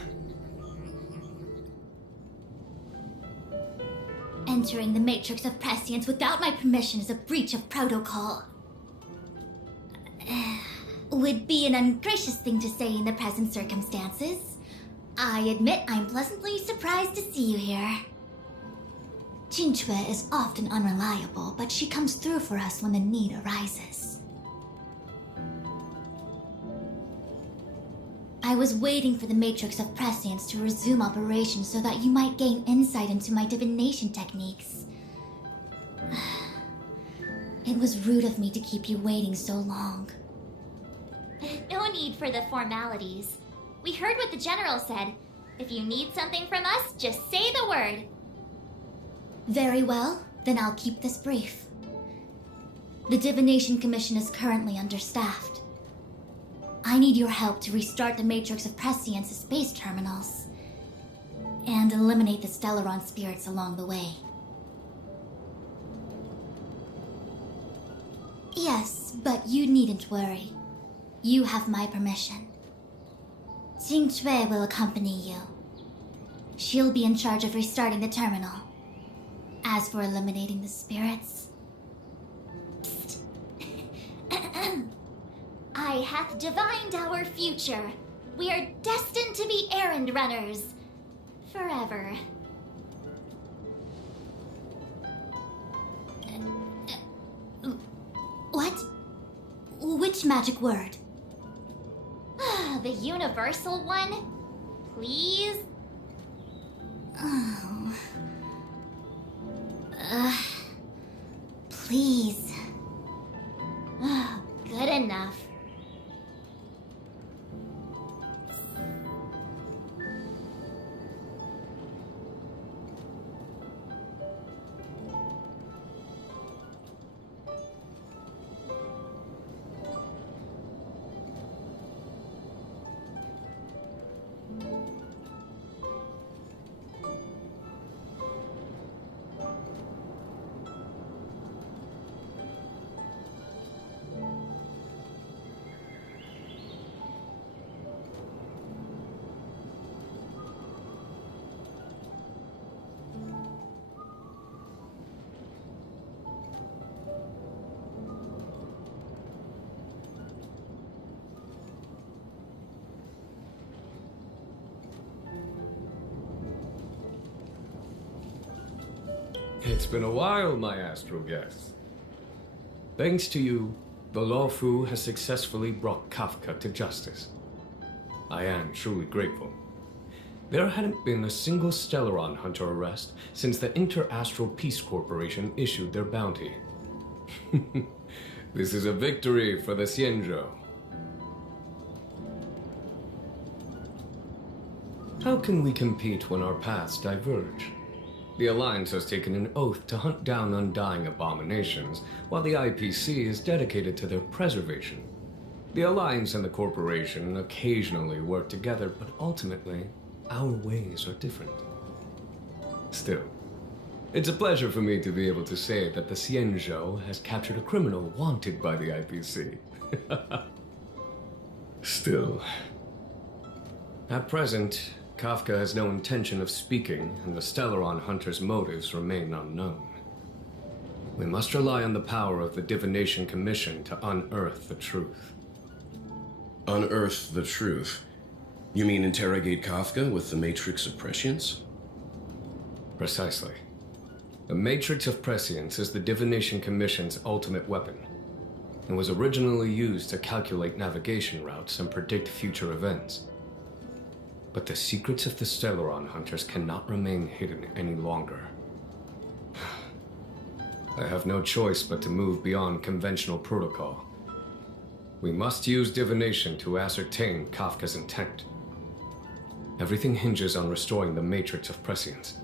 Entering the Matrix of Prescience without my permission is a breach of protocol. Would be an ungracious thing to say in the present circumstances. I admit I'm pleasantly surprised to see you here. Jinchue is often unreliable, but she comes through for us when the need arises. I was waiting for the Matrix of Prescience to resume operations so that you might gain insight into my divination techniques. It was rude of me to keep you waiting so long. No need for the formalities. We heard what the General said. If you need something from us, just say the word. Very well, then I'll keep this brief. The Divination Commission is currently understaffed. I need your help to restart the Matrix of Prescience's space terminals and eliminate the Stellaron spirits along the way. Yes, but you needn't worry. You have my permission. Jinchue will accompany you. She'll be in charge of restarting the terminal. As for eliminating the spirits... I hath divined our future. We are destined to be errand runners. Forever. What? Which magic word? The universal one? Please? Oh. Please. Good enough. It's been a while, my astral guests. Thanks to you, the Lawfu has successfully brought Kafka to justice. I am truly grateful. There hadn't been a single Stellaron hunter arrest since the Inter-Astral Peace Corporation issued their bounty. This is a victory for the Xianzhou. How can we compete when our paths diverge? The Alliance has taken an oath to hunt down undying abominations, while the IPC is dedicated to their preservation. The Alliance and the Corporation occasionally work together, but ultimately, our ways are different. Still, it's a pleasure for me to be able to say that the Xianzhou has captured a criminal wanted by the IPC. Still, at present, Kafka has no intention of speaking, and the Stellaron Hunter's motives remain unknown. We must rely on the power of the Divination Commission to unearth the truth. Unearth the truth? You mean interrogate Kafka with the Matrix of Prescience? Precisely. The Matrix of Prescience is the Divination Commission's ultimate weapon, and was originally used to calculate navigation routes and predict future events. But the secrets of the Stellaron Hunters cannot remain hidden any longer. I have no choice but to move beyond conventional protocol. We must use divination to ascertain Kafka's intent. Everything hinges on restoring the Matrix of Prescience,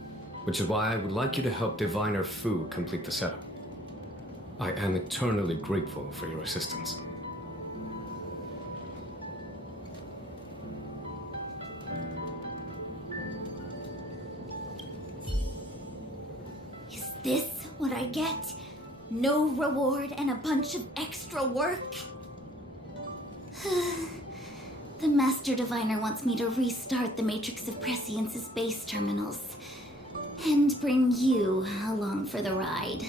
which is why I would like you to help Diviner Fu complete the setup. I am eternally grateful for your assistance. Is this what I get? No reward and a bunch of extra work? The Master Diviner wants me to restart the Matrix of Prescience's base terminals. And bring you along for the ride.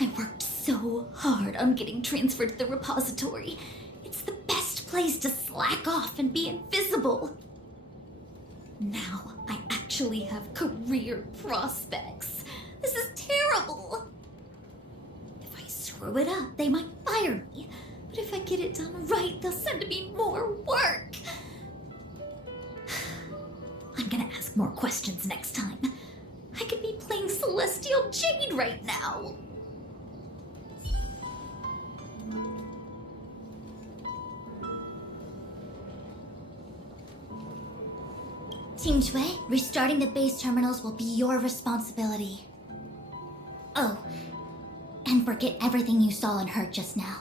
I worked so hard on getting transferred to the repository. It's the best place to slack off and be invisible. Now I actually have career prospects. This is terrible. If I screw it up, they might fire me. But if I get it done right, they'll send me more work. I'm gonna ask more questions next time. I could be playing Celestial Jade right now. Team Shui, restarting the base terminals will be your responsibility. Oh, and forget everything you saw and heard just now.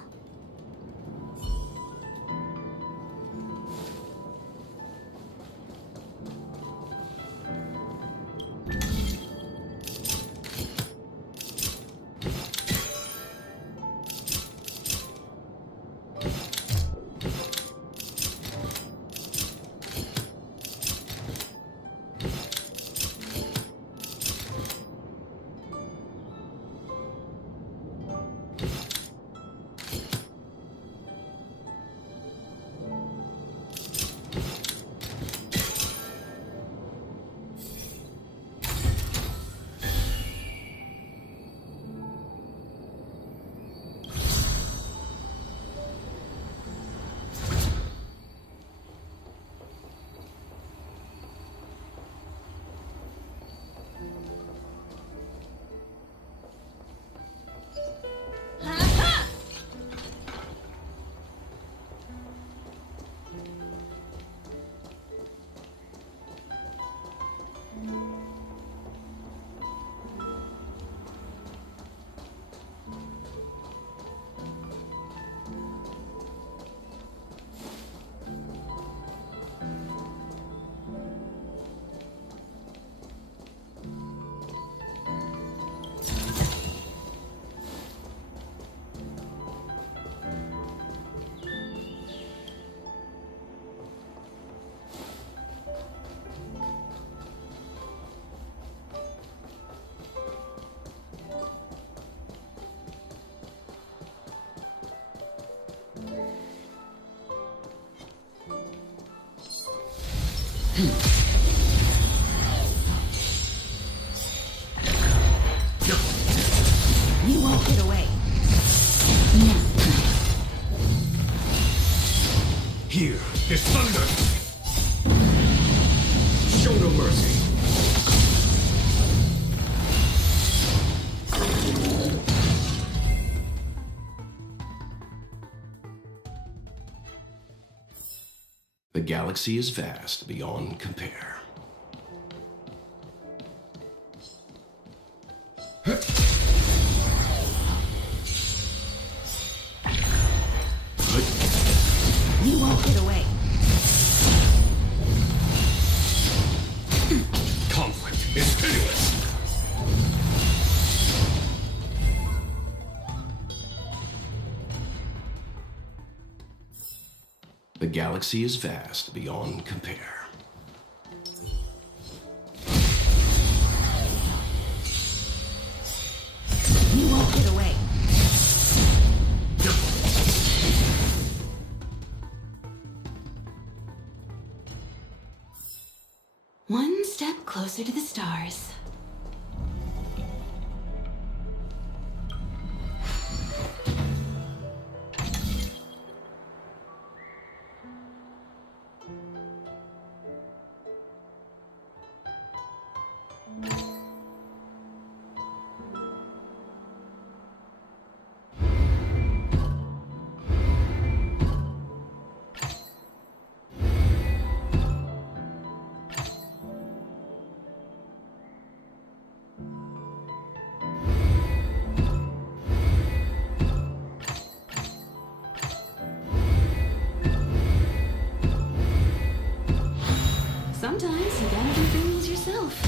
You won't get away. Here is thunder! Show no mercy! The galaxy is vast beyond compare. You won't get away. Conflict is pitiless! galaxy is vast beyond compare. You won't get away. One step closer to the stars. Sometimes you gotta do things yourself.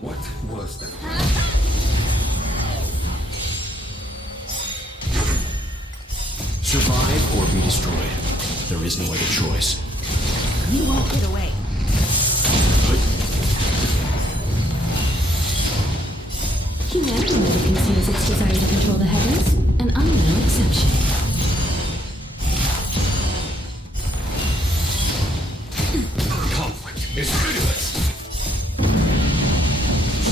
What was that? Survive or be destroyed. There is no other choice. You won't get away. Humanity never conceals its desire to control the heavens, and I'm no exception. Conflict is pitiless.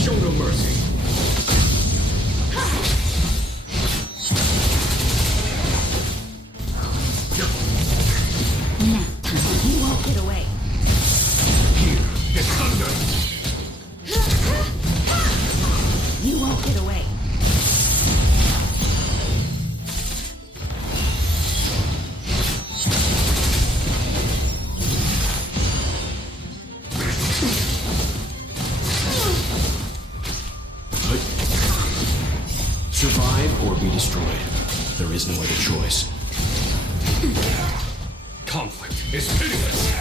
Show no mercy. You won't get away. Here is thunder. You won't get away. Survive or be destroyed. There is no other choice. Conflict is pitiless.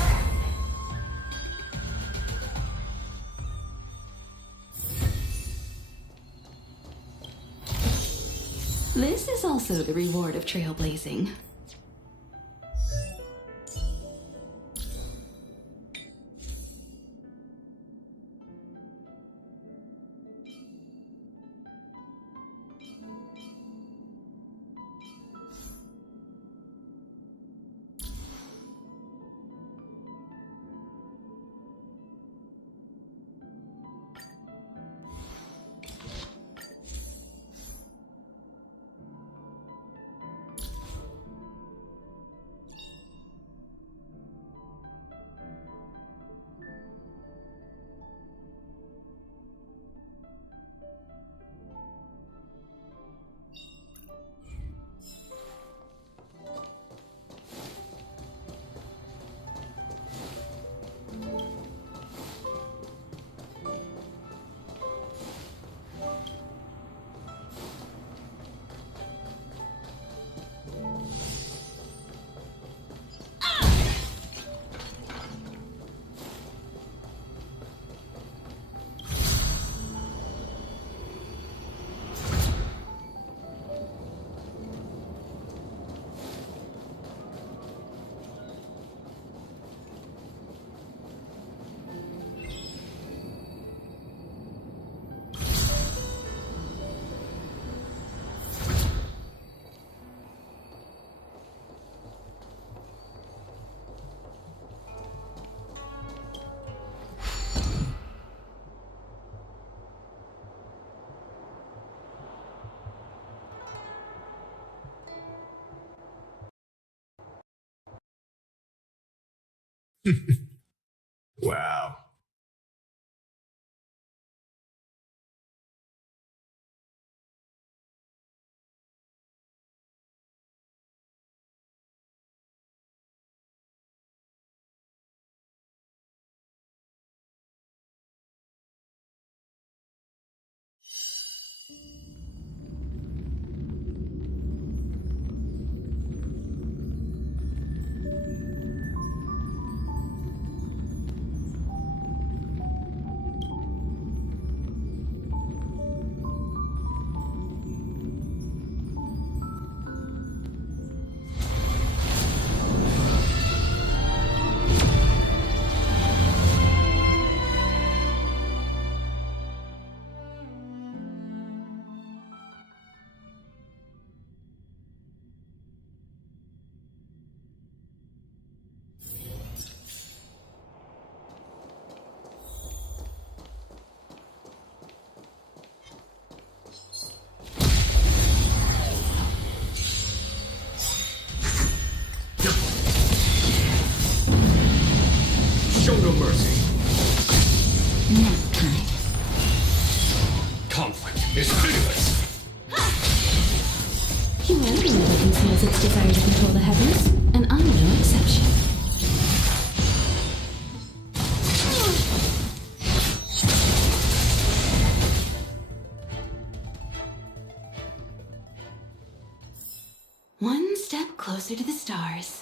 This is also the reward of trailblazing. Wow. Show no mercy. Nap time. Conflict is pitiless. Humanity never conceals its desire to control the heavens, and I'm no exception. One step closer to the stars.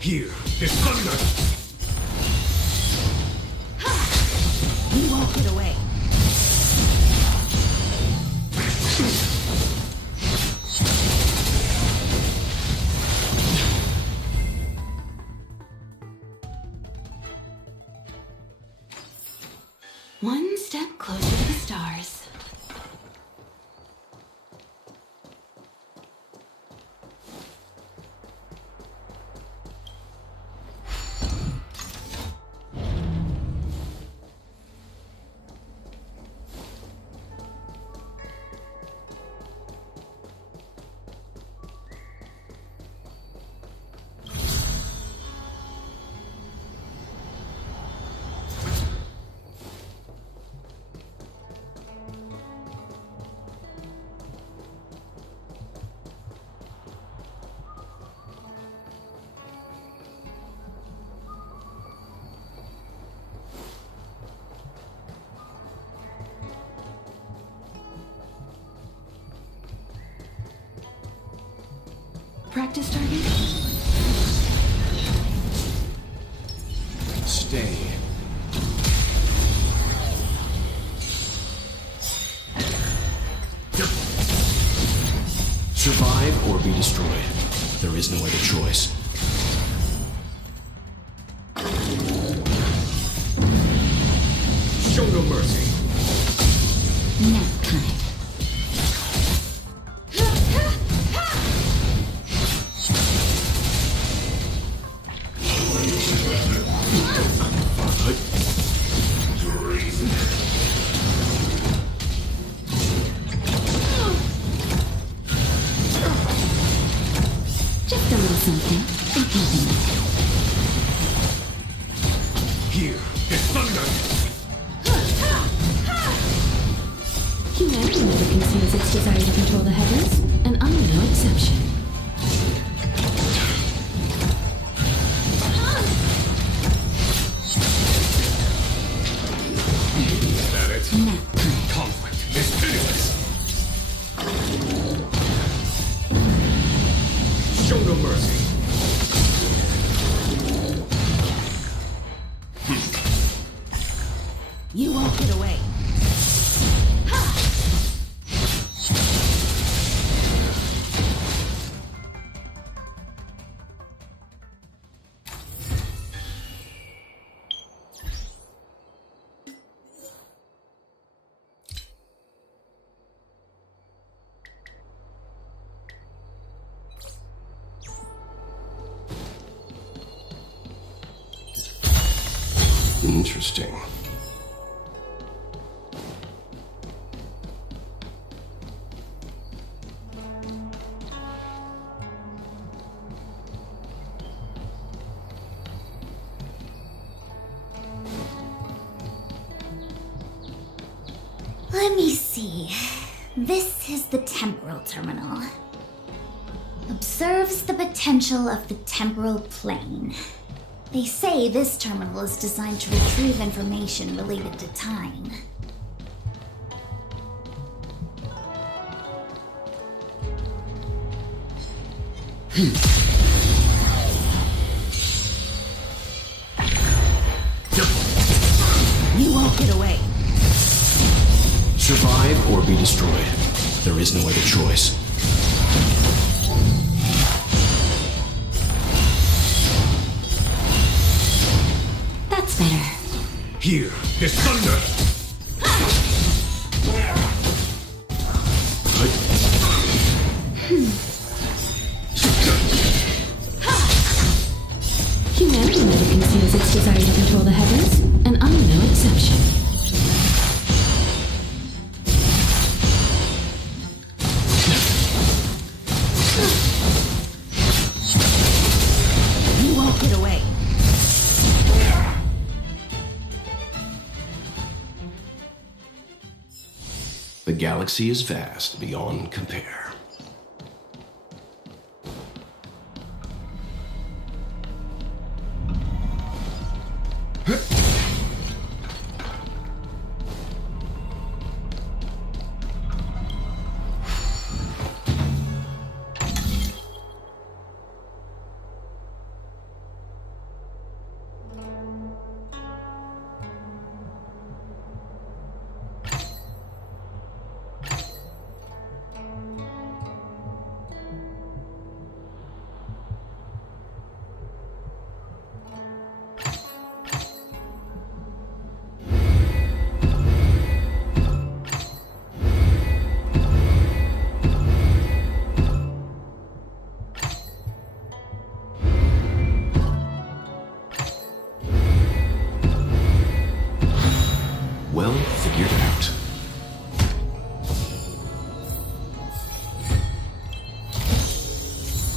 Here is thunder. You won't get away. One step closer to the stars. practice target? Stay. Survive or be destroyed. There is no other choice. Show no mercy. Nap time. Just a little something. Think nothing of it. Here is thunder. Humanity never conceals its desire to control the heavens, and I'm no exception. Is that it? Nap time. Conflict is pitiless. Show no mercy. You won't get away. Interesting. Let me see. This is the temporal terminal. Observes the potential of the temporal plane. They say this terminal is designed to retrieve information related to time. You won't get away. Survive or be destroyed. There is no other choice. That's better. Here is thunder. Humanity never conceals its desire to control the heavens, and I'm no exception. You won't get away. The galaxy is vast beyond compare. Well figured out.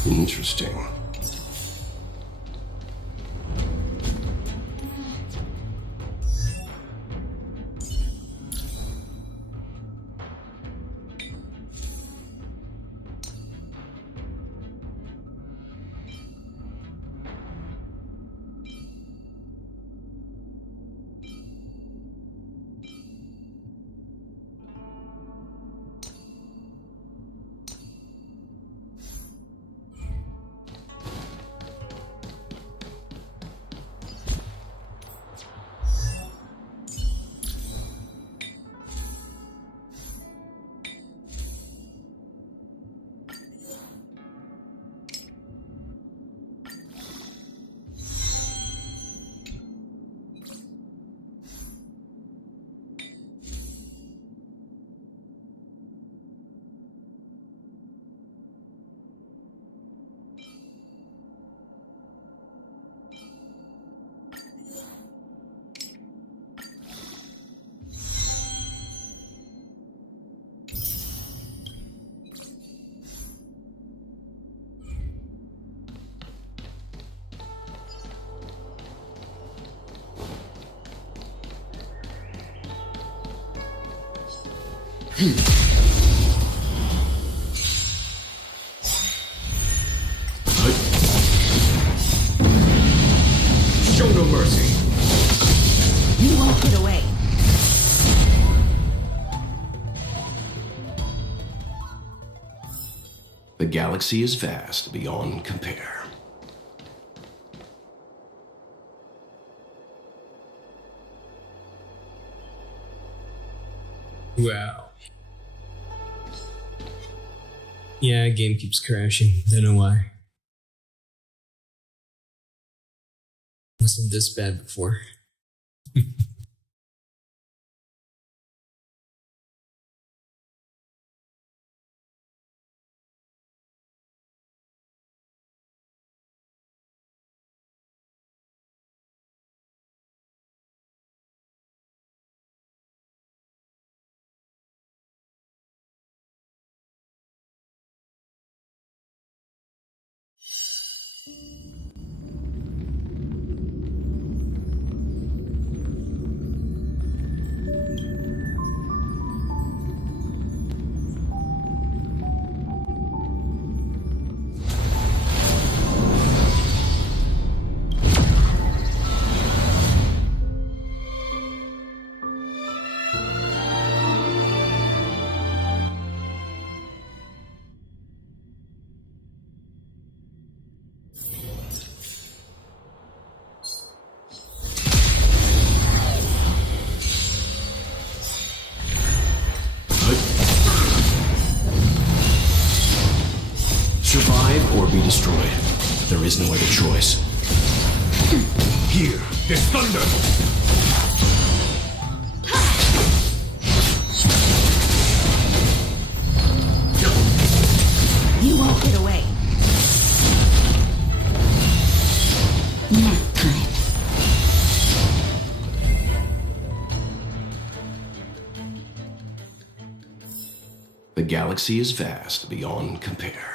Interesting. Show no mercy. You won't get away. The galaxy is vast beyond compare. Wow. Yeah, game keeps crashing. Don't know why. Wasn't this bad before. Survive or be destroyed. There is no other choice. Here, there's thunder! You won't get away. Nap time. The galaxy is vast beyond compare.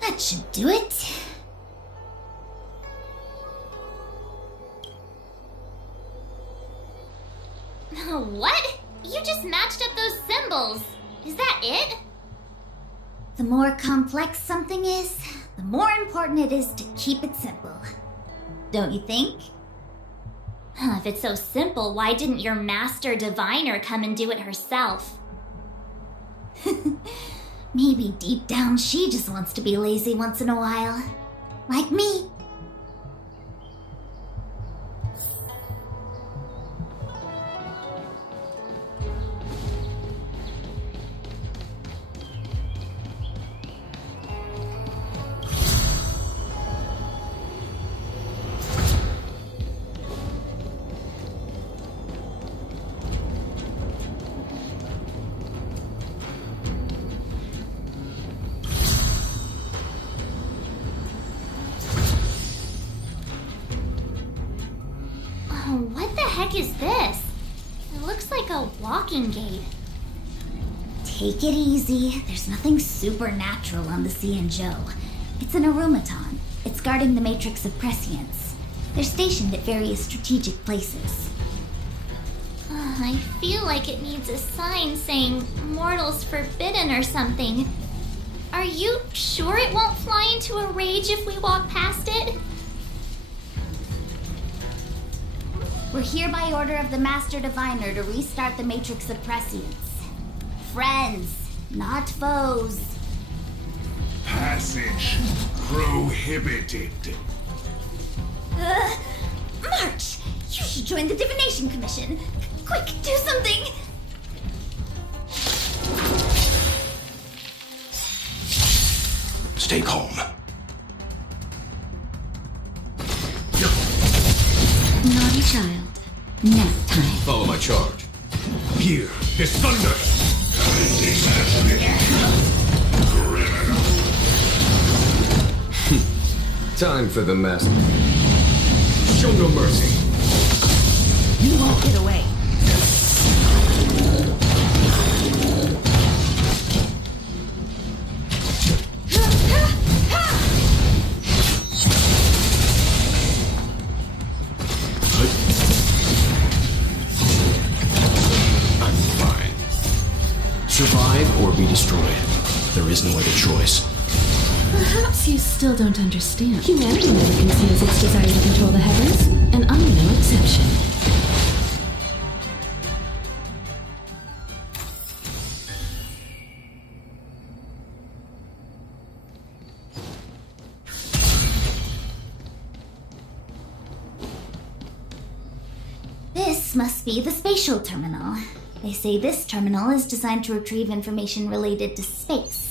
That should do it. What? You just matched up those symbols. Is that it? The more complex something is, the more important it is to keep it simple. don't you think? If it's so simple, why didn't your master diviner come and do it herself? Maybe deep down she just wants to be lazy once in a while. Like me. What the heck is this? It looks like a walking gate. Take it easy. There's nothing supernatural on the Cianzhou. It's an aromaton. It's guarding the matrix of prescience. They're stationed at various strategic places. I feel like it needs a sign saying mortals forbidden or something. Are you sure it won't fly into a rage if we walk past it? We're here by order of the Master Diviner to restart the Matrix of Prescience. Friends, not foes. Passage prohibited. March! You should join the Divination Commission. Quick, do something! Stay calm. Naughty child. Nap time. Follow my charge. Hear this thunder! Time for the master. Show no mercy. You won't get away. I'm fine. Survive or be destroyed. There is no other choice. Perhaps you still don't understand. Humanity never conceals its desire to control the heavens, and I'm no exception. This must be the spatial terminal. They say this terminal is designed to retrieve information related to space.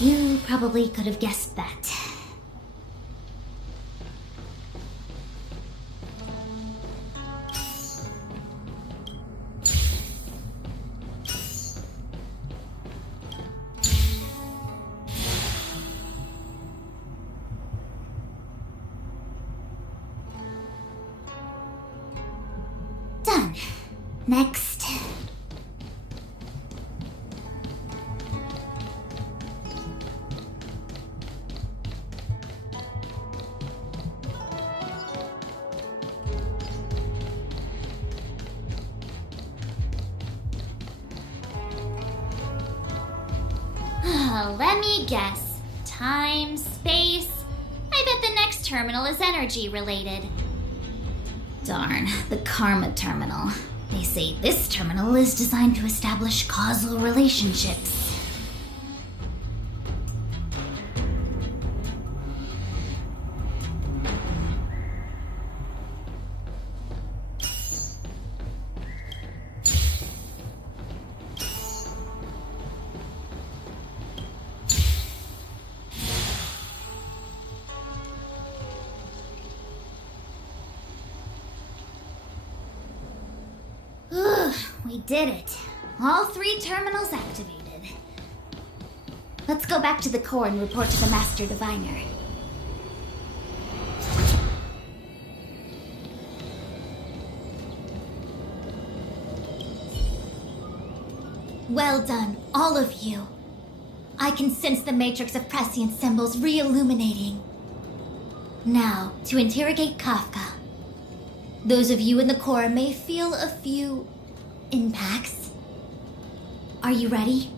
You probably could have guessed that. Done. Next. Let me guess. Time, space. I bet the next terminal is energy related. Darn, the Karma Terminal. They say this terminal is designed to establish causal relationships. We did it. All 3 terminals activated. Let's go back to the core and report to the Master Diviner. Well done, all of you. I can sense the matrix of prescient symbols re-illuminating. Now, to interrogate Kafka. Those of you in the core may feel a few impacts. Are you ready?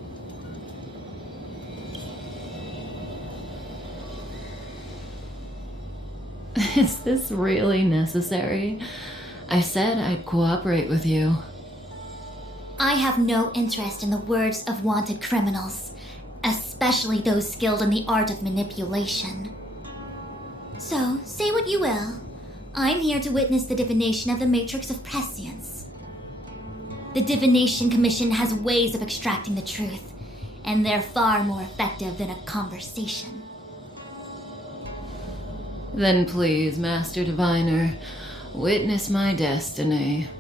Is this really necessary? I said I'd cooperate with you. I have no interest in the words of wanted criminals, especially those skilled in the art of manipulation. So, say what you will. I'm here to witness the divination of the Matrix of Prescience. The Divination Commission has ways of extracting the truth, and they're far more effective than a conversation. Then please, Master Diviner, witness my destiny.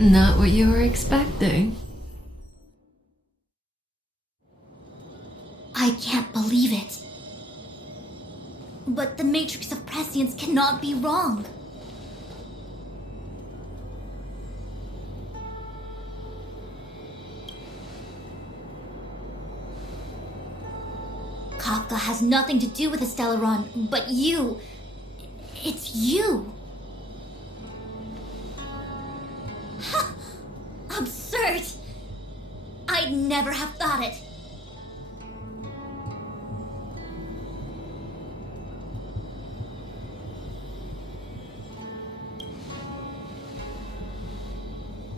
Not what you were expecting. I can't believe it. But the Matrix of Prescience cannot be wrong. Kafka has nothing to do with the Stellaron, but you. It's you. Absurd! I'd never have thought it.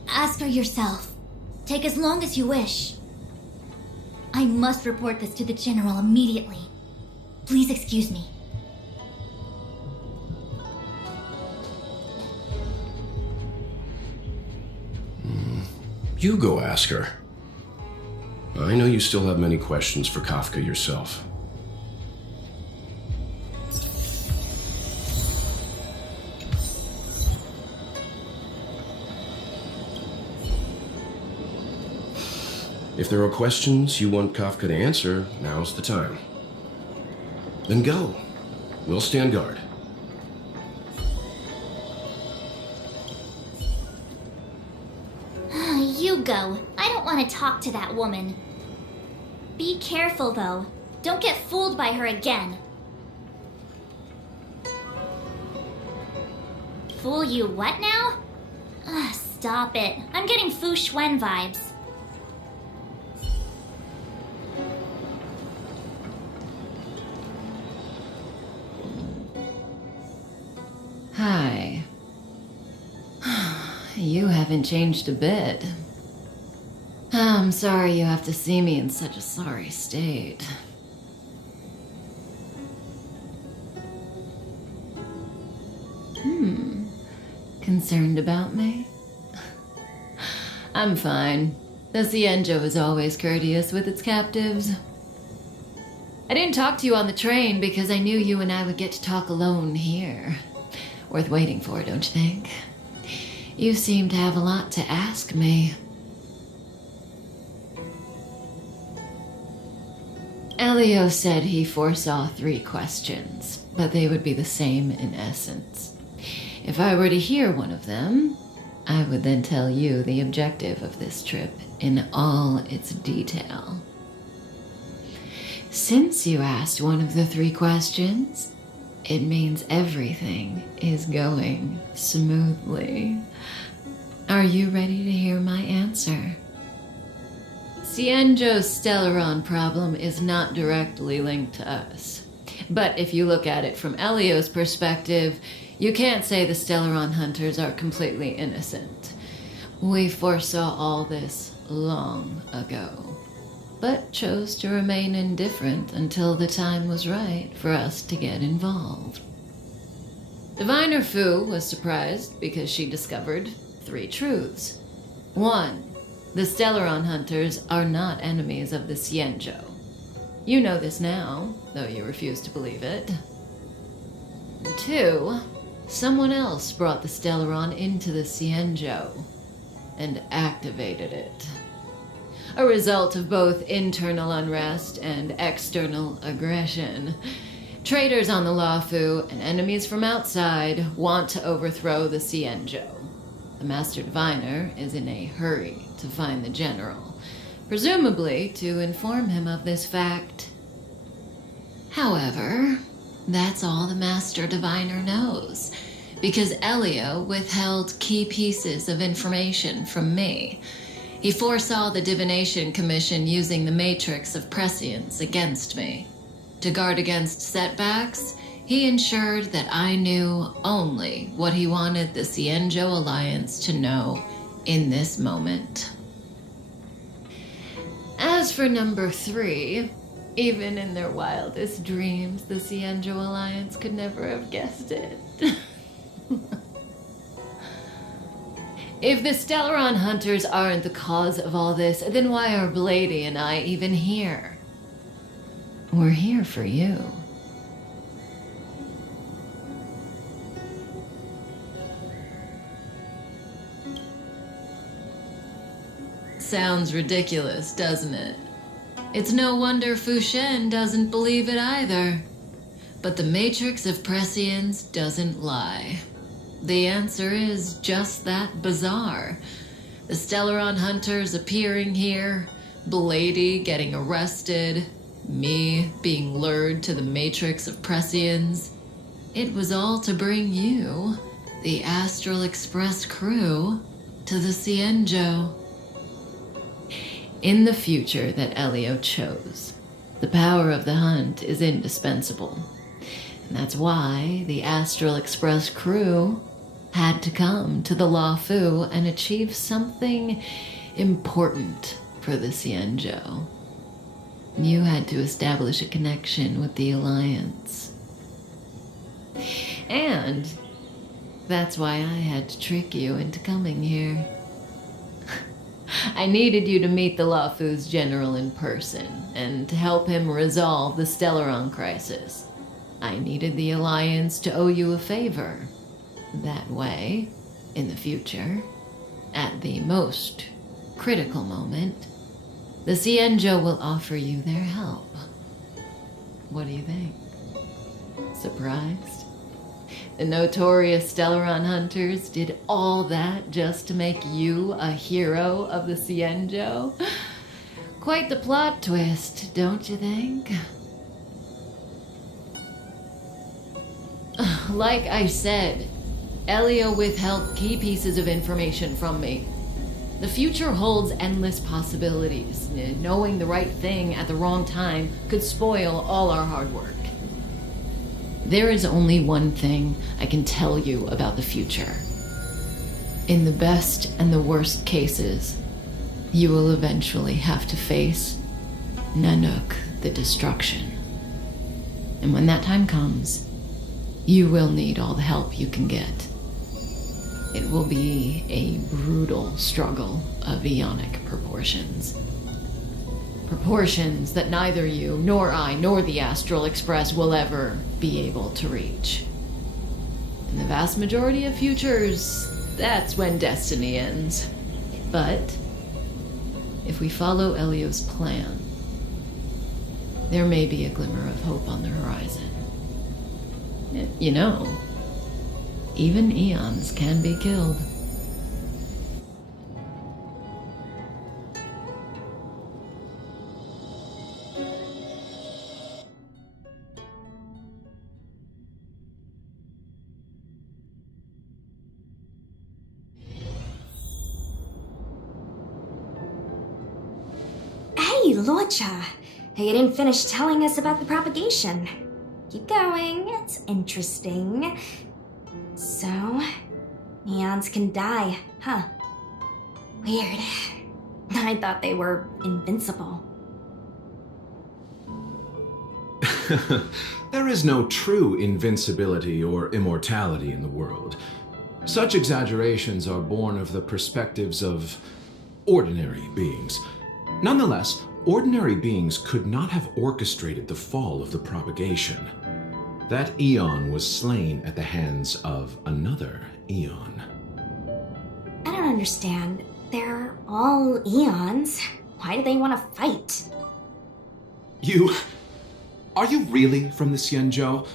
Ask her yourself. Take as long as you wish. I must report this to the General immediately. Please excuse me. You go ask her. I know you still have many questions for Kafka yourself. If there are questions you want Kafka to answer, now's the time. Then go. We'll stand guard. You go. I don't want to talk to that woman. Be careful, though. Don't get fooled by her again. Fool you what now? Stop it. I'm getting Fu Xuan vibes. Hi. You haven't changed a bit. I'm sorry you have to see me in such a sorry state. Concerned about me? I'm fine. The Cienjo is always courteous with its captives. I didn't talk to you on the train because I knew you and I would get to talk alone here. Worth waiting for, don't you think? You seem to have a lot to ask me. Elio said he foresaw 3 questions, but they would be the same in essence. If I were to hear one of them, I would then tell you the objective of this trip in all its detail. Since you asked one of the 3 questions, it means everything is going smoothly. Are you ready to hear my answer? Cienjo's Stellaron problem is not directly linked to us. But if you look at it from Elio's perspective, you can't say the Stellaron hunters are completely innocent. We foresaw all this long ago, but chose to remain indifferent until the time was right for us to get involved. Diviner Fu was surprised because she discovered 3 truths. 1. The Stellaron hunters are not enemies of the Cienjo. You know this now, though you refuse to believe it. 2. Someone else brought the Stellaron into the Cienjo and activated it. a result of both internal unrest and external aggression. Traitors on the Lawfu and enemies from outside want to overthrow the Cienjo. The Master Diviner is in a hurry to find the General, presumably to inform him of this fact. However, that's all the Master Diviner knows, because Elio withheld key pieces of information from me. He foresaw the Divination Commission using the Matrix of Prescience against me. To guard against setbacks, he ensured that I knew only what he wanted the Cienjo Alliance to know in this moment. As for number 3, even in their wildest dreams, the Cienjo Alliance could never have guessed it. If the Stellaron Hunters aren't the cause of all this, then why are Blady and I even here? We're here for you. Sounds ridiculous, doesn't it? It's no wonder Fu Shen doesn't believe it either. But the Matrix of Prescience doesn't lie. The answer is just that bizarre. The Stellaron Hunters appearing here, Blady getting arrested, me being lured to the Matrix of Prescience. It was all to bring you, the Astral Express crew, to the Cienjo. In the future that Elio chose, the power of the hunt is indispensable. And that's why the Astral Express crew had to come to the Lawfu and achieve something important for the Cienjo. You had to establish a connection with the Alliance. And that's why I had to trick you into coming here. I needed you to meet the Lawfu's general in person and to help him resolve the Stellaron crisis. I needed the Alliance to owe you a favor. That way, in the future, at the most critical moment, the Cienjo will offer you their help. What do you think? Surprised? The notorious Stellaron Hunters did all that just to make you a hero of the Cienjo? Quite the plot twist, don't you think? Like I said, Elio withheld key pieces of information from me. The future holds endless possibilities. Knowing the right thing at the wrong time could spoil all our hard work. There is only one thing I can tell you about the future. In the best and the worst cases, you will eventually have to face Nanook the Destruction. And when that time comes, you will need all the help you can get. It will be a brutal struggle of eonic proportions. Proportions that neither you, nor I, nor the Astral Express will ever be able to reach. In the vast majority of futures, that's when destiny ends. But if we follow Elio's plan, there may be a glimmer of hope on the horizon. You know, even eons can be killed. Hey, Lorcha! You didn't finish telling us about the propagation. Keep going, it's interesting. So, neons can die, huh? Weird. I thought they were invincible. There is no true invincibility or immortality in the world. Such exaggerations are born of the perspectives of ordinary beings. Nonetheless, ordinary beings could not have orchestrated the fall of the propagation. That eon was slain at the hands of another eon. I don't understand. They're all eons. Why do they want to fight? Are you really from the Xianzhou?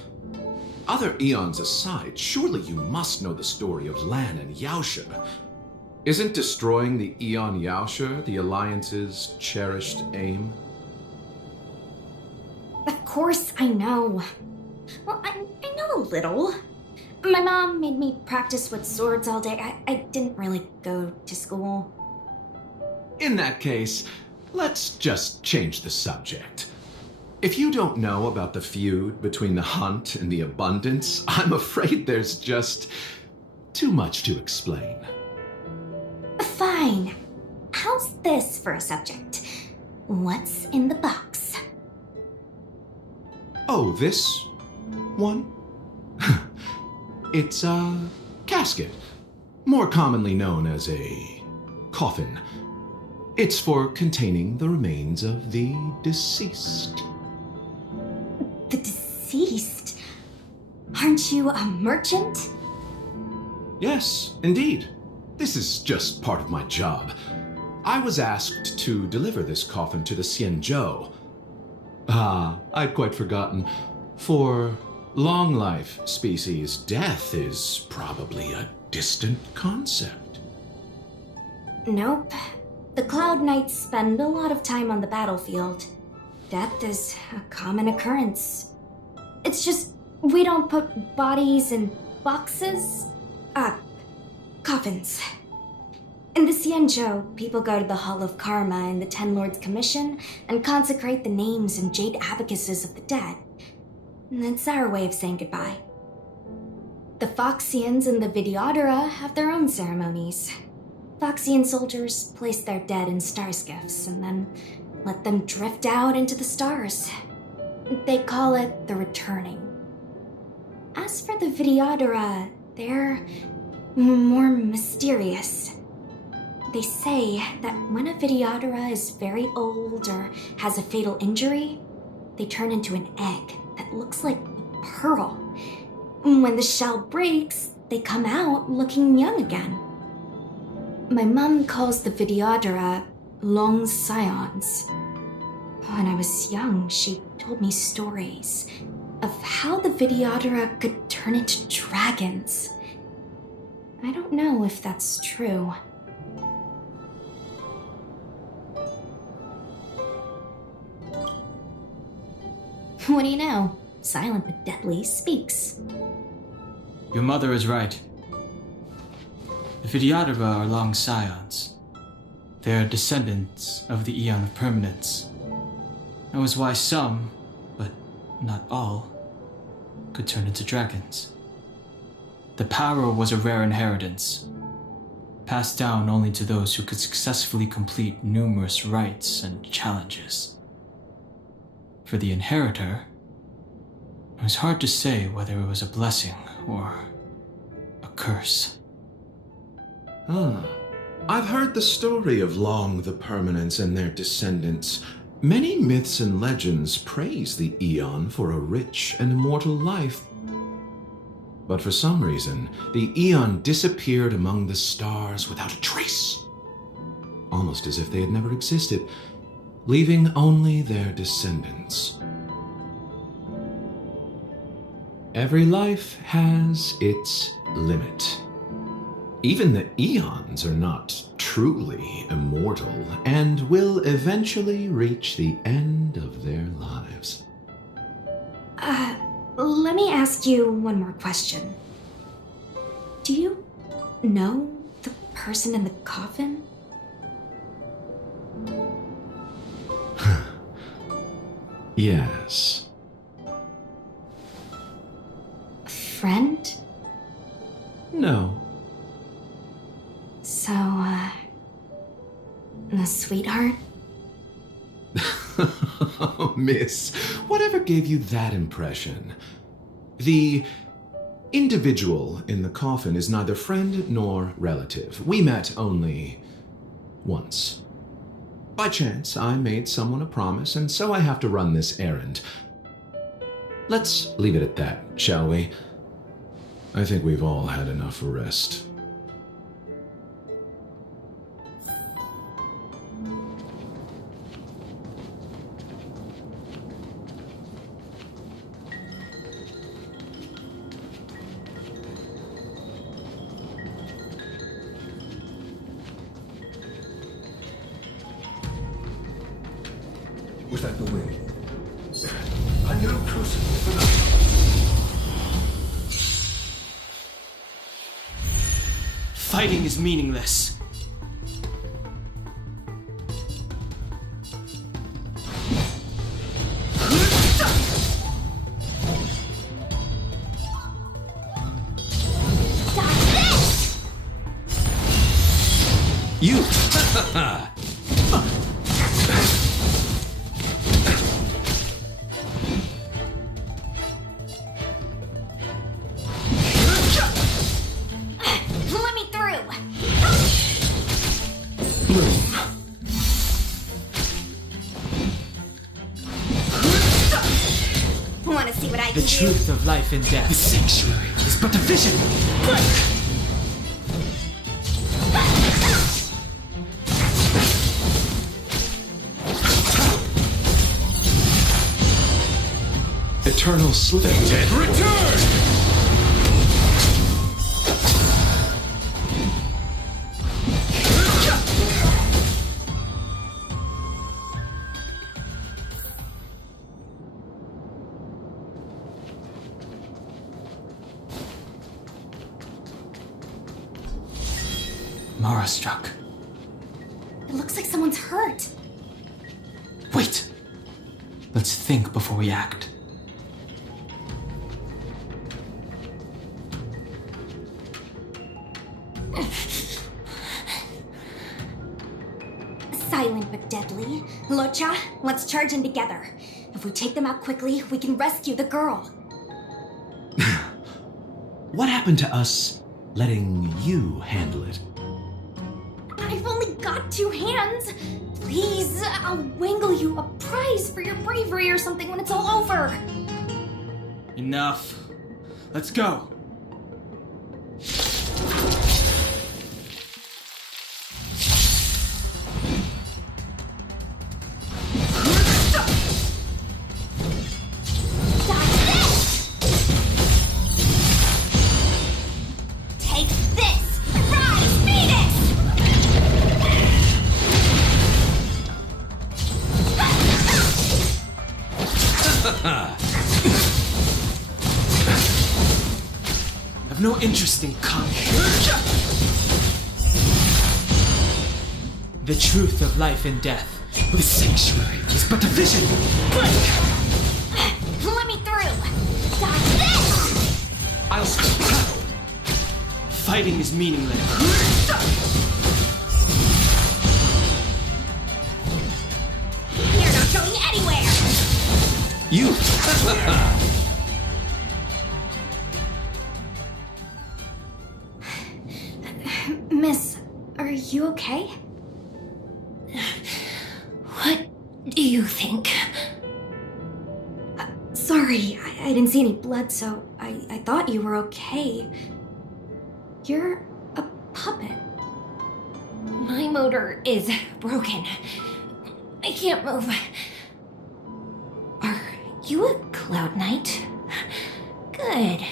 Other eons aside, surely you must know the story of Lan and Yaoshe. Isn't destroying the Eon Yaoshe the Alliance's cherished aim? Of course I know. Well, I know a little. My mom made me practice with swords all day. I didn't really go to school. In that case, let's just change the subject. If you don't know about the feud between the Hunt and the Abundance, I'm afraid there's just too much to explain. Fine. How's this for a subject? What's in the box? Oh, this one? It's a casket, more commonly known as a coffin. It's for containing the remains of the deceased. The deceased? Aren't you a merchant? Yes, indeed. This is just part of my job. I was asked to deliver this coffin to the Xianzhou. I'd quite forgotten. For long life species, death is probably a distant concept. Nope. The Cloud Knights spend a lot of time on the battlefield. Death is a common occurrence. It's just we don't put bodies in boxes. Coffins. In the Xianzhou, people go to the Hall of Karma in the Ten Lords Commission and consecrate the names and jade abacuses of the dead. It's our way of saying goodbye. The Foxians and the Videodora have their own ceremonies. Foxian soldiers place their dead in star skiffs and then let them drift out into the stars. They call it the returning. As for the Videodora, they're more mysterious. They say that when a Videodora is very old or has a fatal injury, they turn into an egg that looks like a pearl. When the shell breaks, they come out looking young again. My mom calls the Videodora long scions. When I was young, she told me stories of how the Videodora could turn into dragons. I don't know if that's true. What do you know? Silent but deadly speaks. Your mother is right. The Videodora are long scions. They are descendants of the Eon of Permanence. That was why some, but not all, could turn into dragons. The power was a rare inheritance, passed down only to those who could successfully complete numerous rites and challenges. For the inheritor, it was hard to say whether it was a blessing or a curse. I've heard the story of Long the Permanence and their descendants. Many myths and legends praise the Eon for a rich and immortal life. But for some reason, the Eon disappeared among the stars without a trace. Almost as if they had never existed, leaving only their descendants. Every life has its limit. Even the Eons are not truly immortal and will eventually reach the end of their lives. Let me ask you one more question. Do you know the person in the coffin? Yes. Friend? No. So, a sweetheart? Oh, miss, whatever gave you that impression? The individual in the coffin is neither friend nor relative. We met only once. By chance, I made someone a promise, and so I have to run this errand. Let's leave it at that, shall we? I think we've all had enough rest. Was that the wind? A new crucible for the... Fighting is meaningless. You! Let me through! Bloom. Want to see what I The can truth of life and death. The sanctuary is but a vision. Break! Eternal slip. Dead return! Mara struck. It looks like someone's hurt. Wait. Let's think before we act. Silent but deadly. Locha, let's charge in together. If we take them out quickly, we can rescue the girl. What happened to us letting you handle it? I've only got 2 hands. Please, I'll wangle you a prize for your bravery or something when it's all over. Enough. Let's go. Take this! Rise, Venus! I've no interest in combat. The truth of life and death. The sanctuary is but a vision. Let me through! Dodge this! I'll stop. Fighting is meaningless. You're not going anywhere! You! Miss, are you okay? What do you think? Sorry, I didn't see any blood, so I thought you were okay. You're a puppet. My motor is broken. I can't move. Are you a Cloud Knight? Good.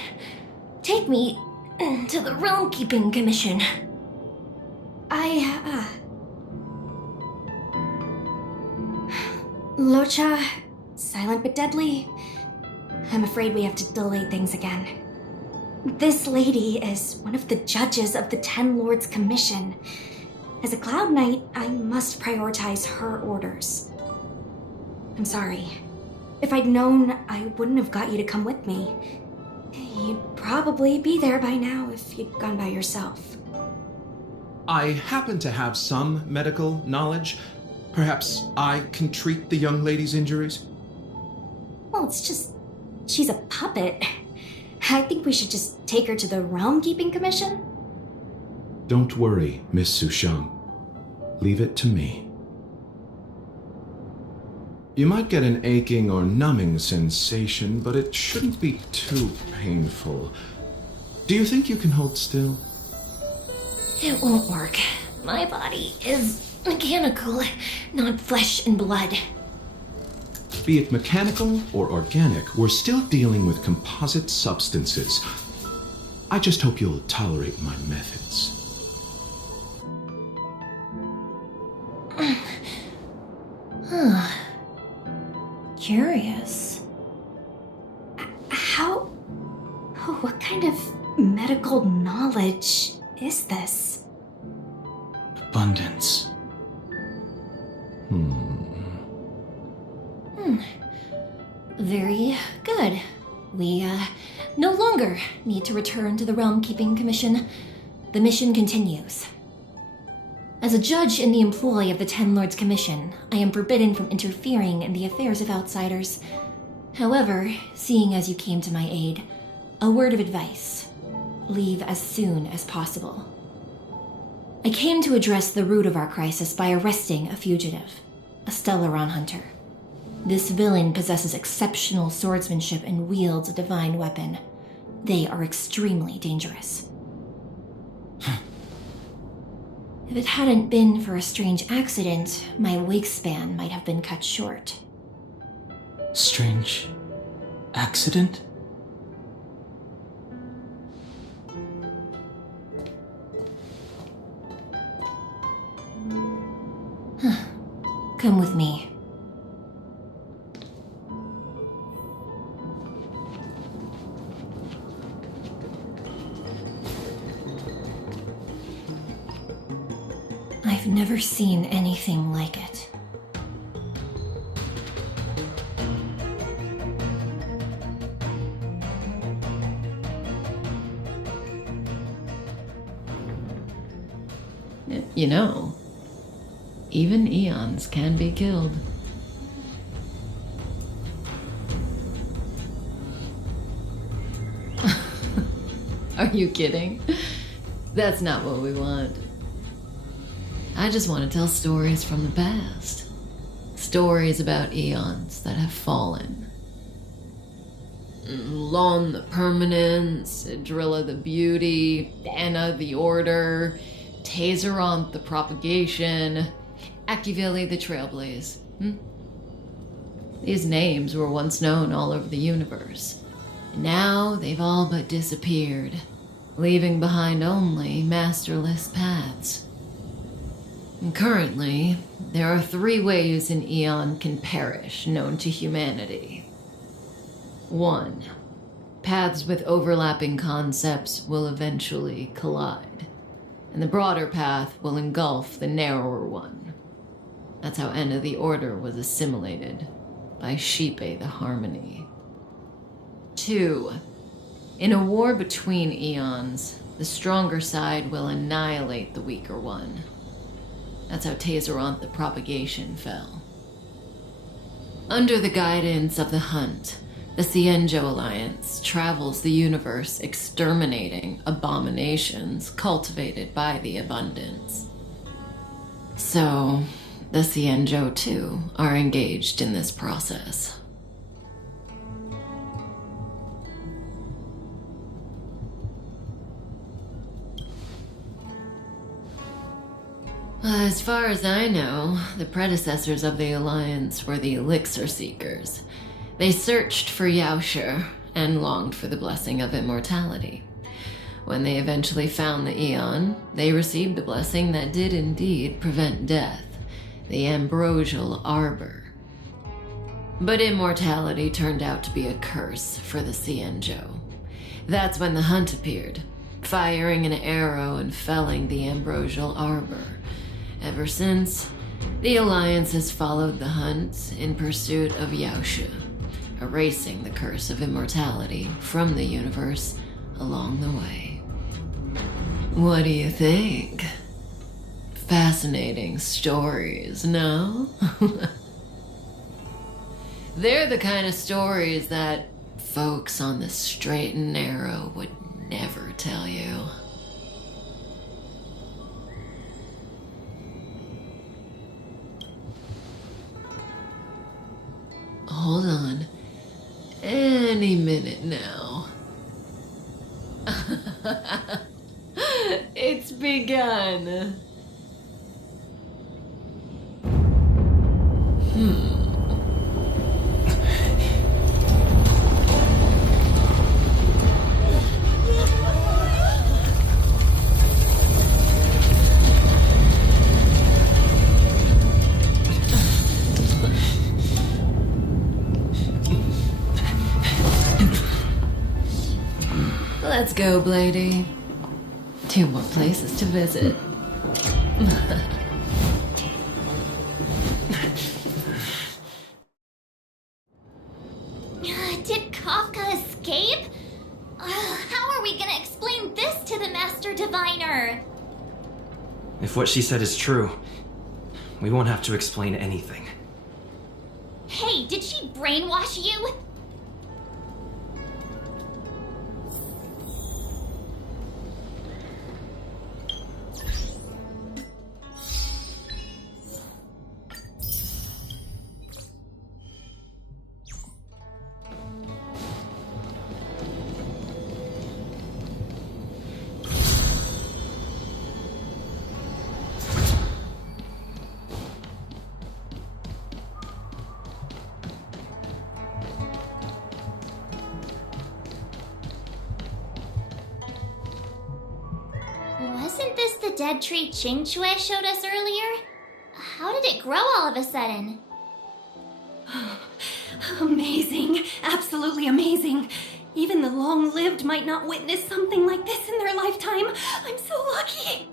Take me to the Realm Keeping Commission. Locha, silent but deadly. I'm afraid we have to delay things again. This lady is one of the judges of the Ten Lords Commission. As a Cloud Knight, I must prioritize her orders. I'm sorry. If I'd known, I wouldn't have got you to come with me. You'd probably be there by now if you'd gone by yourself. I happen to have some medical knowledge. Perhaps I can treat the young lady's injuries? Well, it's just... she's a puppet. I think we should just take her to the Realm Keeping Commission. Don't worry, Miss Sushang. Leave it to me. You might get an aching or numbing sensation, but it shouldn't be too painful. Do you think you can hold still? It won't work. My body is mechanical, not flesh and blood. Be it mechanical or organic, we're still dealing with composite substances. I just hope you'll tolerate my methods. Curious. How... Oh, what kind of medical knowledge is this? Abundance. Very good. We, no longer need to return to the Realm Keeping Commission. The mission continues. As a judge in the employ of the Ten Lords Commission, I am forbidden from interfering in the affairs of outsiders. However, seeing as you came to my aid, a word of advice. Leave as soon as possible. I came to address the root of our crisis by arresting a fugitive, a Stellaron hunter. This villain possesses exceptional swordsmanship and wields a divine weapon. They are extremely dangerous. If it hadn't been for a strange accident, my wingspan might have been cut short. Strange accident? Come with me. I've never seen anything like it. You know, even eons can be killed. Are you kidding? That's not what we want. I just want to tell stories from the past. Stories about eons that have fallen. Lon the Permanence, Drilla the Beauty, Anna the Order, Tazeronth the Propagation, Akivili the Trailblaze. These names were once known all over the universe. Now they've all but disappeared, leaving behind only masterless paths. And currently, there are 3 ways an eon can perish known to humanity. 1. Paths with overlapping concepts will eventually collide, and the broader path will engulf the narrower one. That's how Enna the Order was assimilated by Shipe the Harmony. 2. In a war between eons, the stronger side will annihilate the weaker one. That's how Tazeronth the Propagation fell. Under the guidance of the Hunt, the Cienjo Alliance travels the universe exterminating abominations cultivated by the Abundance. So, the Cienjo too are engaged in this process. As far as I know, the predecessors of the Alliance were the Elixir Seekers. They searched for Yaoshi and longed for the blessing of immortality. When they eventually found the Eon, they received the blessing that did indeed prevent death, the Ambrosial Arbor. But immortality turned out to be a curse for the Cienjo. That's when the Hunt appeared, firing an arrow and felling the Ambrosial Arbor. Ever since, the Alliance has followed the Hunt in pursuit of Yaoshi, erasing the curse of immortality from the universe along the way. What do you think? Fascinating stories, no? They're the kind of stories that folks on the straight and narrow would never tell you. Hold on. Any minute now. It's begun. Let's go, Blady. 2 more places to visit. Did Kafka escape? How are we gonna explain this to the Master Diviner? If what she said is true, we won't have to explain anything. Hey, did she brainwash you? Wasn't this the dead tree Ching Chue showed us earlier? How did it grow all of a sudden? Amazing. Absolutely amazing. Even the long-lived might not witness something like this in their lifetime. I'm so lucky.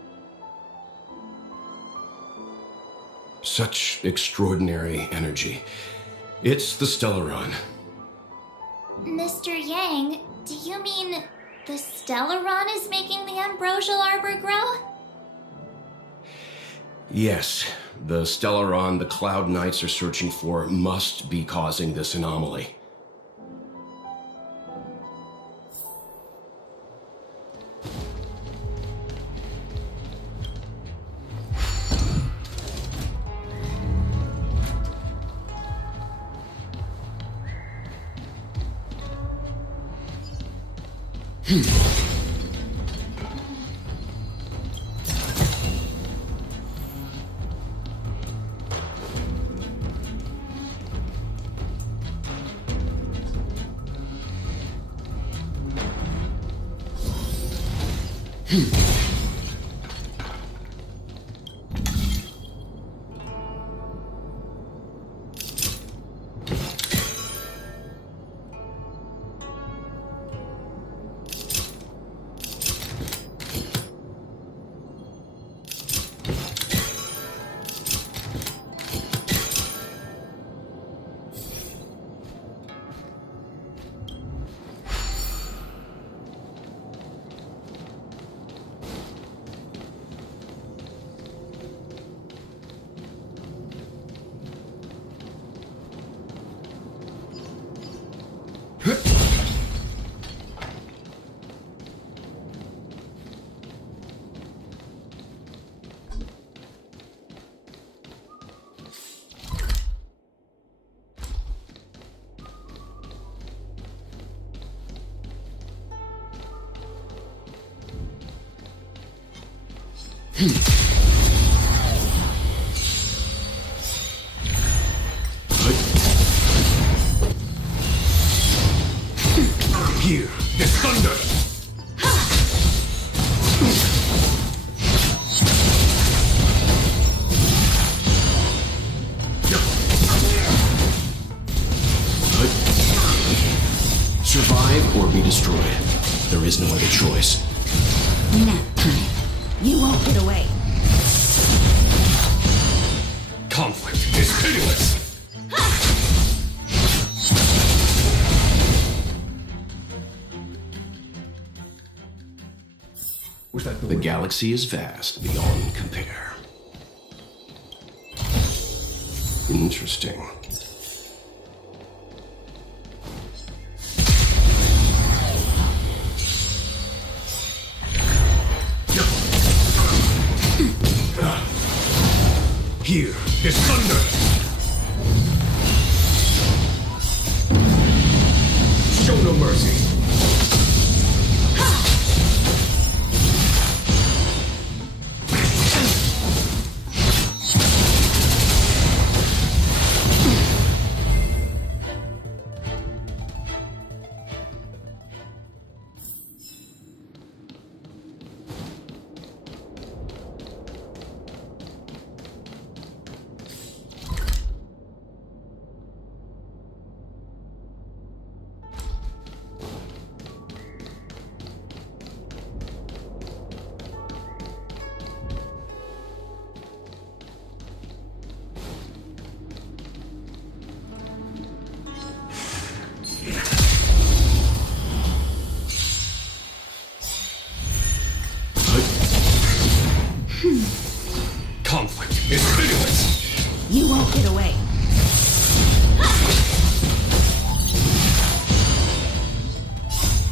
Such extraordinary energy. It's the Stellaron. Mr. Yang, do you mean the Stellaron is making the ambrosial arbor grow? Yes, the Stellaron the Cloud Knights are searching for must be causing this anomaly. Here, the thunder! Survive or be destroyed. There is no other choice. Nap time. You won't get away. Conflict is pitiless! The galaxy is vast beyond compare. Interesting. Here, the thunder! Show no mercy! Conflict is pitiless! You won't get away.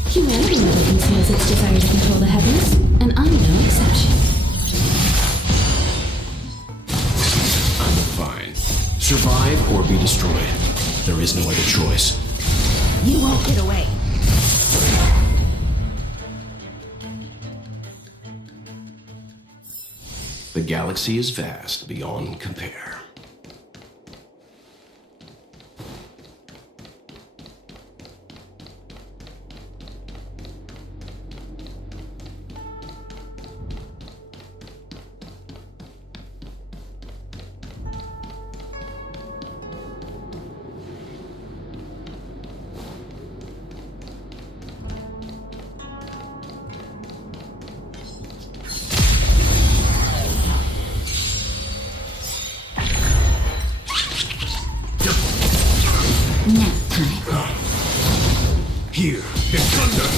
Humanity never conceals its desire to control the heavens, and I'm no exception. I'm fine. Survive or be destroyed. There is no other choice. You won't get away. The galaxy is vast beyond compare. Nap time. Here is thunder!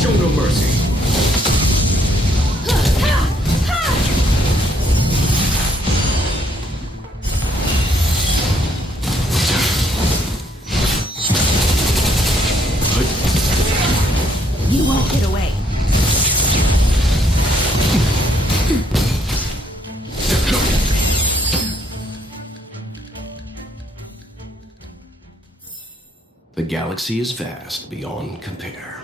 Show no mercy! You won't get away. The galaxy is vast beyond compare.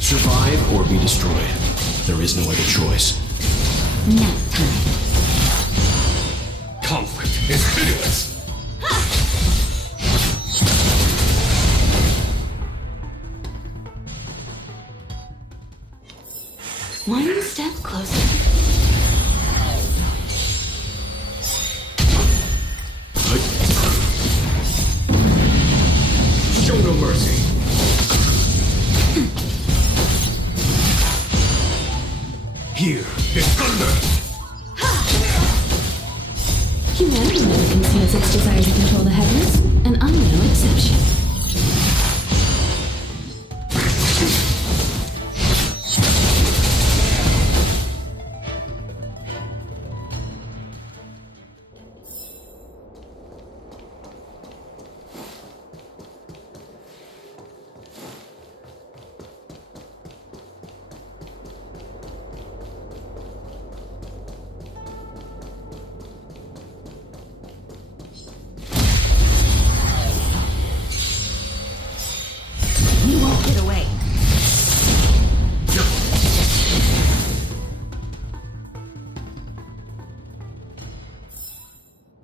Survive or be destroyed. There is no other choice. Nap time. Conflict is pitiless! One step closer. Show no mercy! Here is thunder! Humanity never conceals its desire to control the heavens, and I'm no exception. You won't get away.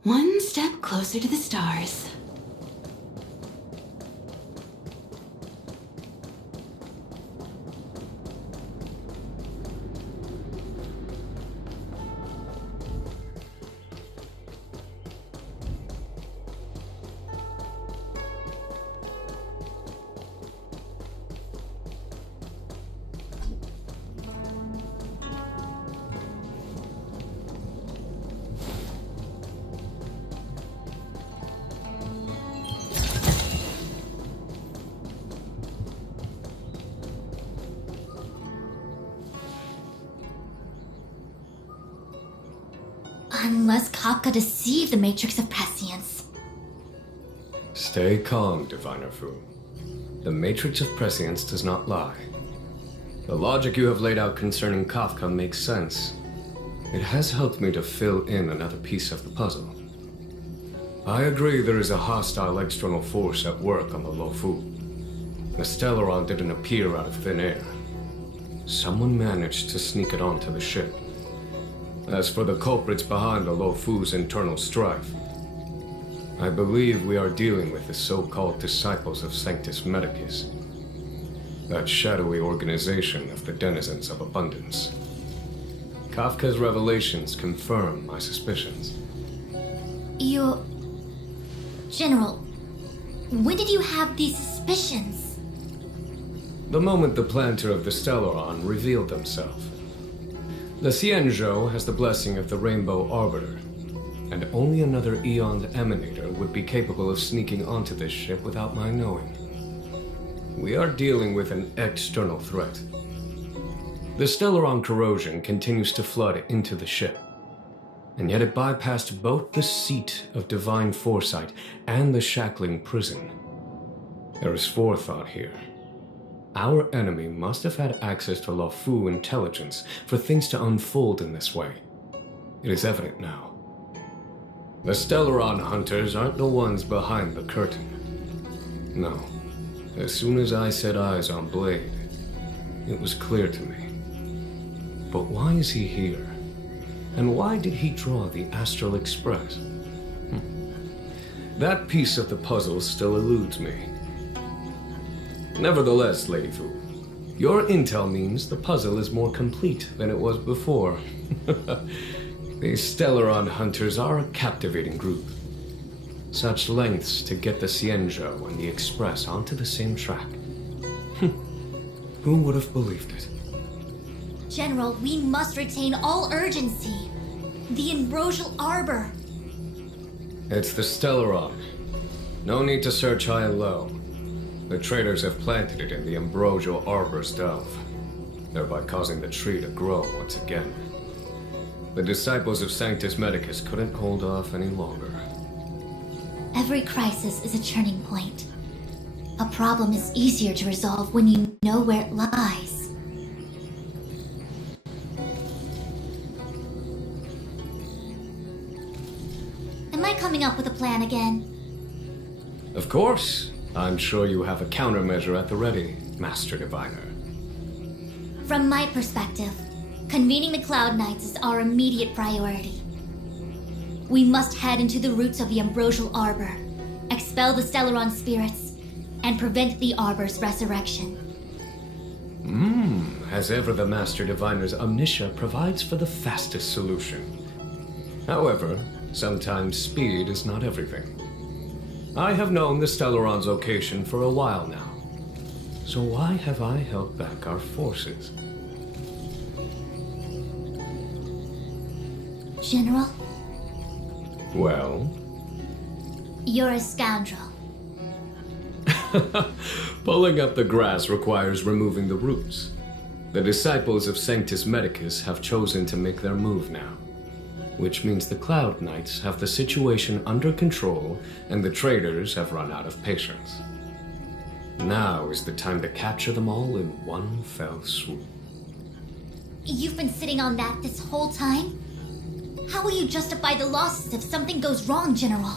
One step closer to the stars. Unless Kafka deceived the Matrix of Prescience. Stay calm, Diviner Fu. The Matrix of Prescience does not lie. The logic you have laid out concerning Kafka makes sense. It has helped me to fill in another piece of the puzzle. I agree there is a hostile external force at work on the Lofu. The Stellaron didn't appear out of thin air. Someone managed to sneak it onto the ship. As for the culprits behind the Lofu's internal strife, I believe we are dealing with the so-called disciples of Sanctus Medicus, that shadowy organization of the denizens of abundance. Kafka's revelations confirm my suspicions. General, when did you have these suspicions? The moment the planter of the Stellaron revealed himself. The Xianzhou has the blessing of the Rainbow Arbiter, and only another Eon's Emanator would be capable of sneaking onto this ship without my knowing. We are dealing with an external threat. The Stellaron corrosion continues to flood into the ship, and yet it bypassed both the seat of divine foresight and the shackling prison. There is forethought here. Our enemy must have had access to Luofu intelligence for things to unfold in this way. It is evident now. The Stellaron hunters aren't the ones behind the curtain. No. As soon as I set eyes on Blade, it was clear to me. But why is he here? And why did he draw the Astral Express? That piece of the puzzle still eludes me. Nevertheless, Lady Fu, your intel means the puzzle is more complete than it was before. These Stellaron hunters are a captivating group. Such lengths to get the Xianzhou and the Express onto the same track. Who would have believed it? General, we must retain all urgency. The Ambrosial Arbor. It's the Stellaron. No need to search high and low. The traders have planted it in the Ambrosial Arbor's delve, thereby causing the tree to grow once again. The disciples of Sanctus Medicus couldn't hold off any longer. Every crisis is a turning point. A problem is easier to resolve when you know where it lies. Am I coming up with a plan again? Of course. I'm sure you have a countermeasure at the ready, Master Diviner. From my perspective, convening the Cloud Knights is our immediate priority. We must head into the roots of the Ambrosial Arbor, expel the Stellaron spirits, and prevent the Arbor's resurrection. As ever, the Master Diviner's omniscia provides for the fastest solution. However, sometimes speed is not everything. I have known the Stellaron's location for a while now. So why have I held back our forces? General? Well? You're a scoundrel. Pulling up the grass requires removing the roots. The disciples of Sanctus Medicus have chosen to make their move now, which means the Cloud Knights have the situation under control and the traders have run out of patience. Now is the time to capture them all in one fell swoop. You've been sitting on that this whole time? How will you justify the losses if something goes wrong, General?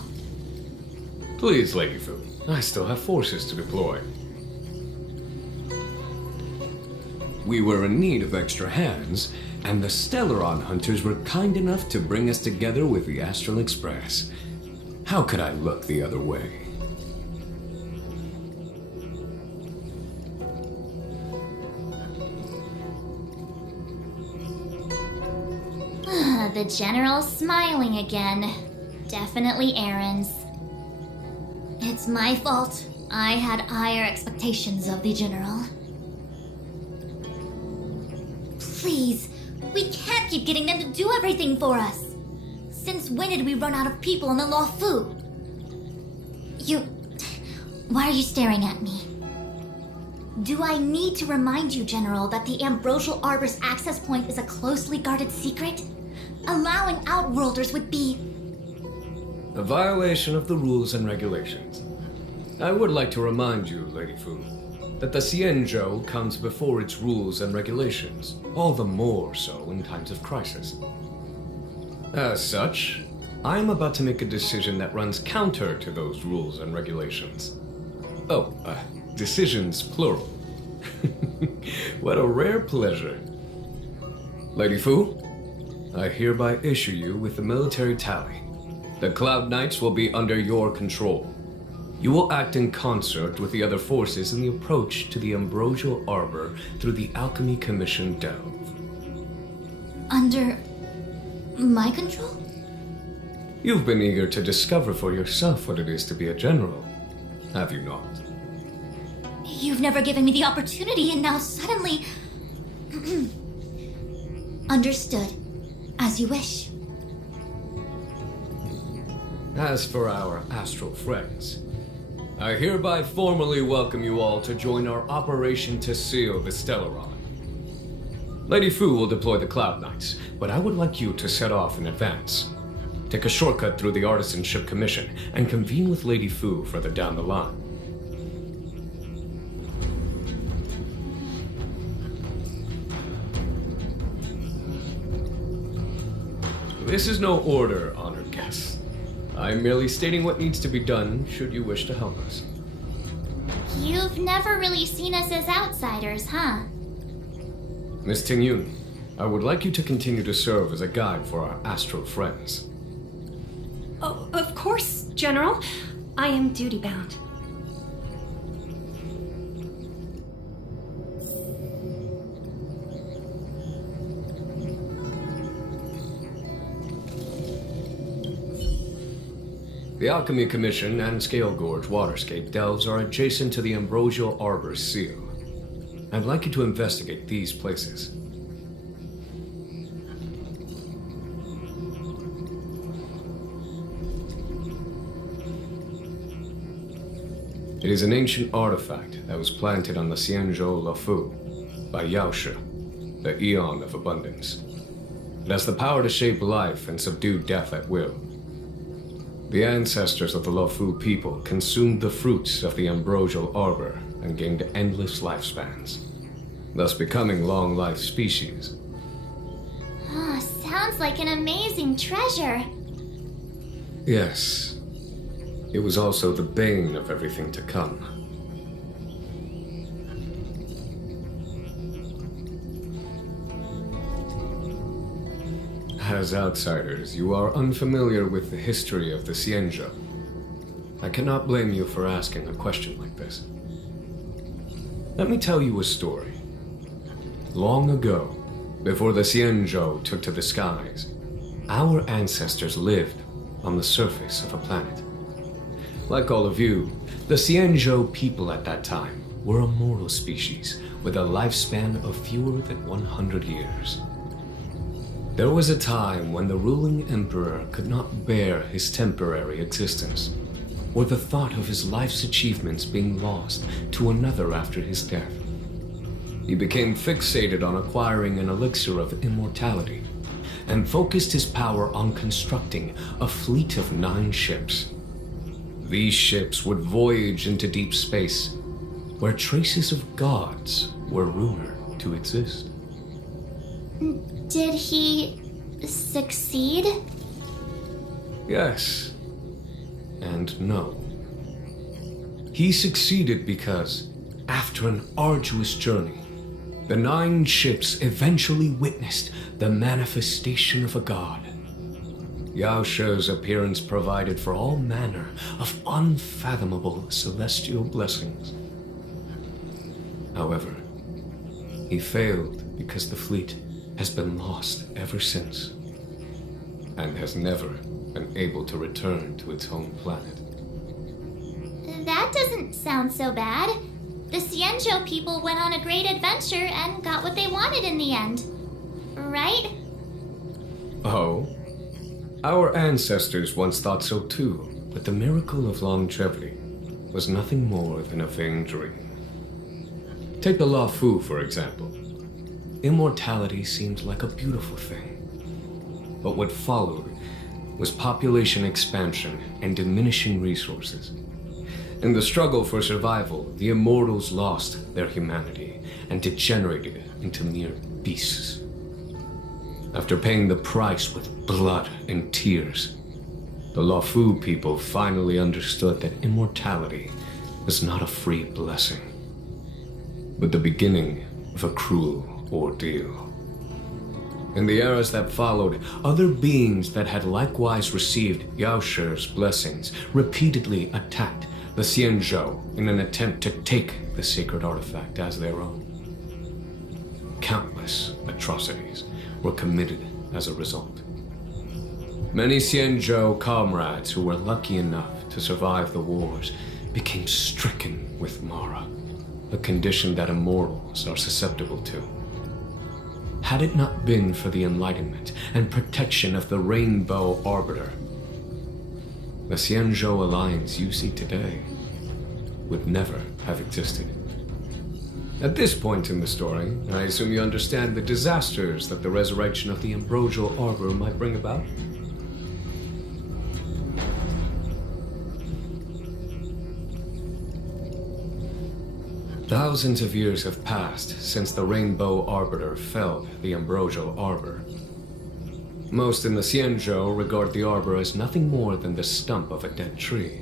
Please, Lady Fu, I still have forces to deploy. We were in need of extra hands, and the Stellaron hunters were kind enough to bring us together with the Astral Express. How could I look the other way? The General's smiling again. Definitely errands. It's my fault. I had higher expectations of the General. Please, we can't keep getting them to do everything for us. Since when did we run out of people in the Luofu? Why are you staring at me? Do I need to remind you, General, that the Ambrosial Arbor's access point is a closely guarded secret? Allowing Outworlders would be... A violation of the rules and regulations. I would like to remind you, Lady Fu, that the Xianzhou comes before its rules and regulations, all the more so in times of crisis. As such, I am about to make a decision that runs counter to those rules and regulations. Oh, decisions plural. What a rare pleasure. Lady Fu, I hereby issue you with the military tally. The Cloud Knights will be under your control. You will act in concert with the other forces in the approach to the Ambrosial Arbor through the Alchemy Commission delve. Under... my control? You've been eager to discover for yourself what it is to be a general, have you not? You've never given me the opportunity, and now suddenly... Understood. As you wish. As for our astral friends, I hereby formally welcome you all to join our operation to seal the Stellaron. Lady Fu will deploy the Cloud Knights, but I would like you to set off in advance. Take a shortcut through the Artisanship Commission and convene with Lady Fu further down the line. This is no order, honored guests. I'm merely stating what needs to be done should you wish to help us. You've never really seen us as outsiders, huh? Miss Ting-Yun, I would like you to continue to serve as a guide for our astral friends. Oh, of course, General. I am duty-bound. The Alchemy Commission and Scale Gorge Waterscape delves are adjacent to the Ambrosial Arbor Seal. I'd like you to investigate these places. It is an ancient artifact that was planted on the Xianzhou Luofu by Yaoshe, the Eon of Abundance. It has the power to shape life and subdue death at will. The ancestors of the Luofu people consumed the fruits of the Ambrosial Arbor and gained endless lifespans, thus becoming long-life species. Oh, sounds like an amazing treasure. Yes. It was also the bane of everything to come. As outsiders, you are unfamiliar with the history of the Xianzhou. I cannot blame you for asking a question like this. Let me tell you a story. Long ago, before the Xianzhou took to the skies, our ancestors lived on the surface of a planet. Like all of you, the Xianzhou people at that time were a mortal species with a lifespan of fewer than 100 years. There was a time when the ruling emperor could not bear his temporary existence, or the thought of his life's achievements being lost to another after his death. He became fixated on acquiring an elixir of immortality, and focused his power on constructing a fleet of 9 ships. These ships would voyage into deep space, where traces of gods were rumored to exist. Did he succeed? Yes, and no. He succeeded because, after an arduous journey, the 9 ships eventually witnessed the manifestation of a god. Yaoshe's appearance provided for all manner of unfathomable celestial blessings. However, he failed because the fleet has been lost ever since, and has never been able to return to its home planet. That doesn't sound so bad. The Xianzhou people went on a great adventure and got what they wanted in the end. Right? Oh? Our ancestors once thought so too, but the miracle of longevity was nothing more than a vain dream. Take the Luofu, for example. Immortality seemed like a beautiful thing. But what followed was population expansion and diminishing resources. In the struggle for survival, the immortals lost their humanity and degenerated into mere beasts. After paying the price with blood and tears, the Luofu people finally understood that immortality was not a free blessing, but the beginning of a cruel ordeal. In the eras that followed, other beings that had likewise received Yaoshe's blessings repeatedly attacked the Xianzhou in an attempt to take the sacred artifact as their own. Countless atrocities were committed as a result. Many Xianzhou comrades who were lucky enough to survive the wars became stricken with Mara, a condition that immortals are susceptible to. Had it not been for the enlightenment and protection of the Rainbow Arbiter, the Xianzhou alliance you see today would never have existed. At this point in the story, I assume you understand the disasters that the resurrection of the Ambrosial Arbor might bring about? Thousands of years have passed since the Rainbow Arbiter felled the Ambrosial Arbor. Most in the Xianzhou regard the Arbor as nothing more than the stump of a dead tree.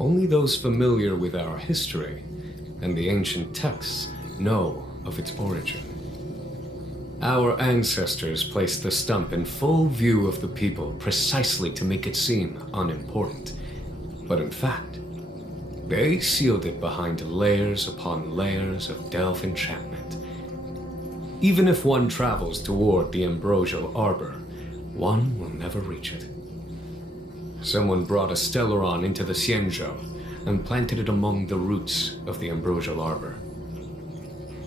Only those familiar with our history and the ancient texts know of its origin. Our ancestors placed the stump in full view of the people precisely to make it seem unimportant. But in fact, they sealed it behind layers upon layers of delve enchantment. Even if one travels toward the Ambrosial Arbor, one will never reach it. Someone brought a Stellaron into the Xianzhou and planted it among the roots of the Ambrosial Arbor.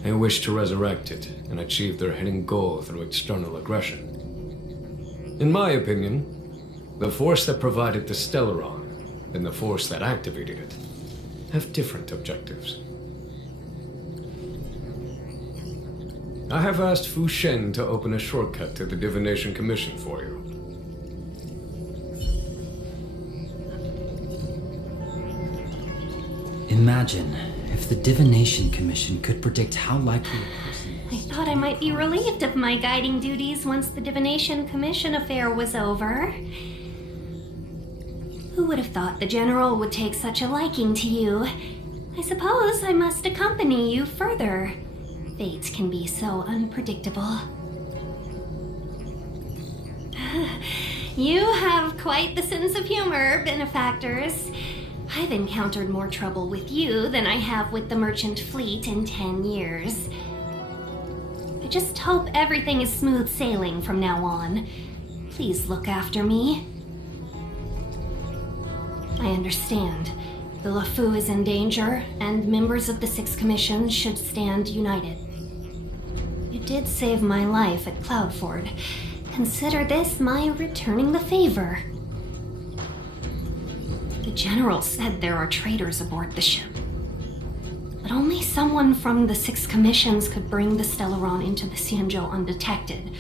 They wished to resurrect it and achieve their hidden goal through external aggression. In my opinion, the force that provided the Stellaron and the force that activated it have different objectives. I have asked Fu Shen to open a shortcut to the Divination Commission for you. Imagine if the Divination Commission could predict how likely a person... I thought I might be relieved of my guiding duties once the Divination Commission affair was over. Who would have thought the General would take such a liking to you? I suppose I must accompany you further. Fate can be so unpredictable. You have quite the sense of humor, benefactors. I've encountered more trouble with you than I have with the merchant fleet in 10 years. I just hope everything is smooth sailing from now on. Please look after me. I understand. The LeFou is in danger, and members of the Sixth Commission should stand united. You did save my life at Cloudford. Consider this my returning the favor. The General said there are traitors aboard the ship. But only someone from the Six Commissions could bring the Stellaron into the Xianzhou undetected,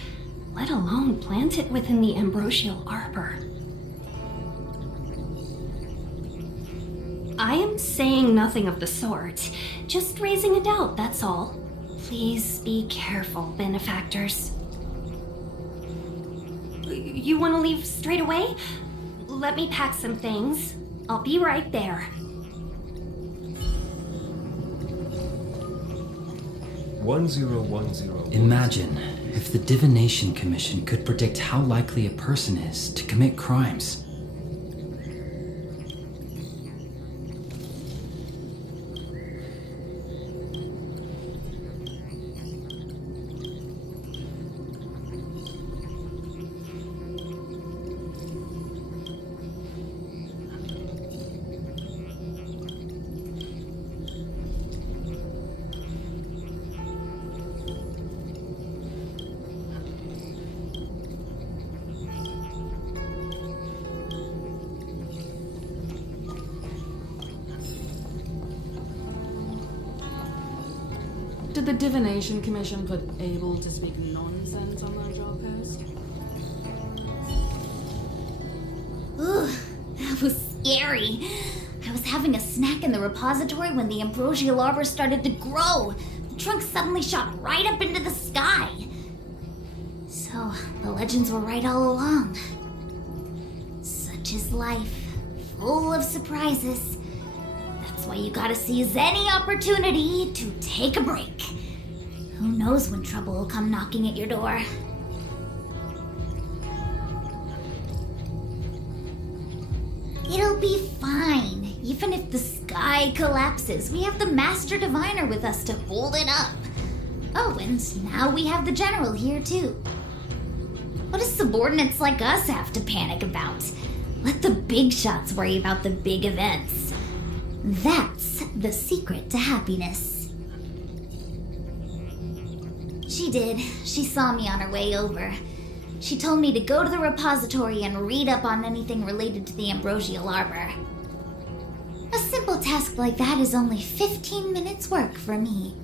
let alone plant it within the Ambrosial Arbor. I am saying nothing of the sort, just raising a doubt, that's all. Please be careful, benefactors. You want to leave straight away? Let me pack some things. I'll be right there. 1010. Imagine if the Divination Commission could predict how likely a person is to commit crimes. Did the Divination Commission put able to speak nonsense on their job post? Ooh, that was scary. I was having a snack in the repository when the Ambrosial Arbor started to grow. The trunk suddenly shot right up into the sky. So, the legends were right all along. Such is life, full of surprises. That's why you gotta seize any opportunity to take a break. Who knows when trouble will come knocking at your door? It'll be fine. Even if the sky collapses, we have the Master Diviner with us to hold it up. Oh, and now we have the General here too. What do subordinates like us have to panic about? Let the big shots worry about the big events. That's the secret to happiness. She did. She saw me on her way over. She told me to go to the repository and read up on anything related to the ambrosial arbor. A simple task like that is only 15 minutes work for me.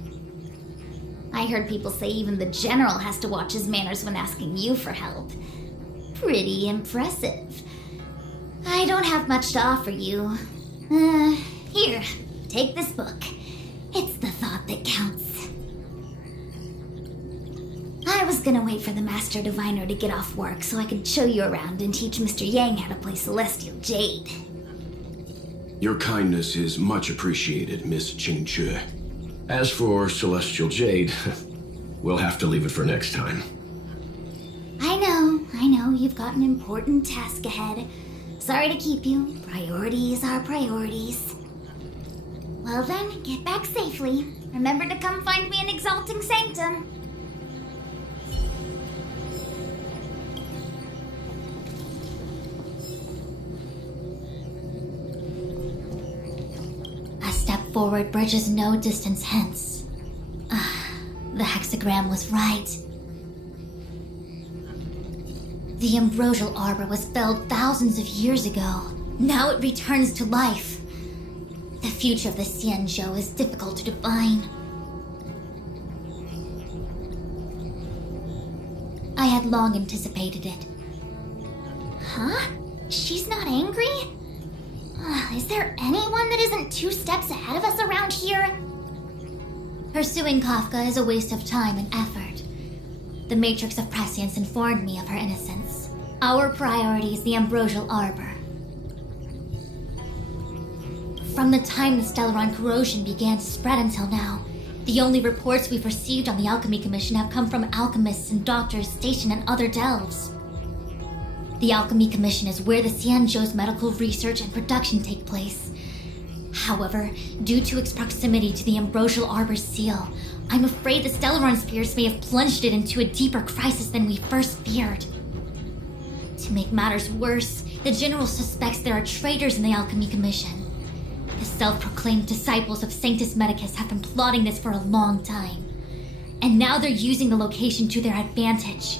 I heard people say even the general has to watch his manners when asking you for help. Pretty impressive. I don't have much to offer you. Here, take this book. It's the thought that counts. I was gonna wait for the Master Diviner to get off work so I could show you around and teach Mr. Yang how to play Celestial Jade. Your kindness is much appreciated, Miss Qingche. As for Celestial Jade, we'll have to leave it for next time. I know, you've got an important task ahead. Sorry to keep you. Priorities are priorities. Well then, get back safely. Remember to come find me in Exalting Sanctum. A step forward bridges no distance hence. The hexagram was right. The ambrosial arbor was felled thousands of years ago. Now it returns to life. The future of the Xianzhou is difficult to define. I had long anticipated it. Huh? She's not angry? Is there anyone that isn't 2 steps ahead of us around here? Pursuing Kafka is a waste of time and effort. The Matrix of Prescience informed me of her innocence. Our priority is the ambrosial arbor. From the time the Stellaron corrosion began to spread until now, the only reports we've received on the Alchemy Commission have come from alchemists and doctors stationed in other delves. The Alchemy Commission is where the Xianzhou's medical research and production take place. However, due to its proximity to the ambrosial arbor's seal, I'm afraid the Stellaron spheres may have plunged it into a deeper crisis than we first feared. To make matters worse, the General suspects there are traitors in the Alchemy Commission. The self-proclaimed disciples of Sanctus Medicus have been plotting this for a long time. And now they're using the location to their advantage.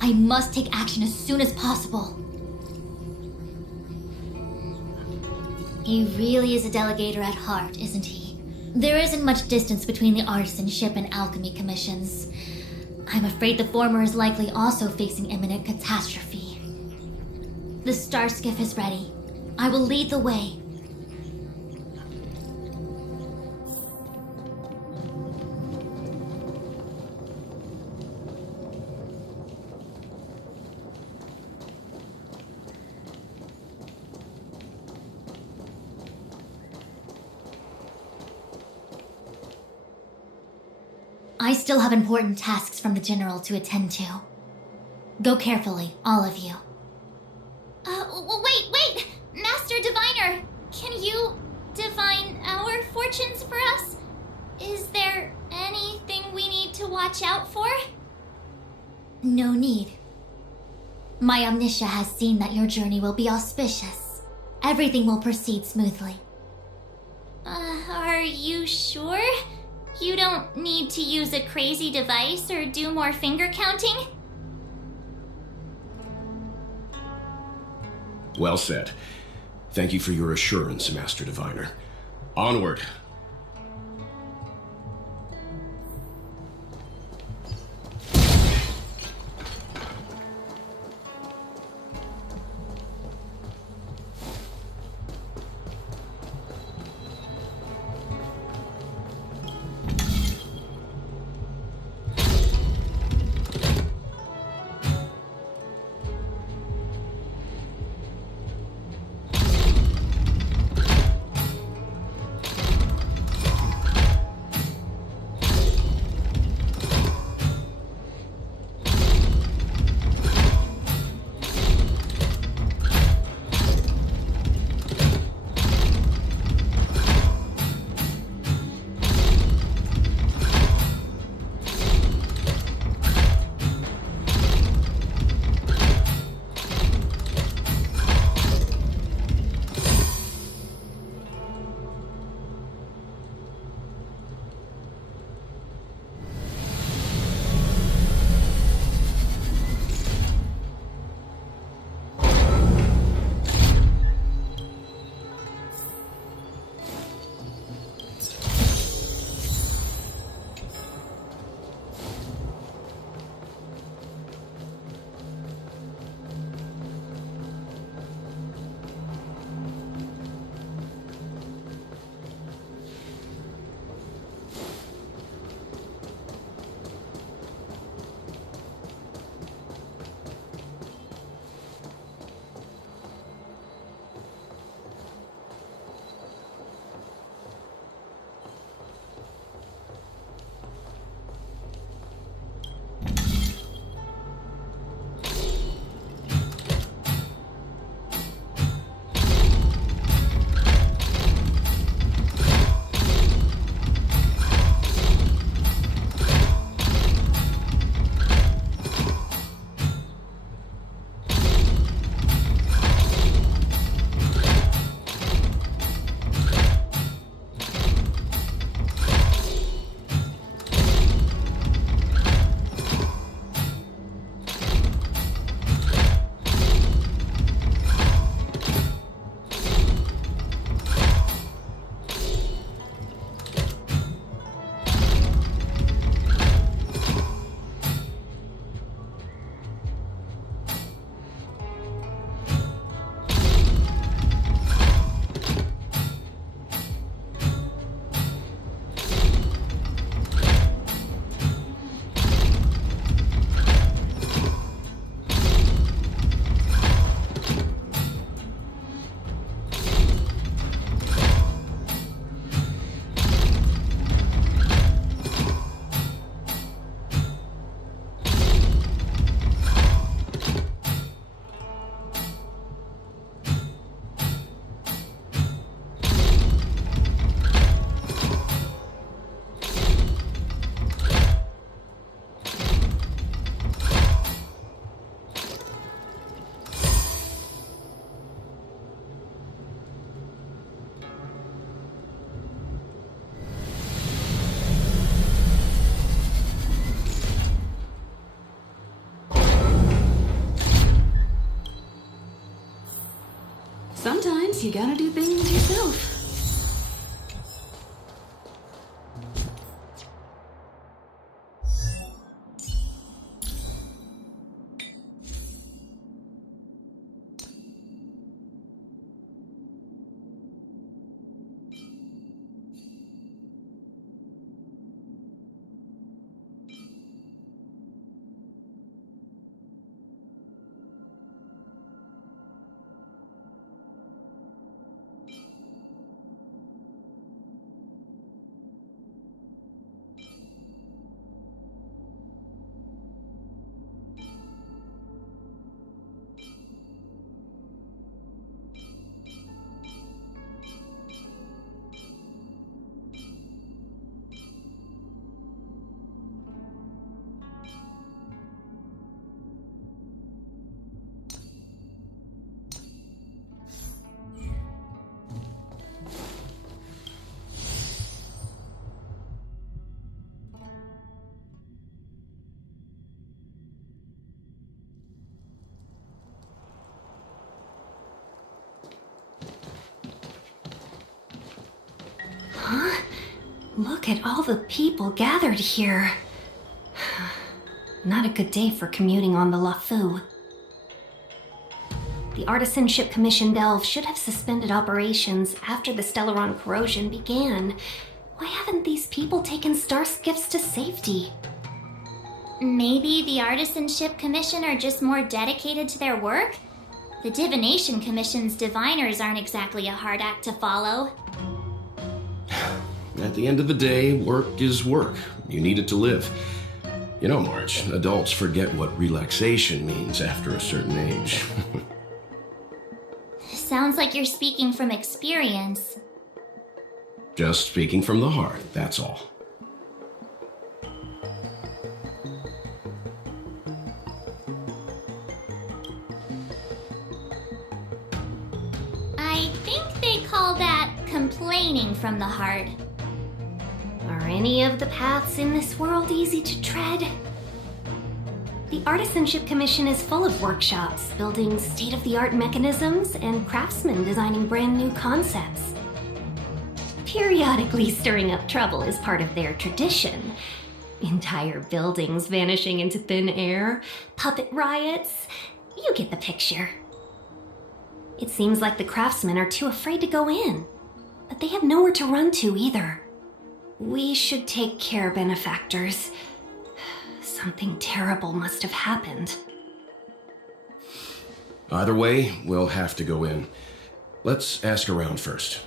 I must take action as soon as possible. He really is a delegator at heart, isn't he? There isn't much distance between the artisanship and alchemy commissions. I'm afraid the former is likely also facing imminent catastrophe. The star skiff is ready. I will lead the way. I still have important tasks from the General to attend to. Go carefully, all of you. Wait! Master Diviner! Can you divine our fortunes for us? Is there anything we need to watch out for? No need. My Omniscia has seen that your journey will be auspicious. Everything will proceed smoothly. Are you sure? You don't need to use a crazy device or do more finger counting? Well said. Thank you for your assurance, Master Diviner. Onward. Sometimes you gotta do things yourself. Huh? Look at all the people gathered here. Not a good day for commuting on the LaFou. The Artisanship Commission Delve should have suspended operations after the Stellaron corrosion began. Why haven't these people taken star skiffs to safety? Maybe the Artisanship Commission are just more dedicated to their work? The Divination Commission's diviners aren't exactly a hard act to follow. At the end of the day, work is work. You need it to live. You know, Marge, adults forget what relaxation means after a certain age. Sounds like you're speaking from experience. Just speaking from the heart, that's all. I think they call that complaining from the heart. Are any of the paths in this world easy to tread? The Artisanship Commission is full of workshops, building state-of-the-art mechanisms, and craftsmen designing brand new concepts. Periodically stirring up trouble is part of their tradition. Entire buildings vanishing into thin air, puppet riots. You get the picture. It seems like the craftsmen are too afraid to go in, but they have nowhere to run to either. We should take care, benefactors. Something terrible must have happened. Either way, we'll have to go in. Let's ask around first.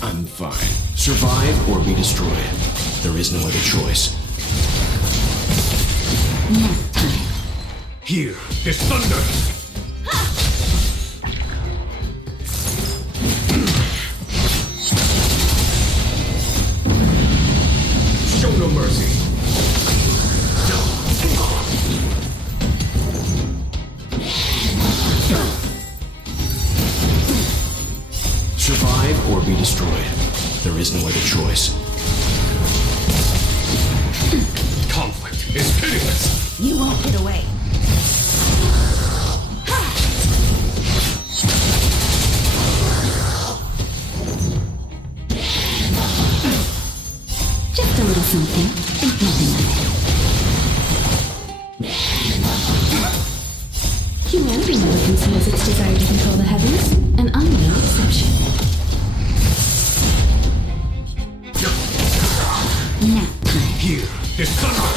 I'm fine. Survive or be destroyed. There is no other choice. Nap time. Here is thunder! Show no mercy! There is no other choice. Conflict is pitiless. You won't get away. Just a little something. Think nothing of it. Humanity never conceals its desire to control the heavens, and I'm no exception. Nap time. Here is thunder.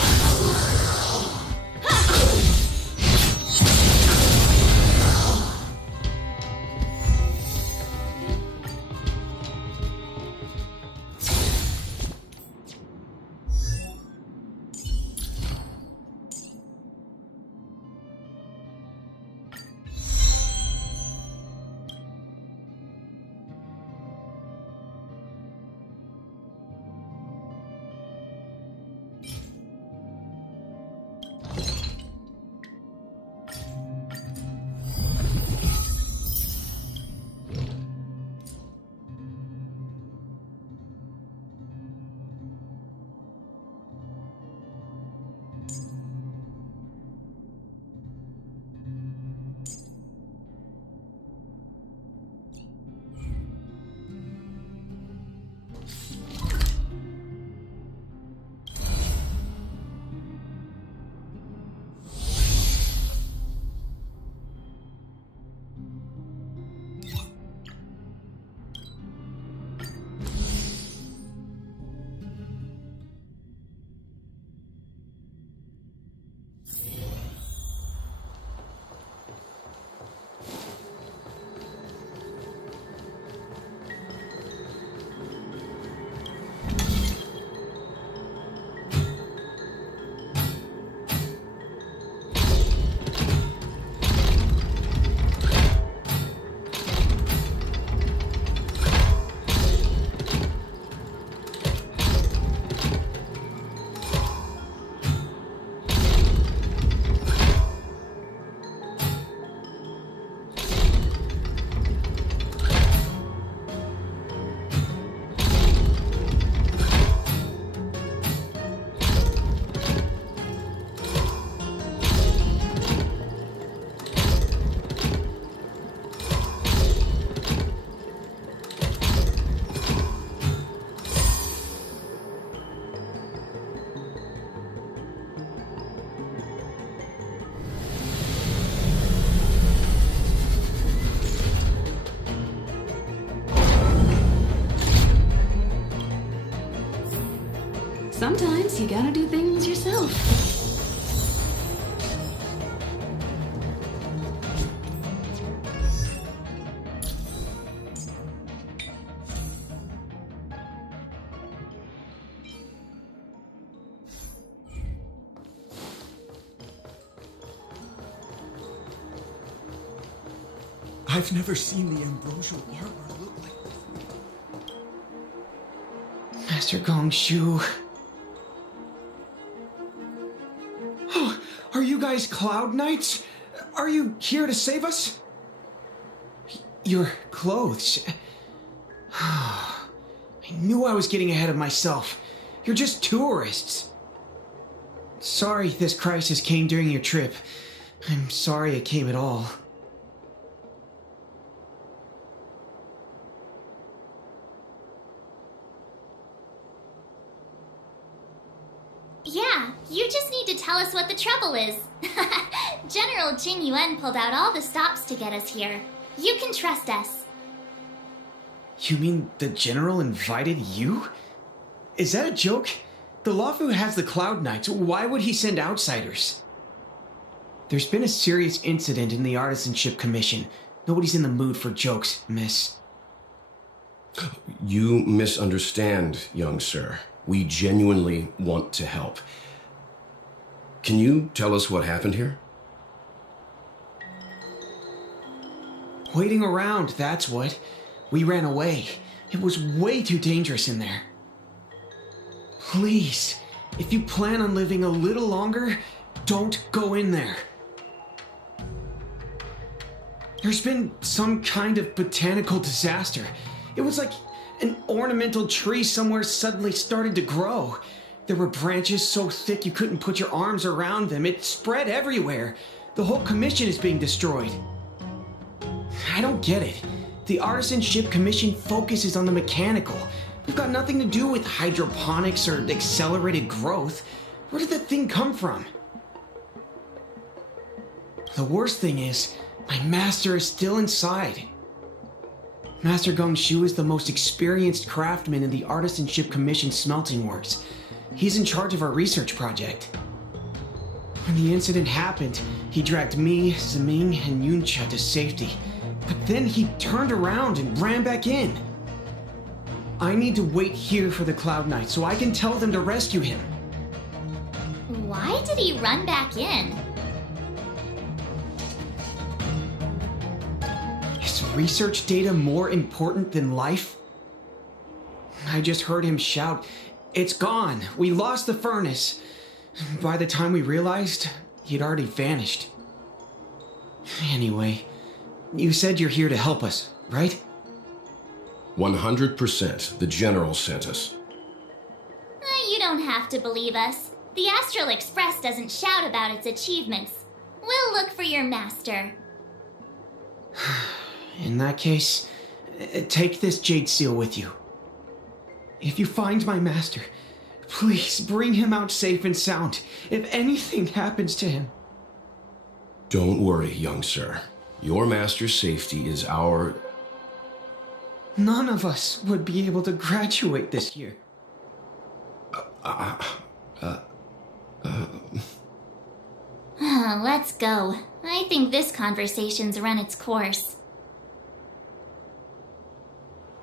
Sometimes you gotta do things yourself. I've never seen the ambrosial arbor look like this. Master Gongshu. Oh, are you guys Cloud Knights? Are you here to save us? Your clothes. I knew I was getting ahead of myself. You're just tourists. Sorry this crisis came during your trip. I'm sorry it came at all. Yeah, you just need to tell us what the trouble is. General Jing Yuan pulled out all the stops to get us here. You can trust us. You mean the General invited you? Is that a joke? The Luofu has the Cloud Knights. Why would he send outsiders? There's been a serious incident in the Artisanship Commission. Nobody's in the mood for jokes, miss. You misunderstand, young sir. We genuinely want to help. Can you tell us what happened here? Waiting around, that's what. We ran away. It was way too dangerous in there. Please, if you plan on living a little longer, don't go in there. There's been some kind of botanical disaster. It was like An ornamental tree somewhere suddenly started to grow. There were branches so thick you couldn't put your arms around them. It spread everywhere. The whole commission is being destroyed. I don't get it. The Artisanship Commission focuses on the mechanical. We've got nothing to do with hydroponics or accelerated growth. Where did that thing come from? The worst thing is, my master is still inside. Master Gongshu is the most experienced craftsman in the Artisanship Commission smelting works. He's in charge of our research project. When the incident happened, he dragged me, Zeming, and Yuncha to safety. But then he turned around and ran back in. I need to wait here for the Cloud Knight so I can tell them to rescue him. Why did he run back in? Is research data more important than life? I just heard him shout, "It's gone! We lost the furnace!" By the time we realized, he'd already vanished. Anyway, you said you're here to help us, right? 100%. The General sent us. You don't have to believe us. The Astral Express doesn't shout about its achievements. We'll look for your master. In that case, take this jade seal with you. If you find my master, please bring him out safe and sound if anything happens to him. Don't worry, young sir. Your master's safety is our... None of us would be able to graduate this year. Let's go. I think this conversation's run its course.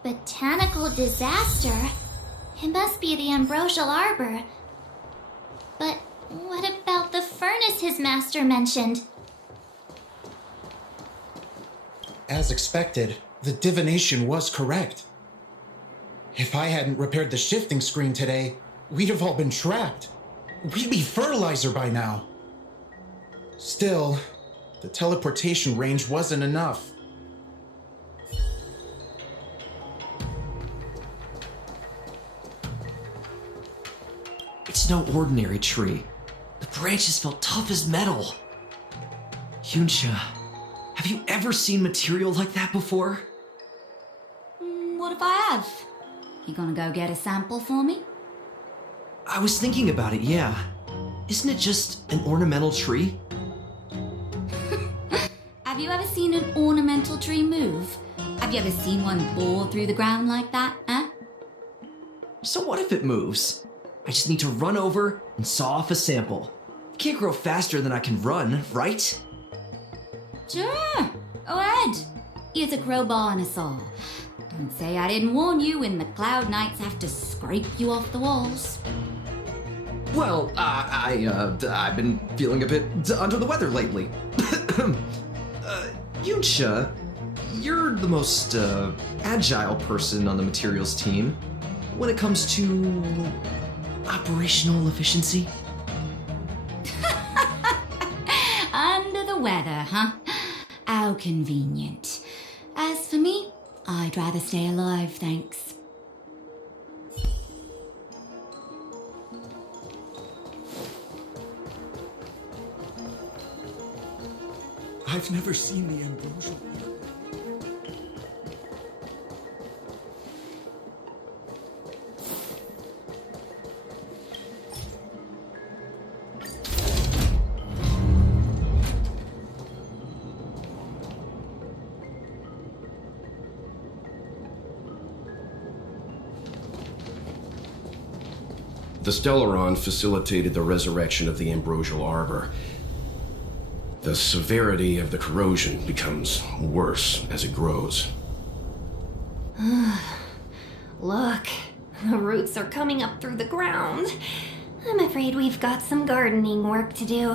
Botanical disaster? It must be the ambrosial arbor. But what about the furnace his master mentioned? As expected, the divination was correct. If I hadn't repaired the shifting screen today, we'd have all been trapped. We'd be fertilizer by now. Still, the teleportation range wasn't enough. It's no ordinary tree. The branches felt tough as metal. Yuncha, have you ever seen material like that before? What if I have? You gonna go get a sample for me? I was thinking about it, yeah. Isn't it just an ornamental tree? Have you ever seen an ornamental tree move? Have you ever seen one bore through the ground like that, huh? So what if it moves? I just need to run over and saw off a sample. It can't grow faster than I can run, right? Sure, go ahead. Here's a crowbar and a saw. Don't say I didn't warn you when the Cloud Knights have to scrape you off the walls. Well, I've been feeling a bit under the weather lately. Yuncha, you're the most agile person on the materials team when it comes to operational efficiency. Under the weather, huh? How convenient. As for me, I'd rather stay alive, thanks. I've never seen the ambrosial. The Stellaron facilitated the resurrection of the ambrosial arbor. The severity of the corrosion becomes worse as it grows. Look, the roots are coming up through the ground. I'm afraid we've got some gardening work to do.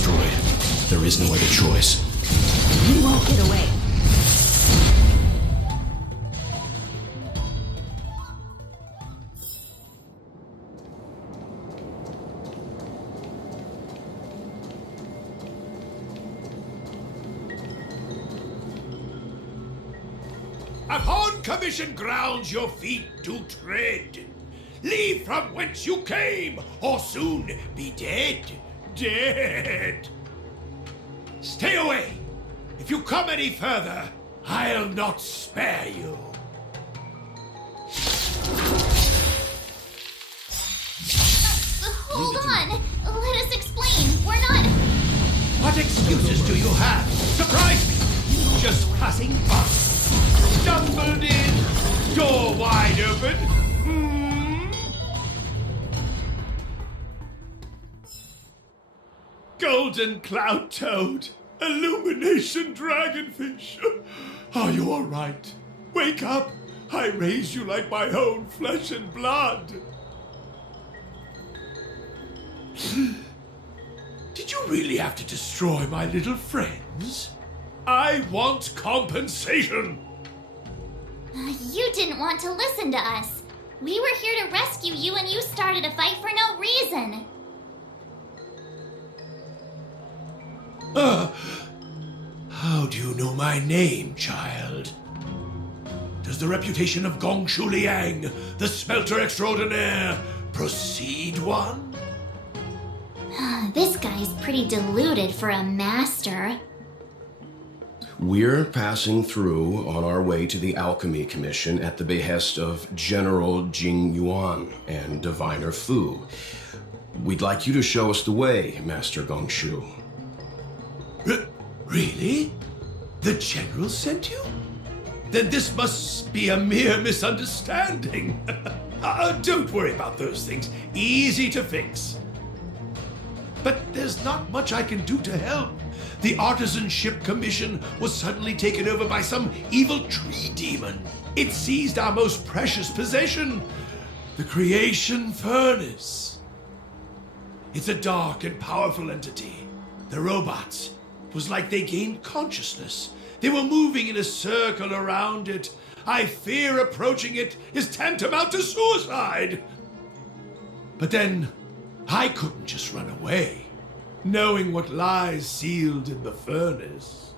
destroyed. There is no other choice. We won't get away. Upon commission grounds your feet do tread. Leave from whence you came, or soon be dead. Dead. Stay away. If you come any further, I'll not spare you. Hold on. Let us explain. We're not. What excuses do you have? Surprise me. Just passing by. Stumbled in, door wide open. Golden cloud toad, illumination dragonfish. Are you all right? Wake up. I raised you like my own flesh and blood. Did you really have to destroy my little friends? I want compensation. You didn't want to listen to us. We were here to rescue you and you started a fight for no reason. How do you know my name, child? Does the reputation of Gongshu Liang, the smelter extraordinaire, precede one? This guy's pretty deluded for a master. We're passing through on our way to the Alchemy Commission at the behest of General Jing Yuan and Diviner Fu. We'd like you to show us the way, Master Gongshu. Really? The General sent you? Then this must be a mere misunderstanding. Don't worry about those things. Easy to fix. But there's not much I can do to help. The Artisanship Commission was suddenly taken over by some evil tree demon. It seized our most precious possession, the Creation Furnace. It's a dark and powerful entity. The robots, it was like they gained consciousness. They were moving in a circle around it. I fear approaching it is tantamount to suicide. But then, I couldn't just run away, knowing what lies sealed in the furnace.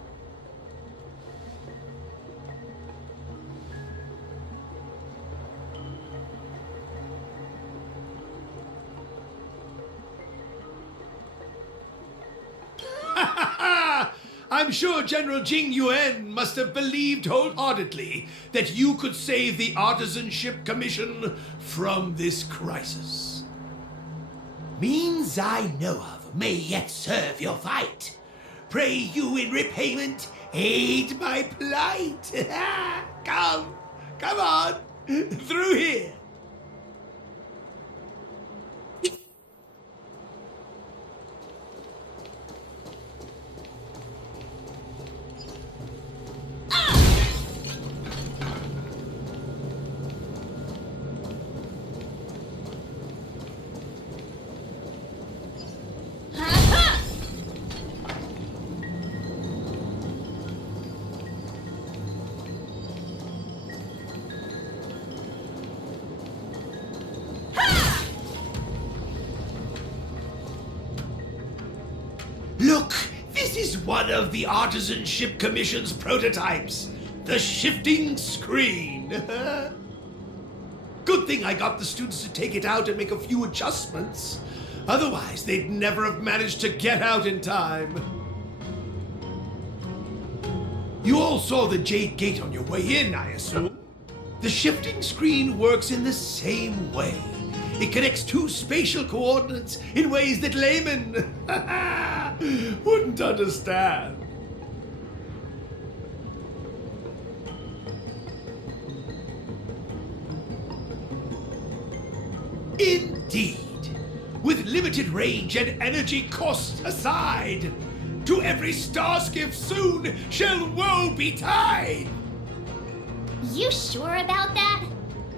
I'm sure General Jing Yuan must have believed wholeheartedly that you could save the Artisanship Commission from this crisis. Means I know of may yet serve your fight. Pray you in repayment aid my plight. Come on, through here. Look, this is one of the Artisanship Commission's prototypes. The shifting screen. Good thing I got the students to take it out and make a few adjustments. Otherwise, they'd never have managed to get out in time. You all saw the Jade Gate on your way in, I assume. The shifting screen works in the same way. It connects two spatial coordinates in ways that laymen wouldn't understand. Indeed. With limited range and energy costs aside, to every star skiff soon shall woe betide. You sure about that?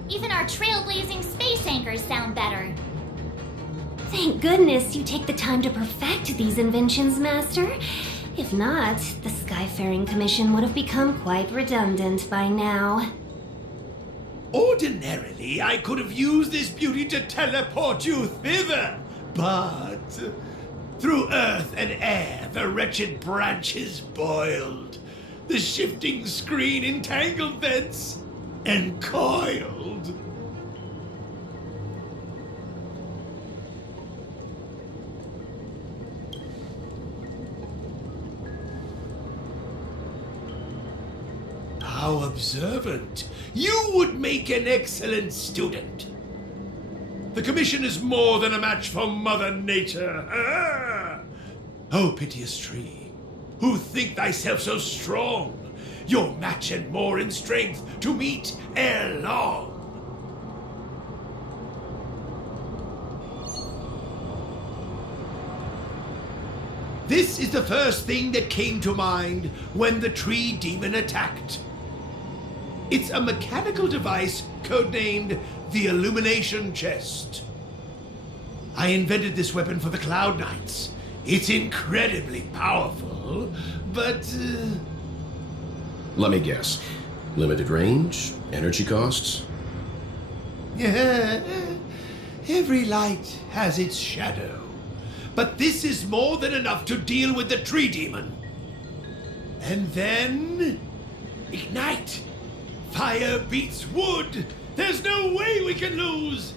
Even our trailblazing space anchors sound better. Thank goodness you take the time to perfect these inventions, Master. If not, the Skyfaring Commission would have become quite redundant by now. Ordinarily, I could have used this beauty to teleport you thither, but through earth and air, the wretched branches boiled. The shifting screen entangled thence and coiled. How observant. You would make an excellent student. The Commission is more than a match for Mother Nature. Ah! Oh, piteous tree, who think thyself so strong, your match and more in strength to meet ere long. This is the first thing that came to mind when the tree demon attacked. It's a mechanical device codenamed the Illumination Chest. I invented this weapon for the Cloud Knights. It's incredibly powerful, but... Let me guess. Limited range? Energy costs? Yeah, every light has its shadow. But this is more than enough to deal with the tree demon. And then... ignite! Fire beats wood! There's no way we can lose!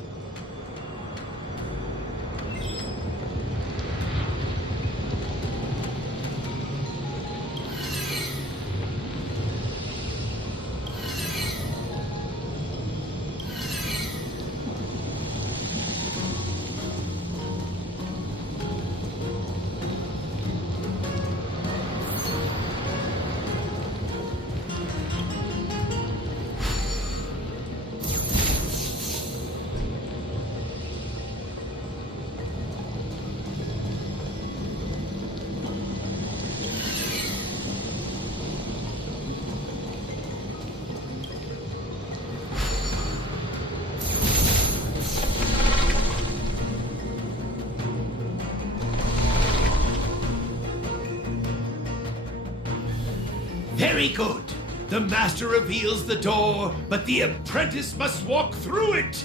Very good. The master reveals the door, but the apprentice must walk through it.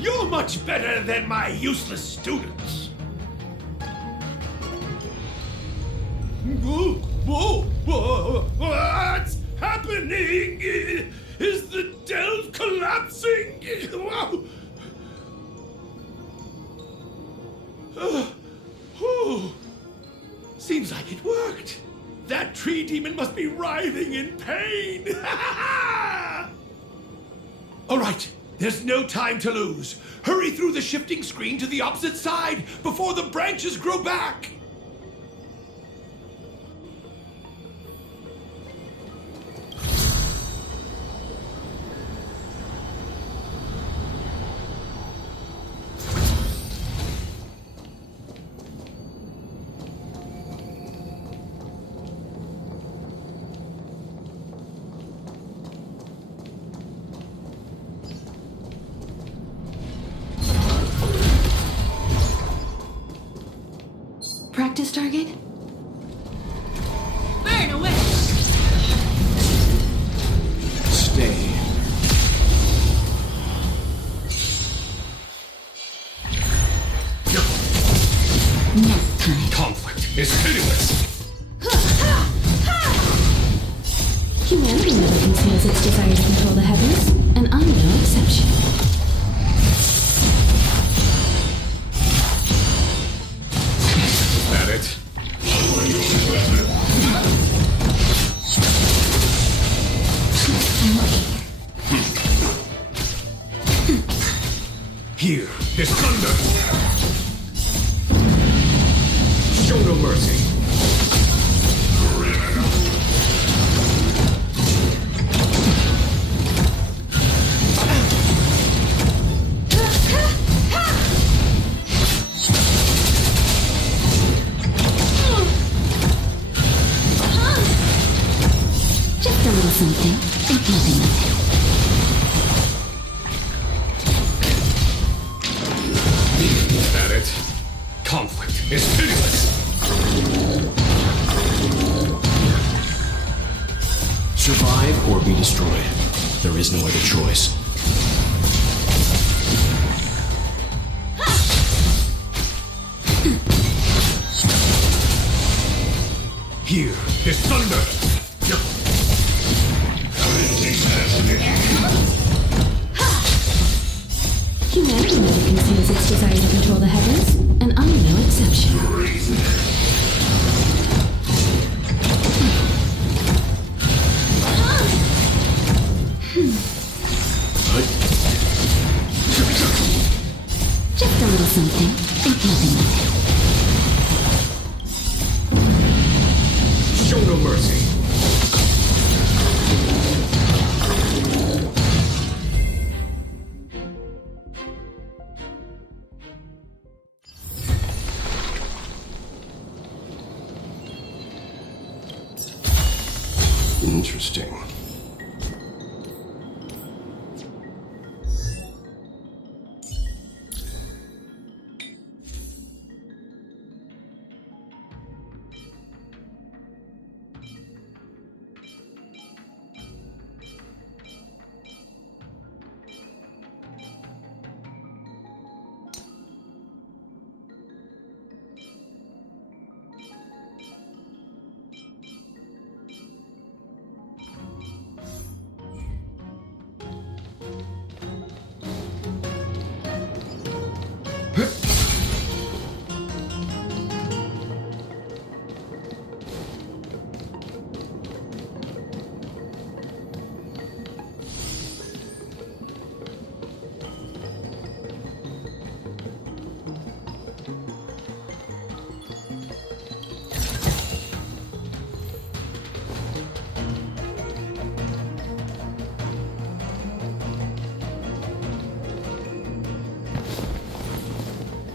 You're much better than my useless students. What's happening? Is the delve collapsing? Seems like it worked. That tree demon must be writhing in pain. All right, there's no time to lose. Hurry through the shifting screen to the opposite side before the branches grow back. Practice target? Burn away! Stay. Nap time. Conflict is pitiless. Humanity never conceals its desire to control the heavens, and I'm no exception. That it? Here is thunder. Show no mercy. Just a little something. Think nothing of it. That it? conflict is pitiless! Survive or be destroyed. There is no other choice. Here is thunder! Humanity never conceals its desire to control the heavens, and I'm no exception. Just a little something. Think nothing of it. Show no mercy! Interesting.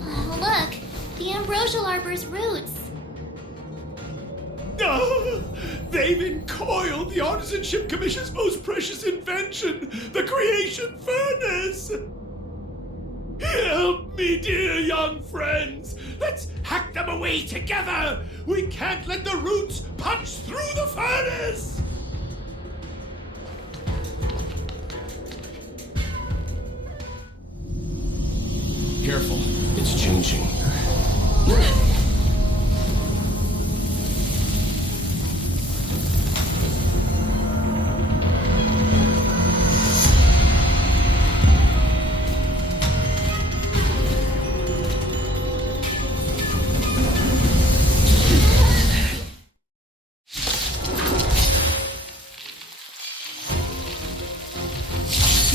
Oh, look! The ambrosial arbor's roots! They've encoiled the Artisanship Commission's most precious invention, the creation furnace! Help me, dear young friends! Let's hack them away together! We can't let the roots punch through the furnace! Careful, it's changing.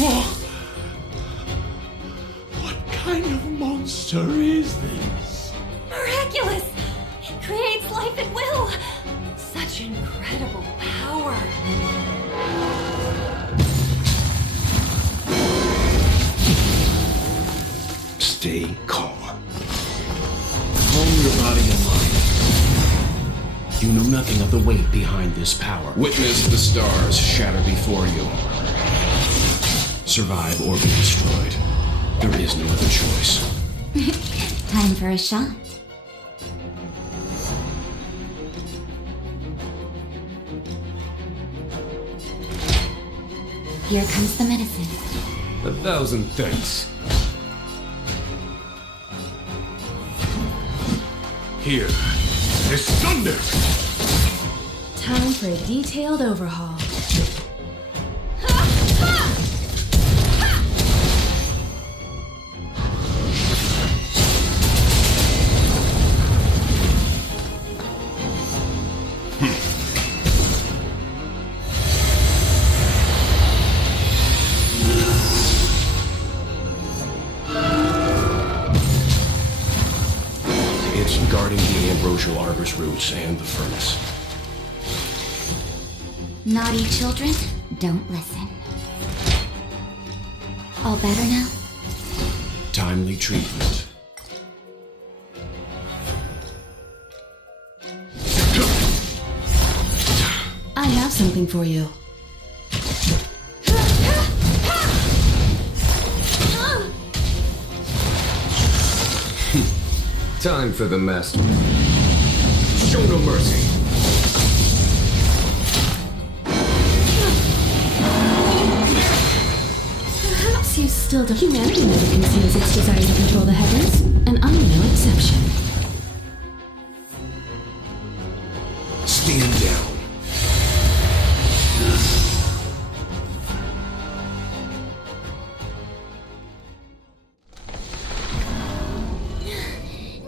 Whoa! What kind of monster is this? Miraculous! It creates life at will! Such incredible power! Stay calm. Calm your body and mind. You know nothing of the weight behind this power. Witness the stars shatter before you. Survive or be destroyed. There is no other choice. Time for a shot. Here comes the medicine. 1,000 thanks. Here is thunder! Time for a detailed overhaul. It's guarding the ambrosial arbor's roots and the furnace. Naughty children, don't listen. All better now? Timely treatment. I have something for you. Time for the master. Show no mercy. Perhaps you still don't. Humanity never conceals its desire to control the heavens, and I'm no exception. Stand down.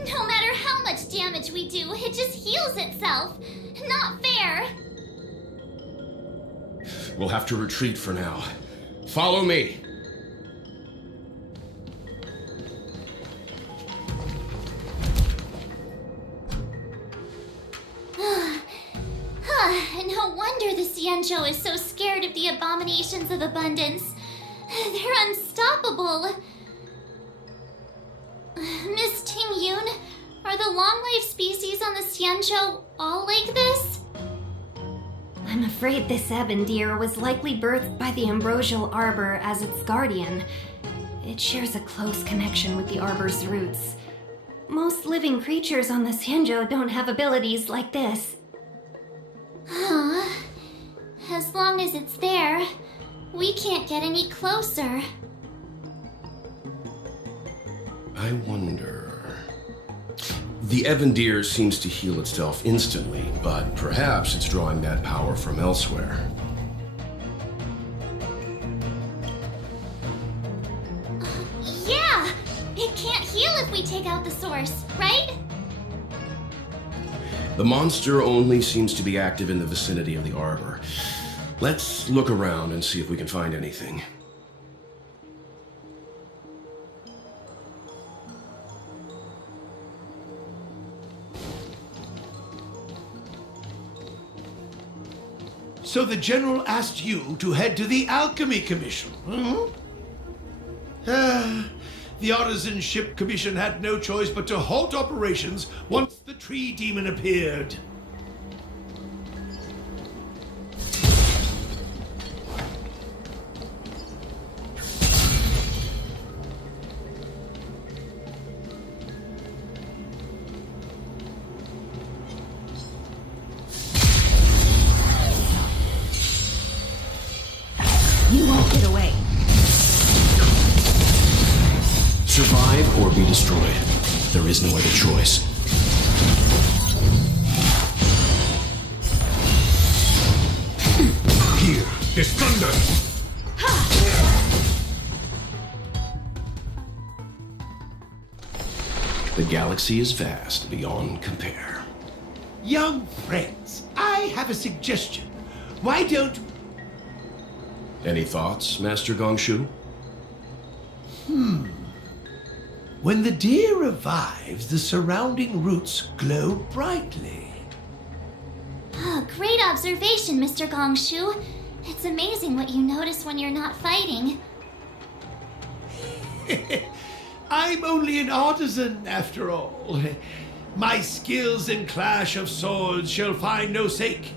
No matter how much damage we do, it just heals itself. Not fair. We'll have to retreat for now. Follow me. No wonder the Xianzhou is so scared of the abominations of abundance. They're unstoppable. Miss Ting Yun, are the long-life species on the Xianzhou all like this? I'm afraid this Ebendir was likely birthed by the ambrosial arbor as its guardian. It shares a close connection with the arbor's roots. Most living creatures on the Xianzhou don't have abilities like this. Huh. As long as it's there, we can't get any closer. I wonder... The Ebendir seems to heal itself instantly, but perhaps it's drawing that power from elsewhere. Yeah! It can't heal if we take out the source, right? The monster only seems to be active in the vicinity of the arbor. Let's look around and see if we can find anything. So the General asked you to head to the Alchemy Commission, the Artisan Ship Commission had no choice but to halt operations once the tree demon appeared. You won't get away. Survive or be destroyed. There is no other choice. Here is thunder! The galaxy is vast beyond compare. Young friends, I have a suggestion. Why don't... Any thoughts, Master Gongshu? When the deer revives, the surrounding roots glow brightly. Great observation, Mr. Gongshu. It's amazing what you notice when you're not fighting. I'm only an artisan, after all. My skills in clash of swords shall find no sake.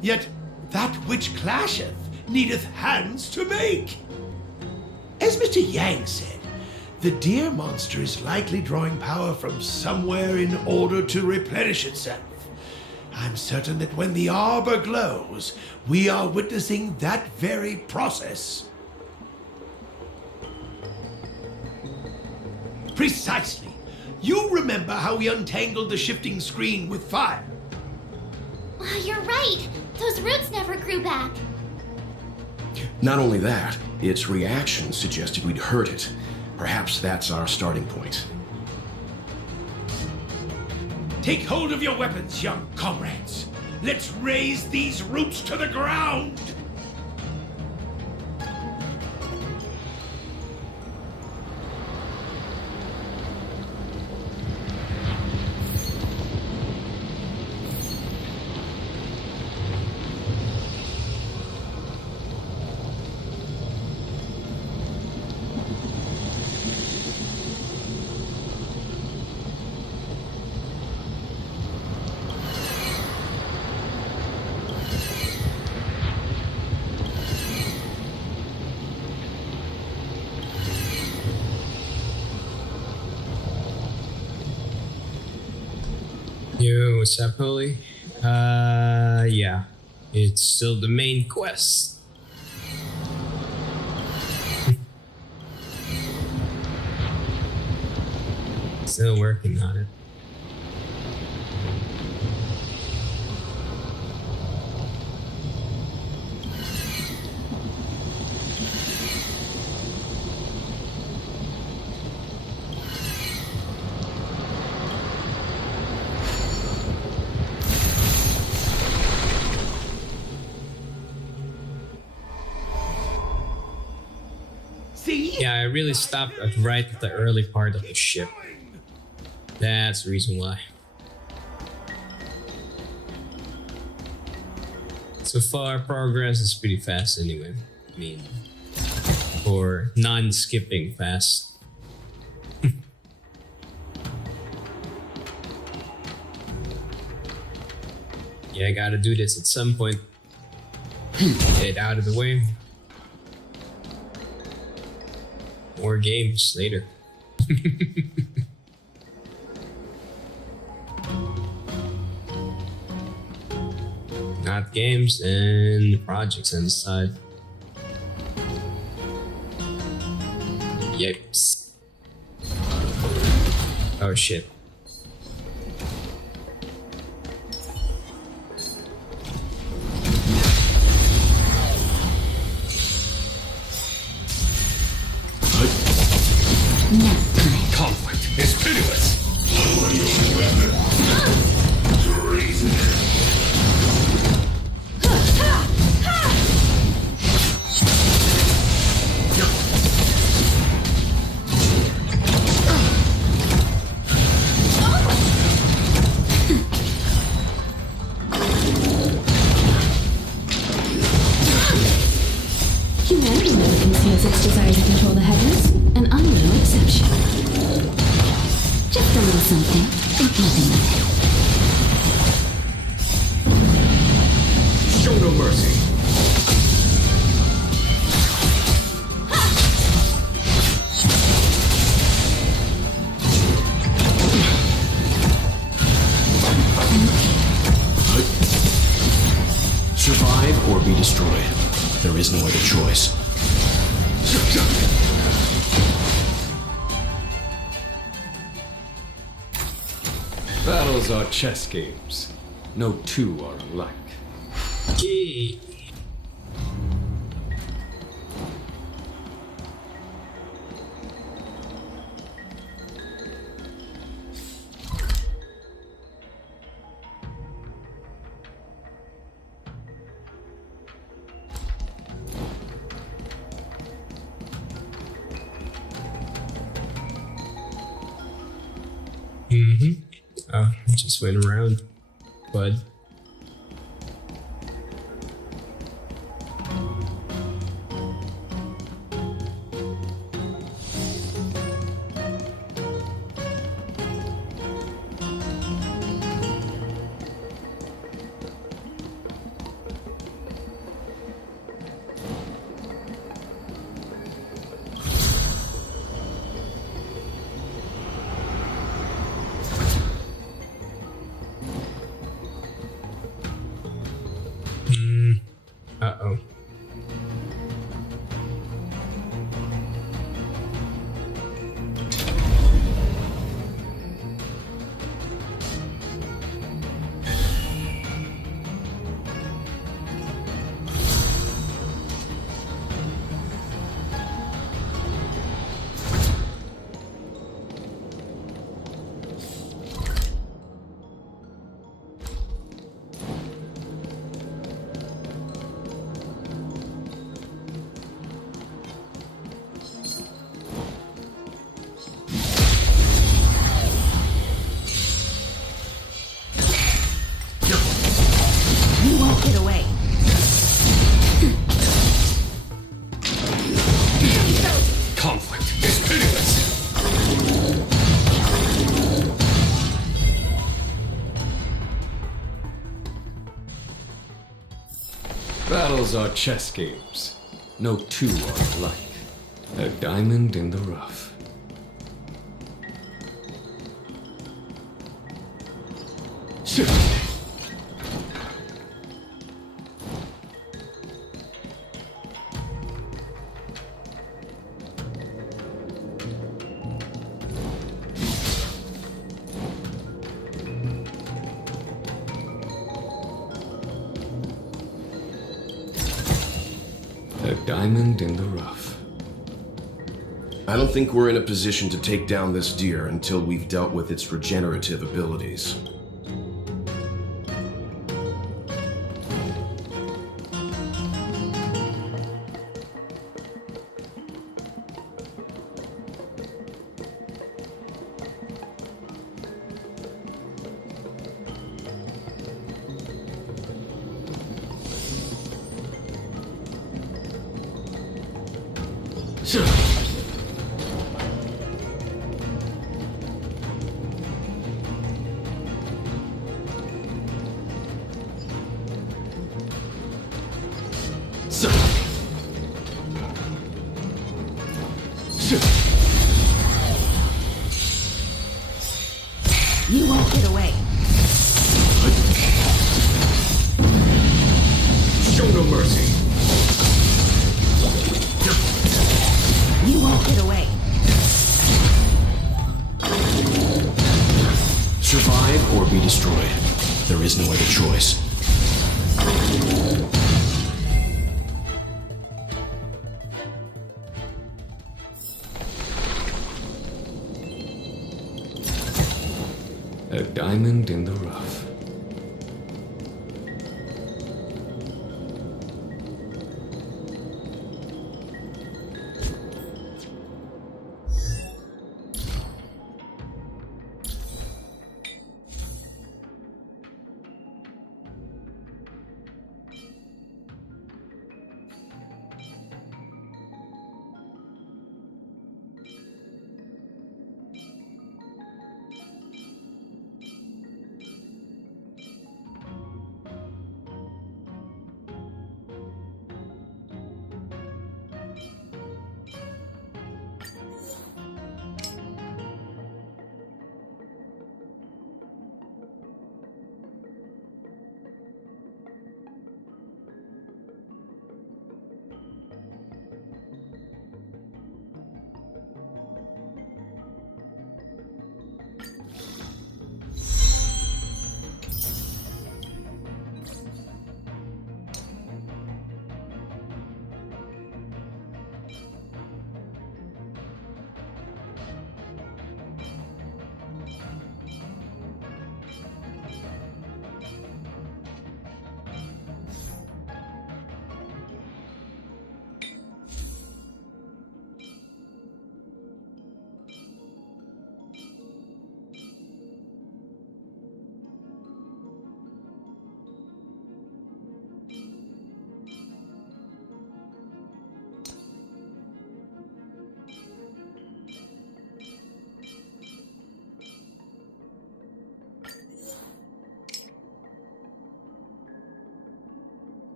Yet that which clasheth needeth hands to make. As Mr. Yang said, the deer monster is likely drawing power from somewhere in order to replenish itself. I'm certain that when the arbor glows, we are witnessing that very process. Precisely. You remember how we untangled the shifting screen with fire? You're right. Those roots never grew back. Not only that, its reaction suggested we'd hurt it. Perhaps that's our starting point. Take hold of your weapons, young comrades. Let's raze these roots to the ground. what's up, Holy? Yeah. It's still the main quest. Still working on it. Yeah, I really stopped right at the early part of the ship. That's the reason why. So far, progress is pretty fast anyway. I mean, for non-skipping fast. Yeah, I gotta do this at some point. Get it out of the way. More games later. Not games and projects on the side. Yips. Oh shit. Conflict is pitiless. Treason. Humanity never conceals its desire to control the heavens, and I'm no exception. Just a little something. Think nothing of it. Show no mercy. Survive or be destroyed. There is no other choice. Battles are chess games. No two are alike. Yay. Oh, just went around, bud. Uh-oh. Battles are chess games. No two are alike. A diamond in the rough. Shit. A diamond in the rough. I don't think we're in a position to take down this deer until we've dealt with its regenerative abilities. You won't get away. Show no mercy. You won't get away. Survive or be destroyed. There is no other choice. A diamond in the rough.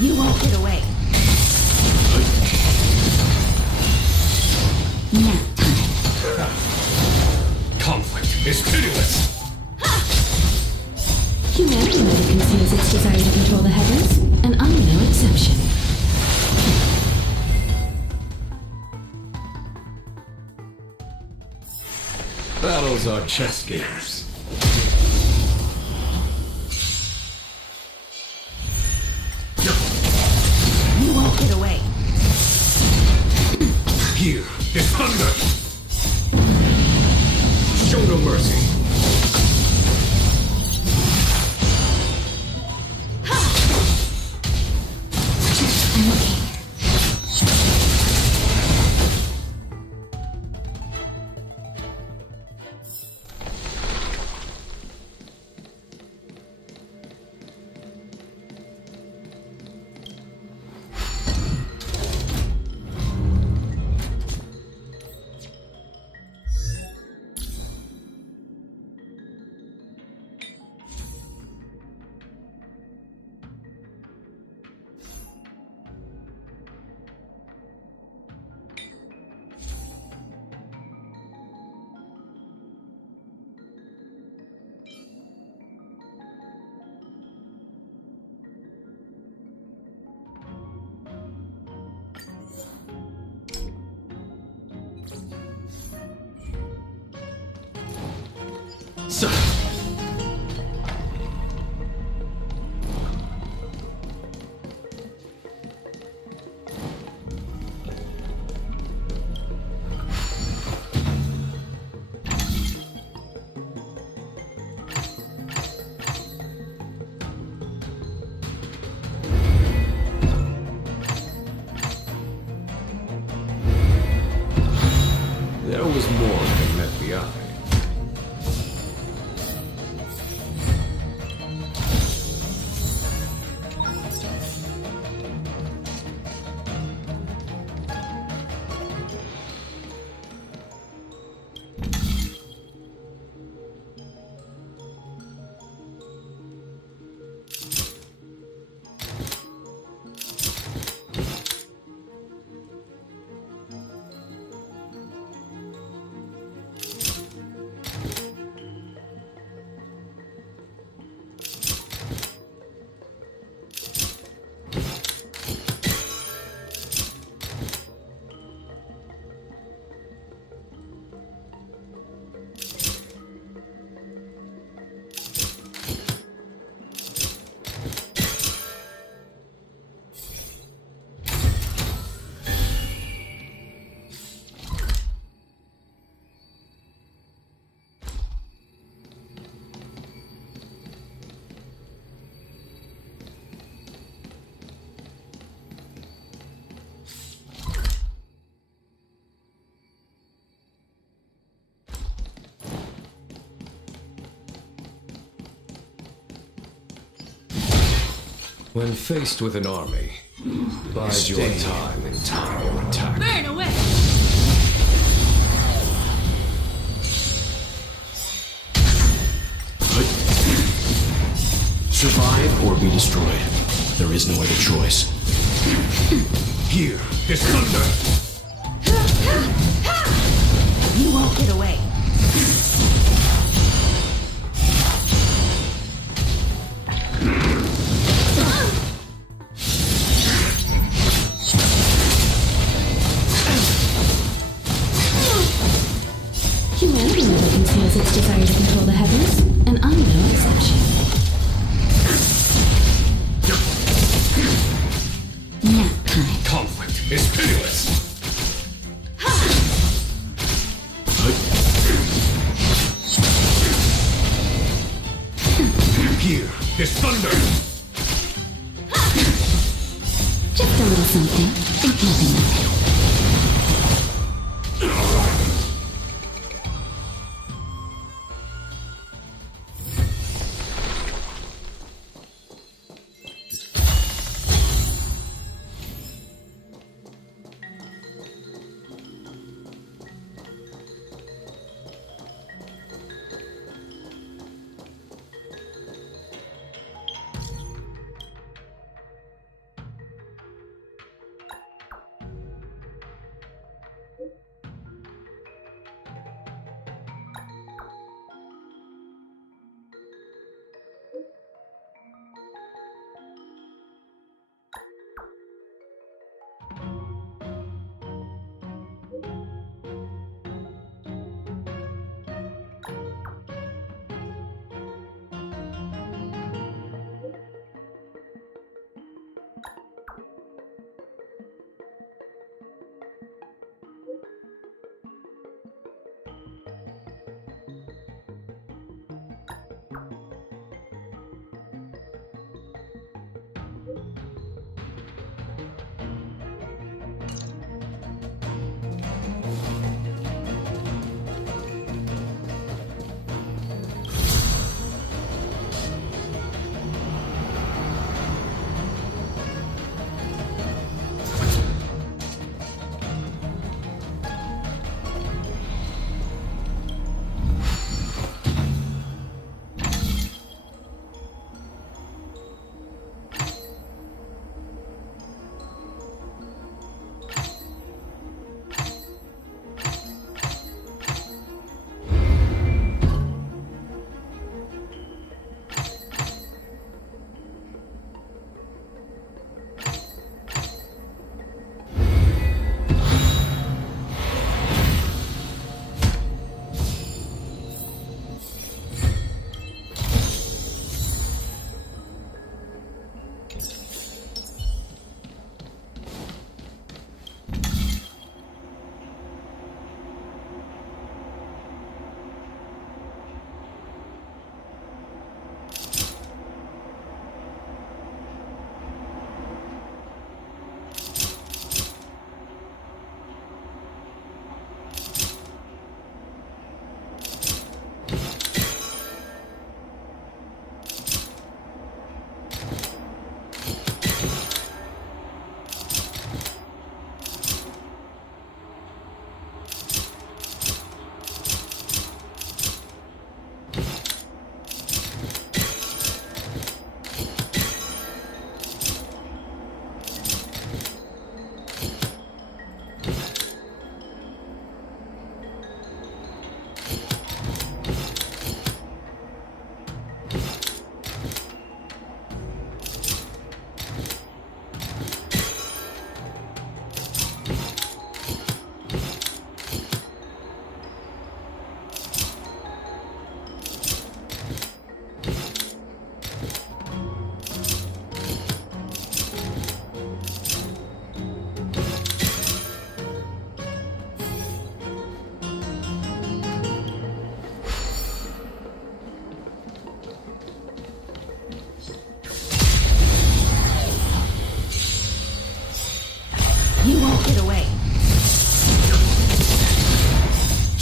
You won't get away. Now. Conflict is pitiless. Humanity never conceals its desire to control the heavens, and I'm no exception. Battles are chess games. You won't get away. Here is thunder. Show no mercy. There was more than met the eye. When faced with an army, bide your time and time your attack. Burn away! Survive or be destroyed. There is no other choice. Here is thunder! You won't get away. Humanity never conceals its desire to control the heavens, and I'm no exception. Nap time. Conflict is pitiless! Here is thunder! Just a little something. Think nothing of it.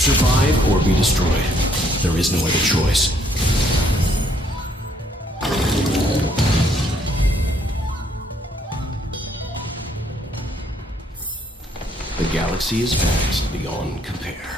Survive or be destroyed. There is no other choice. The galaxy is vast beyond compare.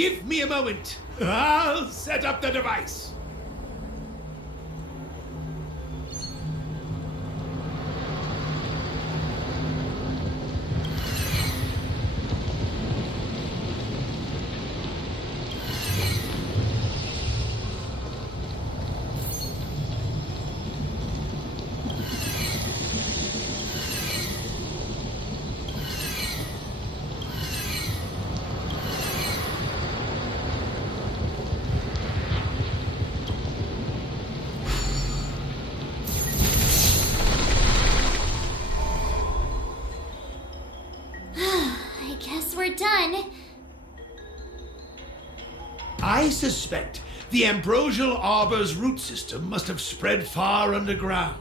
Give me a moment. I'll set up the device. I guess we're done. I suspect the ambrosial arbor's root system must have spread far underground.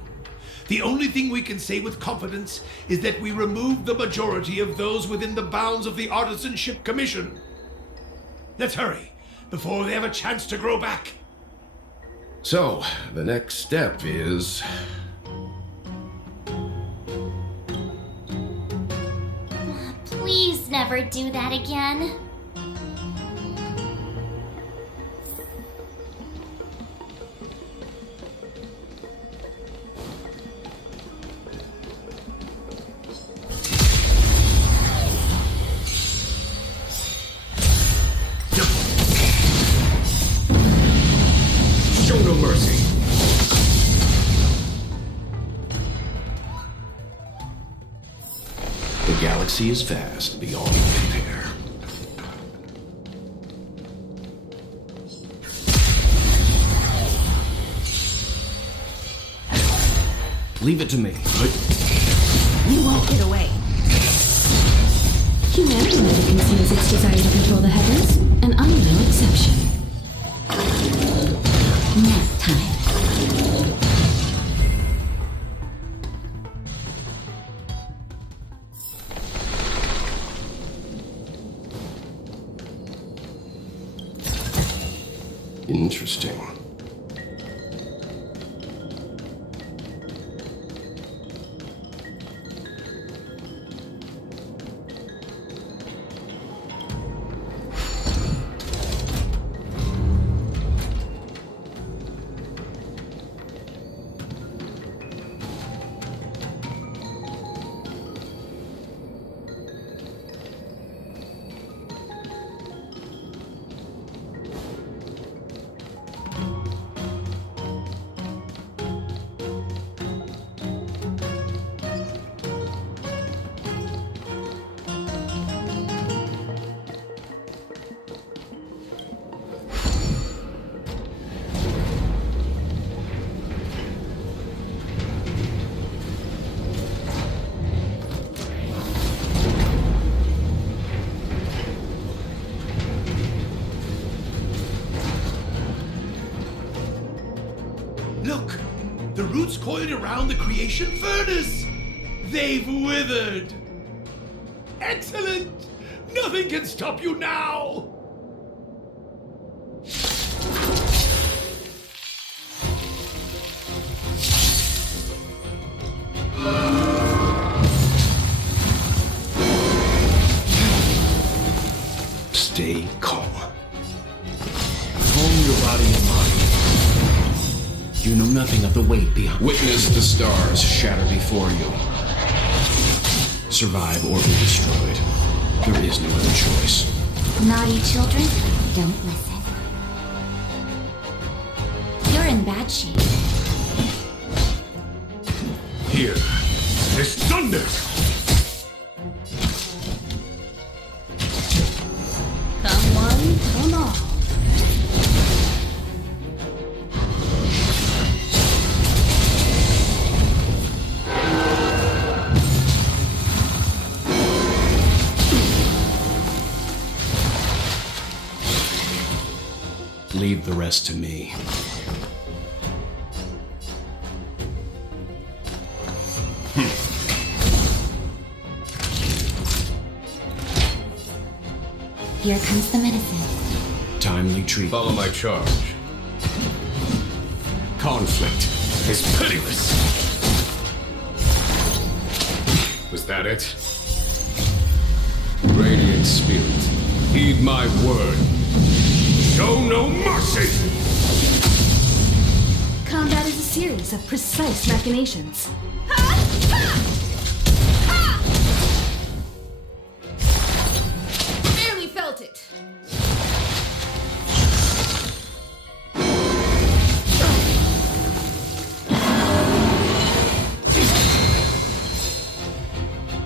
The only thing we can say with confidence is that we removed the majority of those within the bounds of the Artisanship Commission. Let's hurry, before they have a chance to grow back. So, the next step is... Please never do that again. Show no mercy. The galaxy is vast beyond compare. Leave it to me. You won't get away. Humanity never conceals its desire to control the heavens, and I'm no exception. Nap time. Interesting. Look! The roots coiled around the creation furnace! They've withered! Excellent! Nothing can stop you now! Stay calm. Calm your body and mind. You know nothing of the weight behind. Witness the stars shatter before you. Survive or be destroyed. There is no other choice. Naughty children, don't listen. You're in bad shape. Here, there's thunder! Come one, come all. Leave the rest to me. Here comes the medicine. Timely treatment. Follow my charge. Conflict is pitiless! Was that it? Radiant Spirit, heed my word. Show no mercy! Combat is a series of precise machinations. Barely felt it.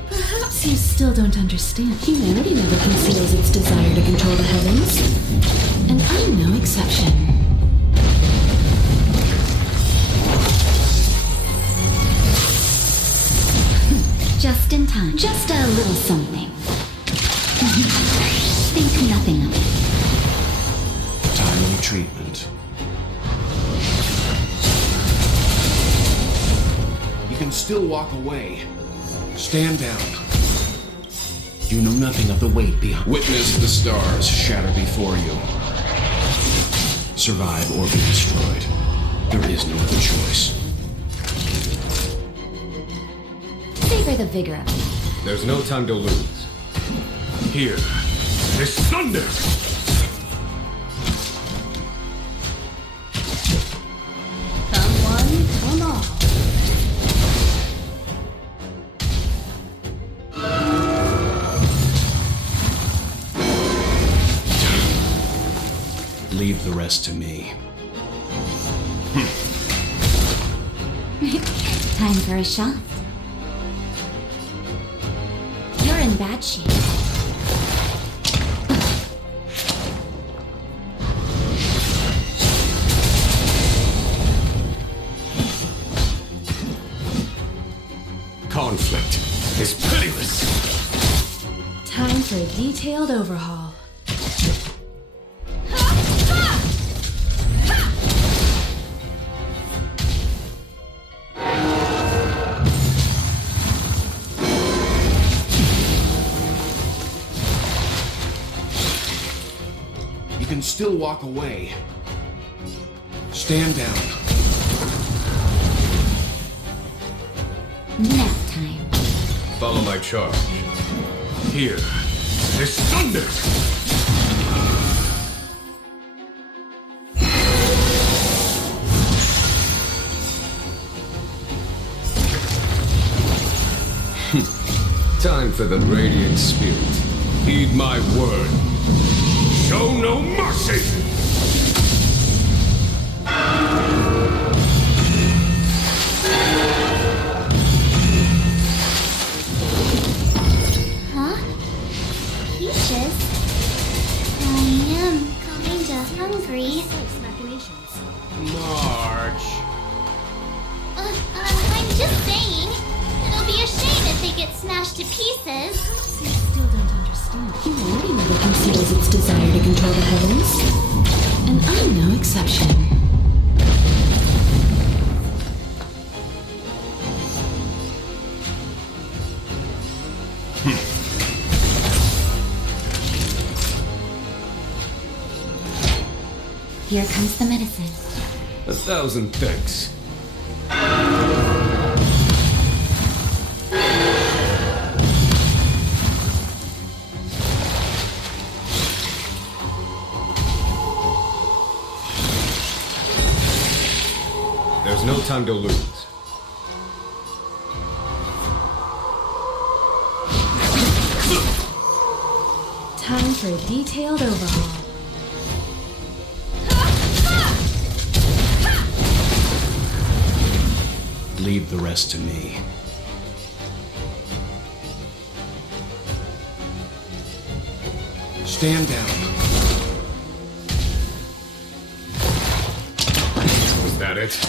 Perhaps you still don't understand. Humanity never conceals its desire to control the heavens. And I'm no exception. Just in time. Just a little something. Think nothing of it. Timely treatment. You can still walk away. Stand down. You know nothing of the weight behind. Witness the stars shatter before you. Survive or be destroyed. There is no other choice. Savor the vigor of it. There's no time to lose. Here, this thunder! Come one, come all. Leave the rest to me. Time for a shot. You're in bad shape. Conflict is pitiless! Time for a detailed overhaul. You can still walk away. Stand down. Nap time. Follow my charge. Here, this thunder! Time for the radiant spirit. Heed my word. Show no mercy! Huh? Peaches? I am kinda hungry. March. I'm just saying. It'll be a shame if they get smashed to pieces. You still don't understand. Humanity never conceals its desire to control the heavens. And I'm no exception. Here comes the medicine. 1,000 thanks. There's no time to lose. Time for a detailed overhaul. Leave the rest to me. Stand down. Was that it?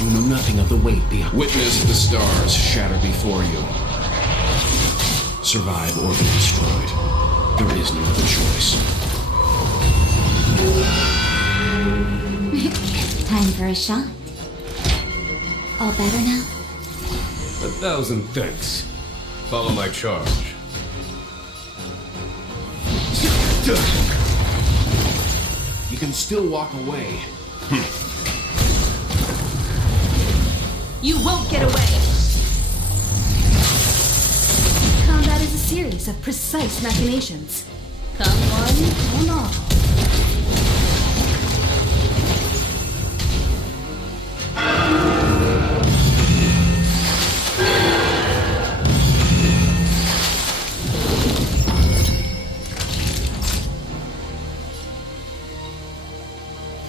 You know nothing of the weight behind. Witness the stars shatter before you. Survive or be destroyed. There is no other choice. Time for a shot. All better now? 1,000 thanks. Follow my charge. You can still walk away. You won't get away! Combat is a series of precise machinations. Come one, come all.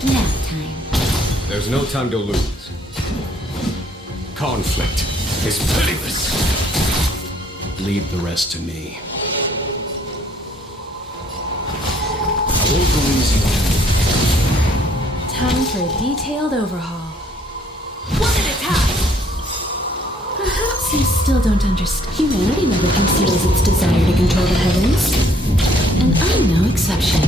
Nap time. There's no time to lose. Conflict is pitiless. Leave the rest to me. I won't go easy on you. Time for a detailed overhaul. One at a time! Perhaps you still don't understand. Humanity never conceals its desire to control the heavens. And I'm no exception.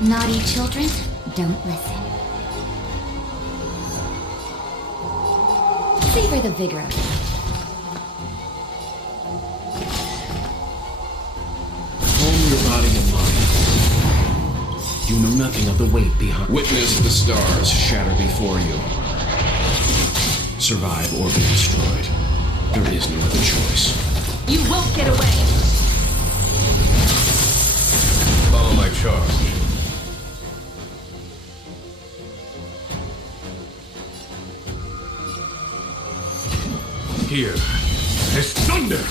Naughty children, don't listen. Savor the vigor of it. Calm your body and mind. You know nothing of the weight behind. Witness the stars shatter before you. Survive or be destroyed. There is no other choice. You won't get away! Follow my charge. Here is thunder!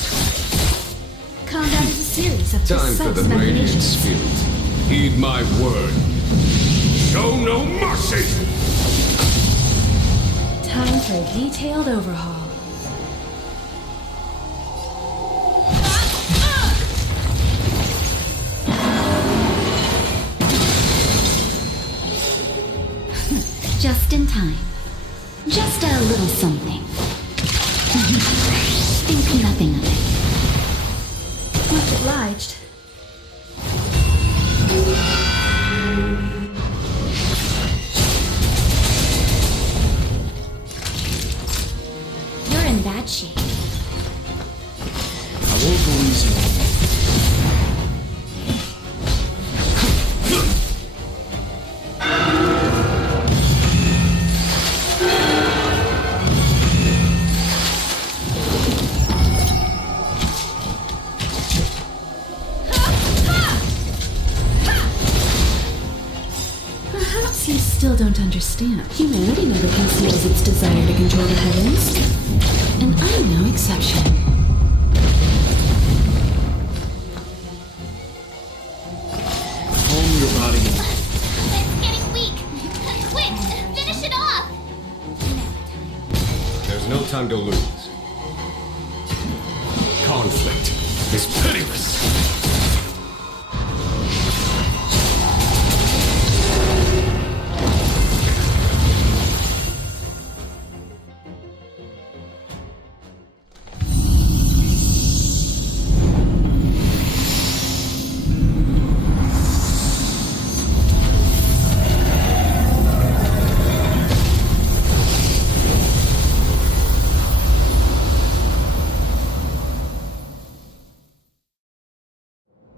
Combat is a series of Time precise for the radiant machinations. spirit. Heed my word. Show no mercy! Time for a detailed overhaul. Just in time. Just a little something. Think nothing of it. Much obliged. You're in bad shape. I won't go easy on you. Perhaps you still don't understand. Humanity never conceals its desire to control the heavens. And I'm no exception. Calm your body and It's getting weak! Quick! Finish it off! There's no time to lose. Conflict is pitiless.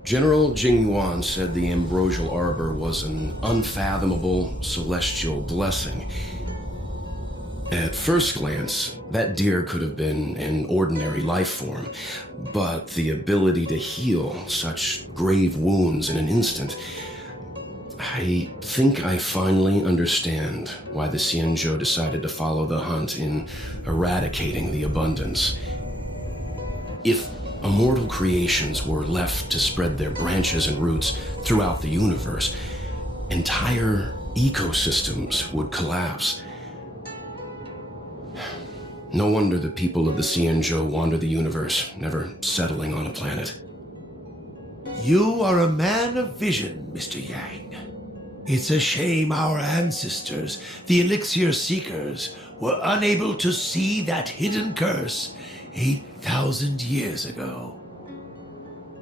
General Jing Yuan said the ambrosial arbor was an unfathomable celestial blessing. At first glance, that deer could have been an ordinary life form, but the ability to heal such grave wounds in an instant, I think I finally understand why the Xianzhou decided to follow the hunt in eradicating the abundance. If immortal creations were left to spread their branches and roots throughout the universe, entire ecosystems would collapse. No wonder the people of the Xianzhou wander the universe, never settling on a planet. You are a man of vision, Mr. Yang. It's a shame our ancestors, the Elixir Seekers, were unable to see that hidden curse 8,000 years ago.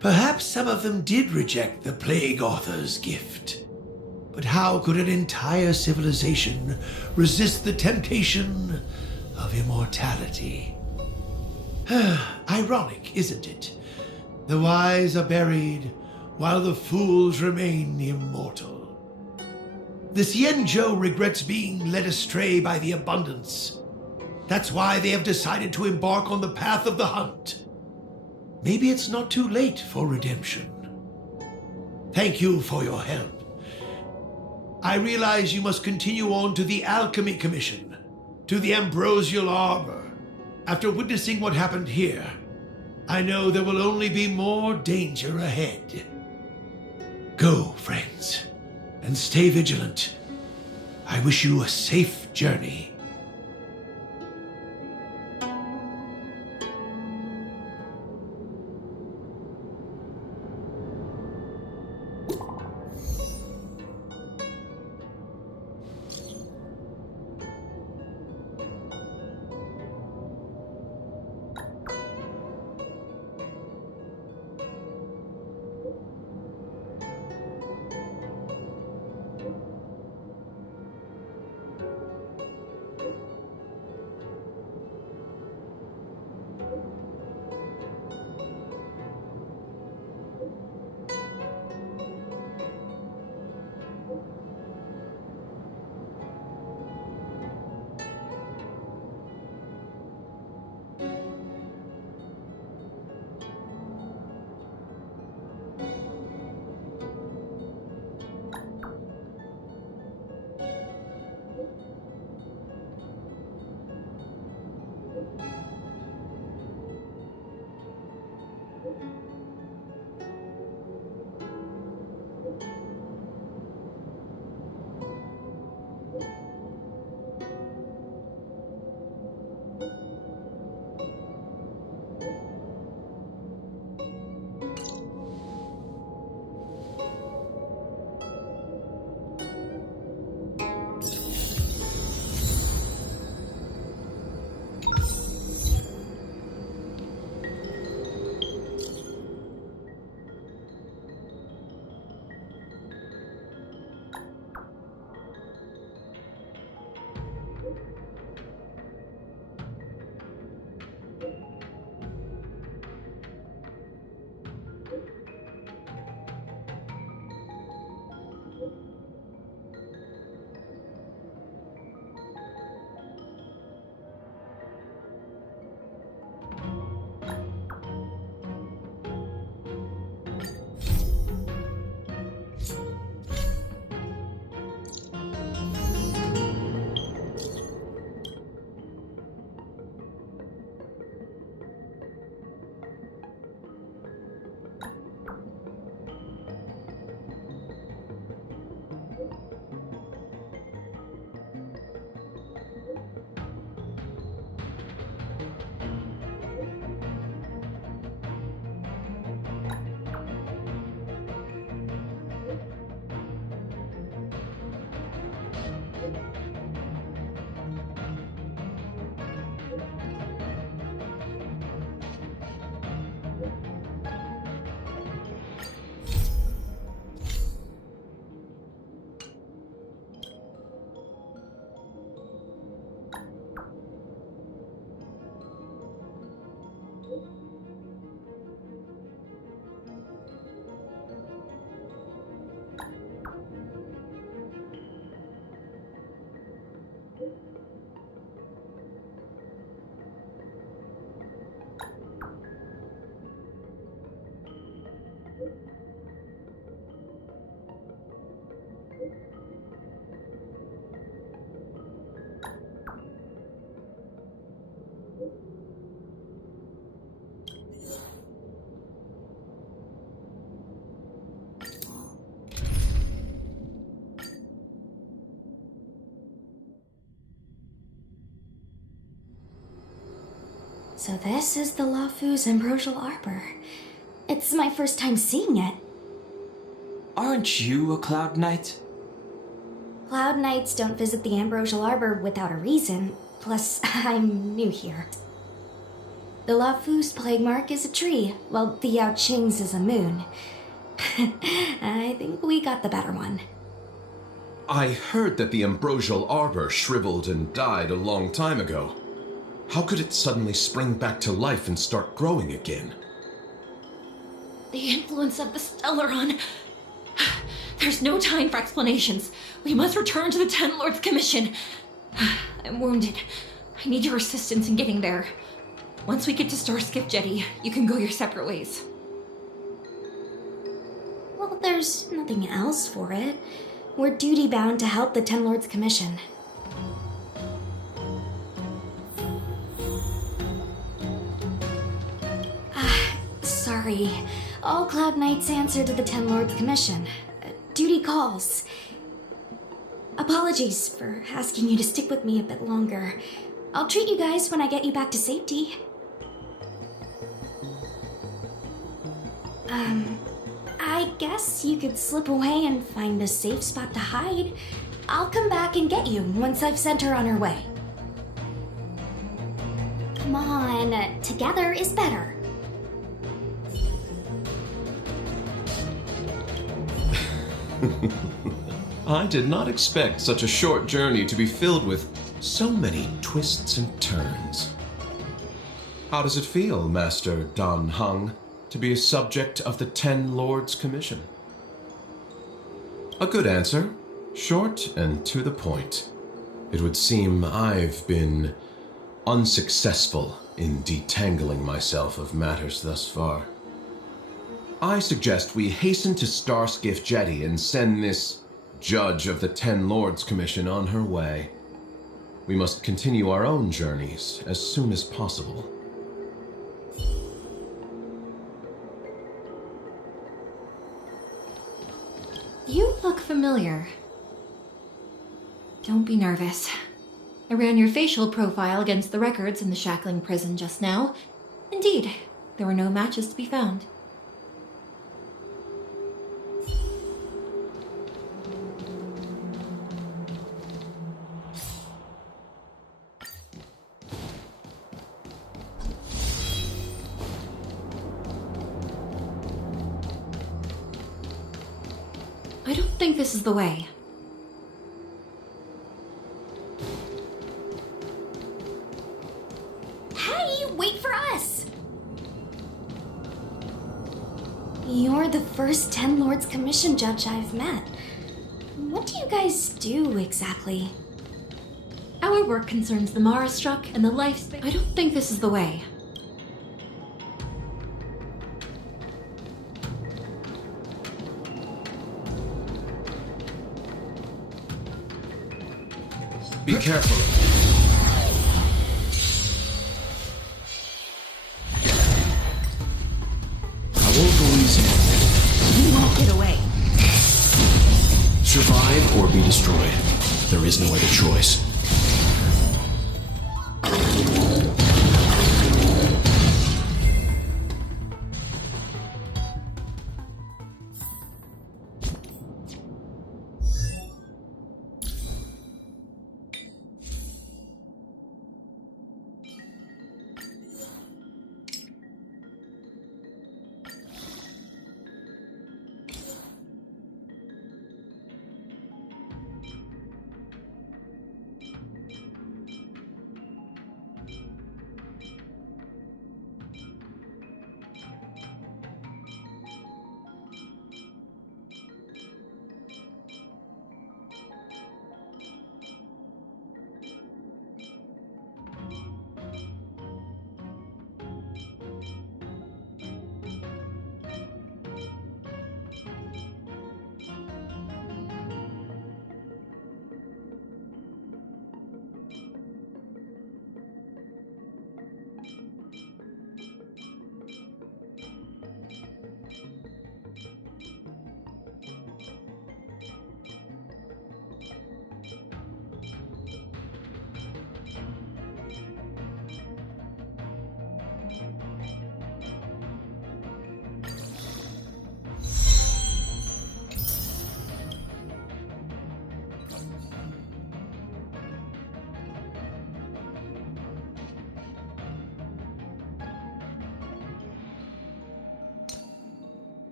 Perhaps some of them did reject the Plague Author's gift. But how could an entire civilization resist the temptation of immortality? Ironic, isn't it? The wise are buried, while the fools remain immortal. The Xianzhou regrets being led astray by the abundance. That's why they have decided to embark on the path of the hunt. Maybe it's not too late for redemption. Thank you for your help. I realize you must continue on to the Alchemy Commission, to the Ambrosial Arbor. After witnessing what happened here, I know there will only be more danger ahead. Go, friends, and stay vigilant. I wish you a safe journey. So this is the Lafu's Ambrosial Arbor. It's my first time seeing it. Aren't you a Cloud Knight? Cloud Knights don't visit the Ambrosial Arbor without a reason. Plus, I'm new here. The Lafu's plague mark is a tree, while the Yao Qing's is a moon. I think we got the better one. I heard that the ambrosial arbor shriveled and died a long time ago. How could it suddenly spring back to life and start growing again? The influence of the Stellaron. There's no time for explanations. We must return to the Ten Lords Commission. I'm wounded. I need your assistance in getting there. Once we get to Starskiff Jetty, you can go your separate ways. Well, there's nothing else for it. We're duty-bound to help the Ten Lords Commission. Sorry. All Cloud Knights answer to the Ten Lords Commission. Duty calls. Apologies for asking you to stick with me a bit longer. I'll treat you guys when I get you back to safety. I guess you could slip away and find a safe spot to hide. I'll come back and get you once I've sent her on her way. Come on, together is better. I did not expect such a short journey to be filled with so many twists and turns. How does it feel, Master Dan Heng, to be a subject of the Ten Lords Commission? A good answer, short and to the point. It would seem I've been unsuccessful in detangling myself of matters thus far. I suggest we hasten to Starskiff Jetty and send this judge of the Ten Lords Commission on her way. We must continue our own journeys as soon as possible. You look familiar. Don't be nervous. I ran your facial profile against the records in the shackling prison just now. Indeed, there were no matches to be found. I don't think this is the way. Hey, wait for us! You're the first Ten Lords Commission judge I've met. What do you guys do exactly? Our work concerns the Mara struck and the lifespan. I don't think this is the way. Be careful. I won't go easy. You won't get away. Survive or be destroyed. There is no other choice.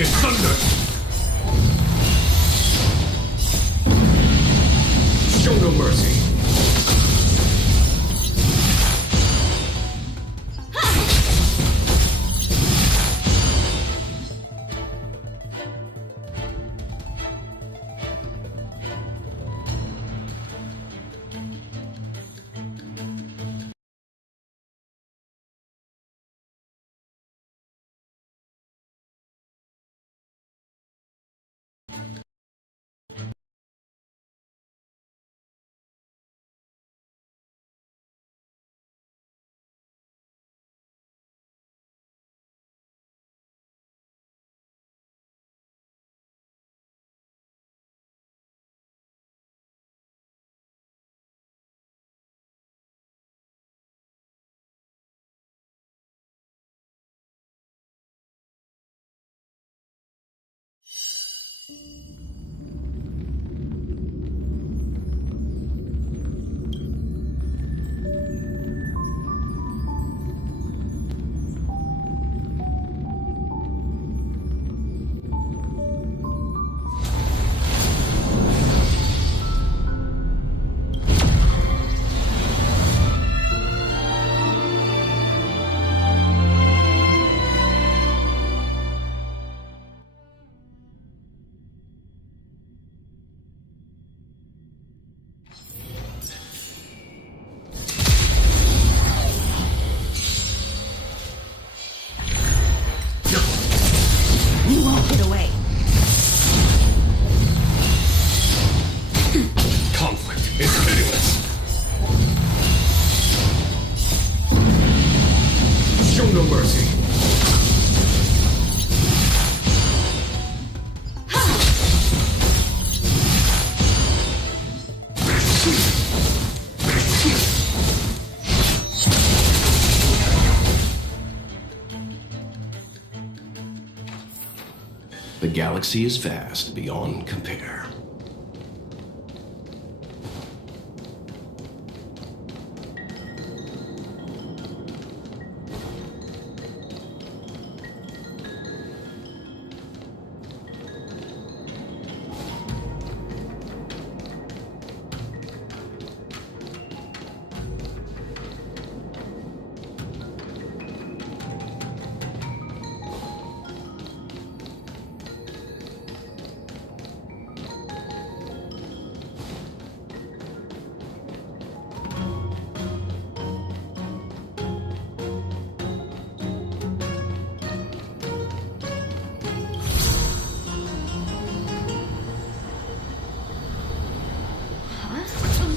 It thunders! Show no mercy! You won't get away. Conflict is pitiless. Show no mercy. The galaxy is vast beyond compare.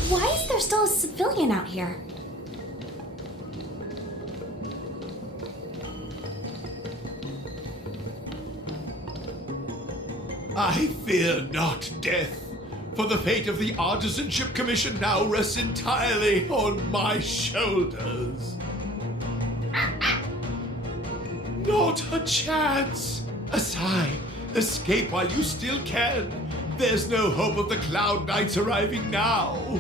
Why is there still a civilian out here? I fear not death, for the fate of the Artisanship Commission now rests entirely on my shoulders. Not a chance! Asai, escape while you still can. There's no hope of the Cloud Knights arriving now.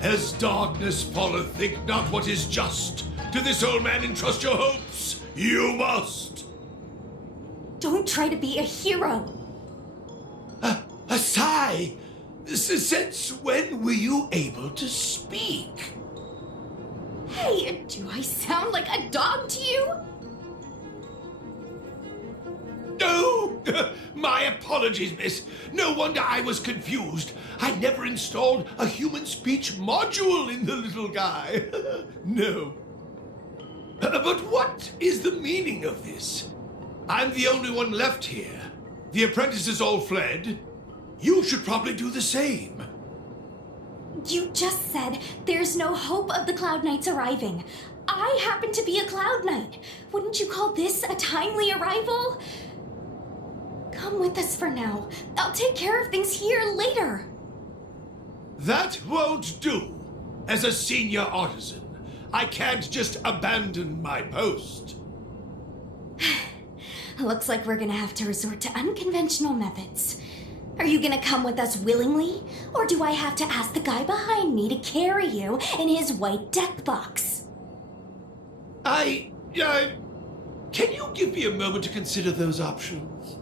As darkness falleth, think not what is just. To this old man entrust your hopes. You must. Don't try to be a hero. Asai, since when were you able to speak? Hey, do I sound like a dog to you? No! My apologies, miss. No wonder I was confused. I never installed a human speech module in the little guy. No. But what is the meaning of this? I'm the only one left here. The apprentices all fled. You should probably do the same. You just said there's no hope of the Cloud Knights arriving. I happen to be a Cloud Knight. Wouldn't you call this a timely arrival? Come with us for now. I'll take care of things here later. That won't do. As a senior artisan, I can't just abandon my post. Looks like we're gonna have to resort to unconventional methods. Are you gonna come with us willingly? Or do I have to ask the guy behind me to carry you in his white death box? Can you give me a moment to consider those options?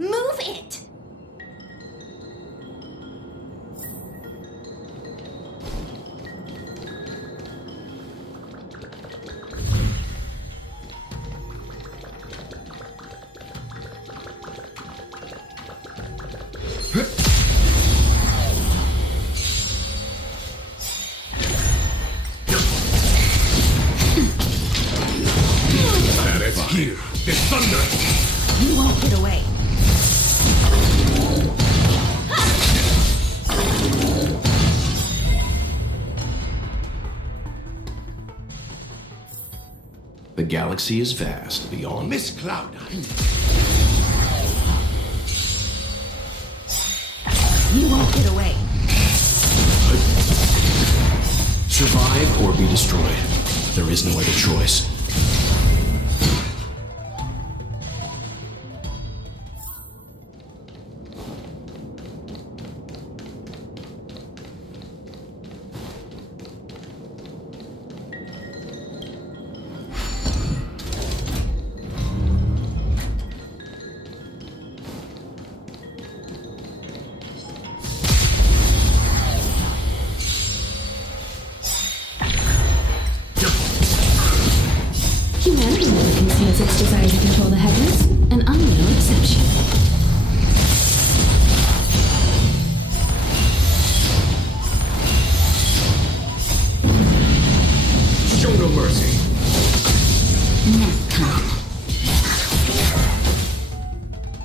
Move it! At its here, it's thunder! You won't get away. The galaxy is vast beyond... Miss Cloud9. You won't get away. Survive or be destroyed. There is no other choice. Humanity never conceals its desire to control the heavens, and I'm no exception. Show no mercy. Next time.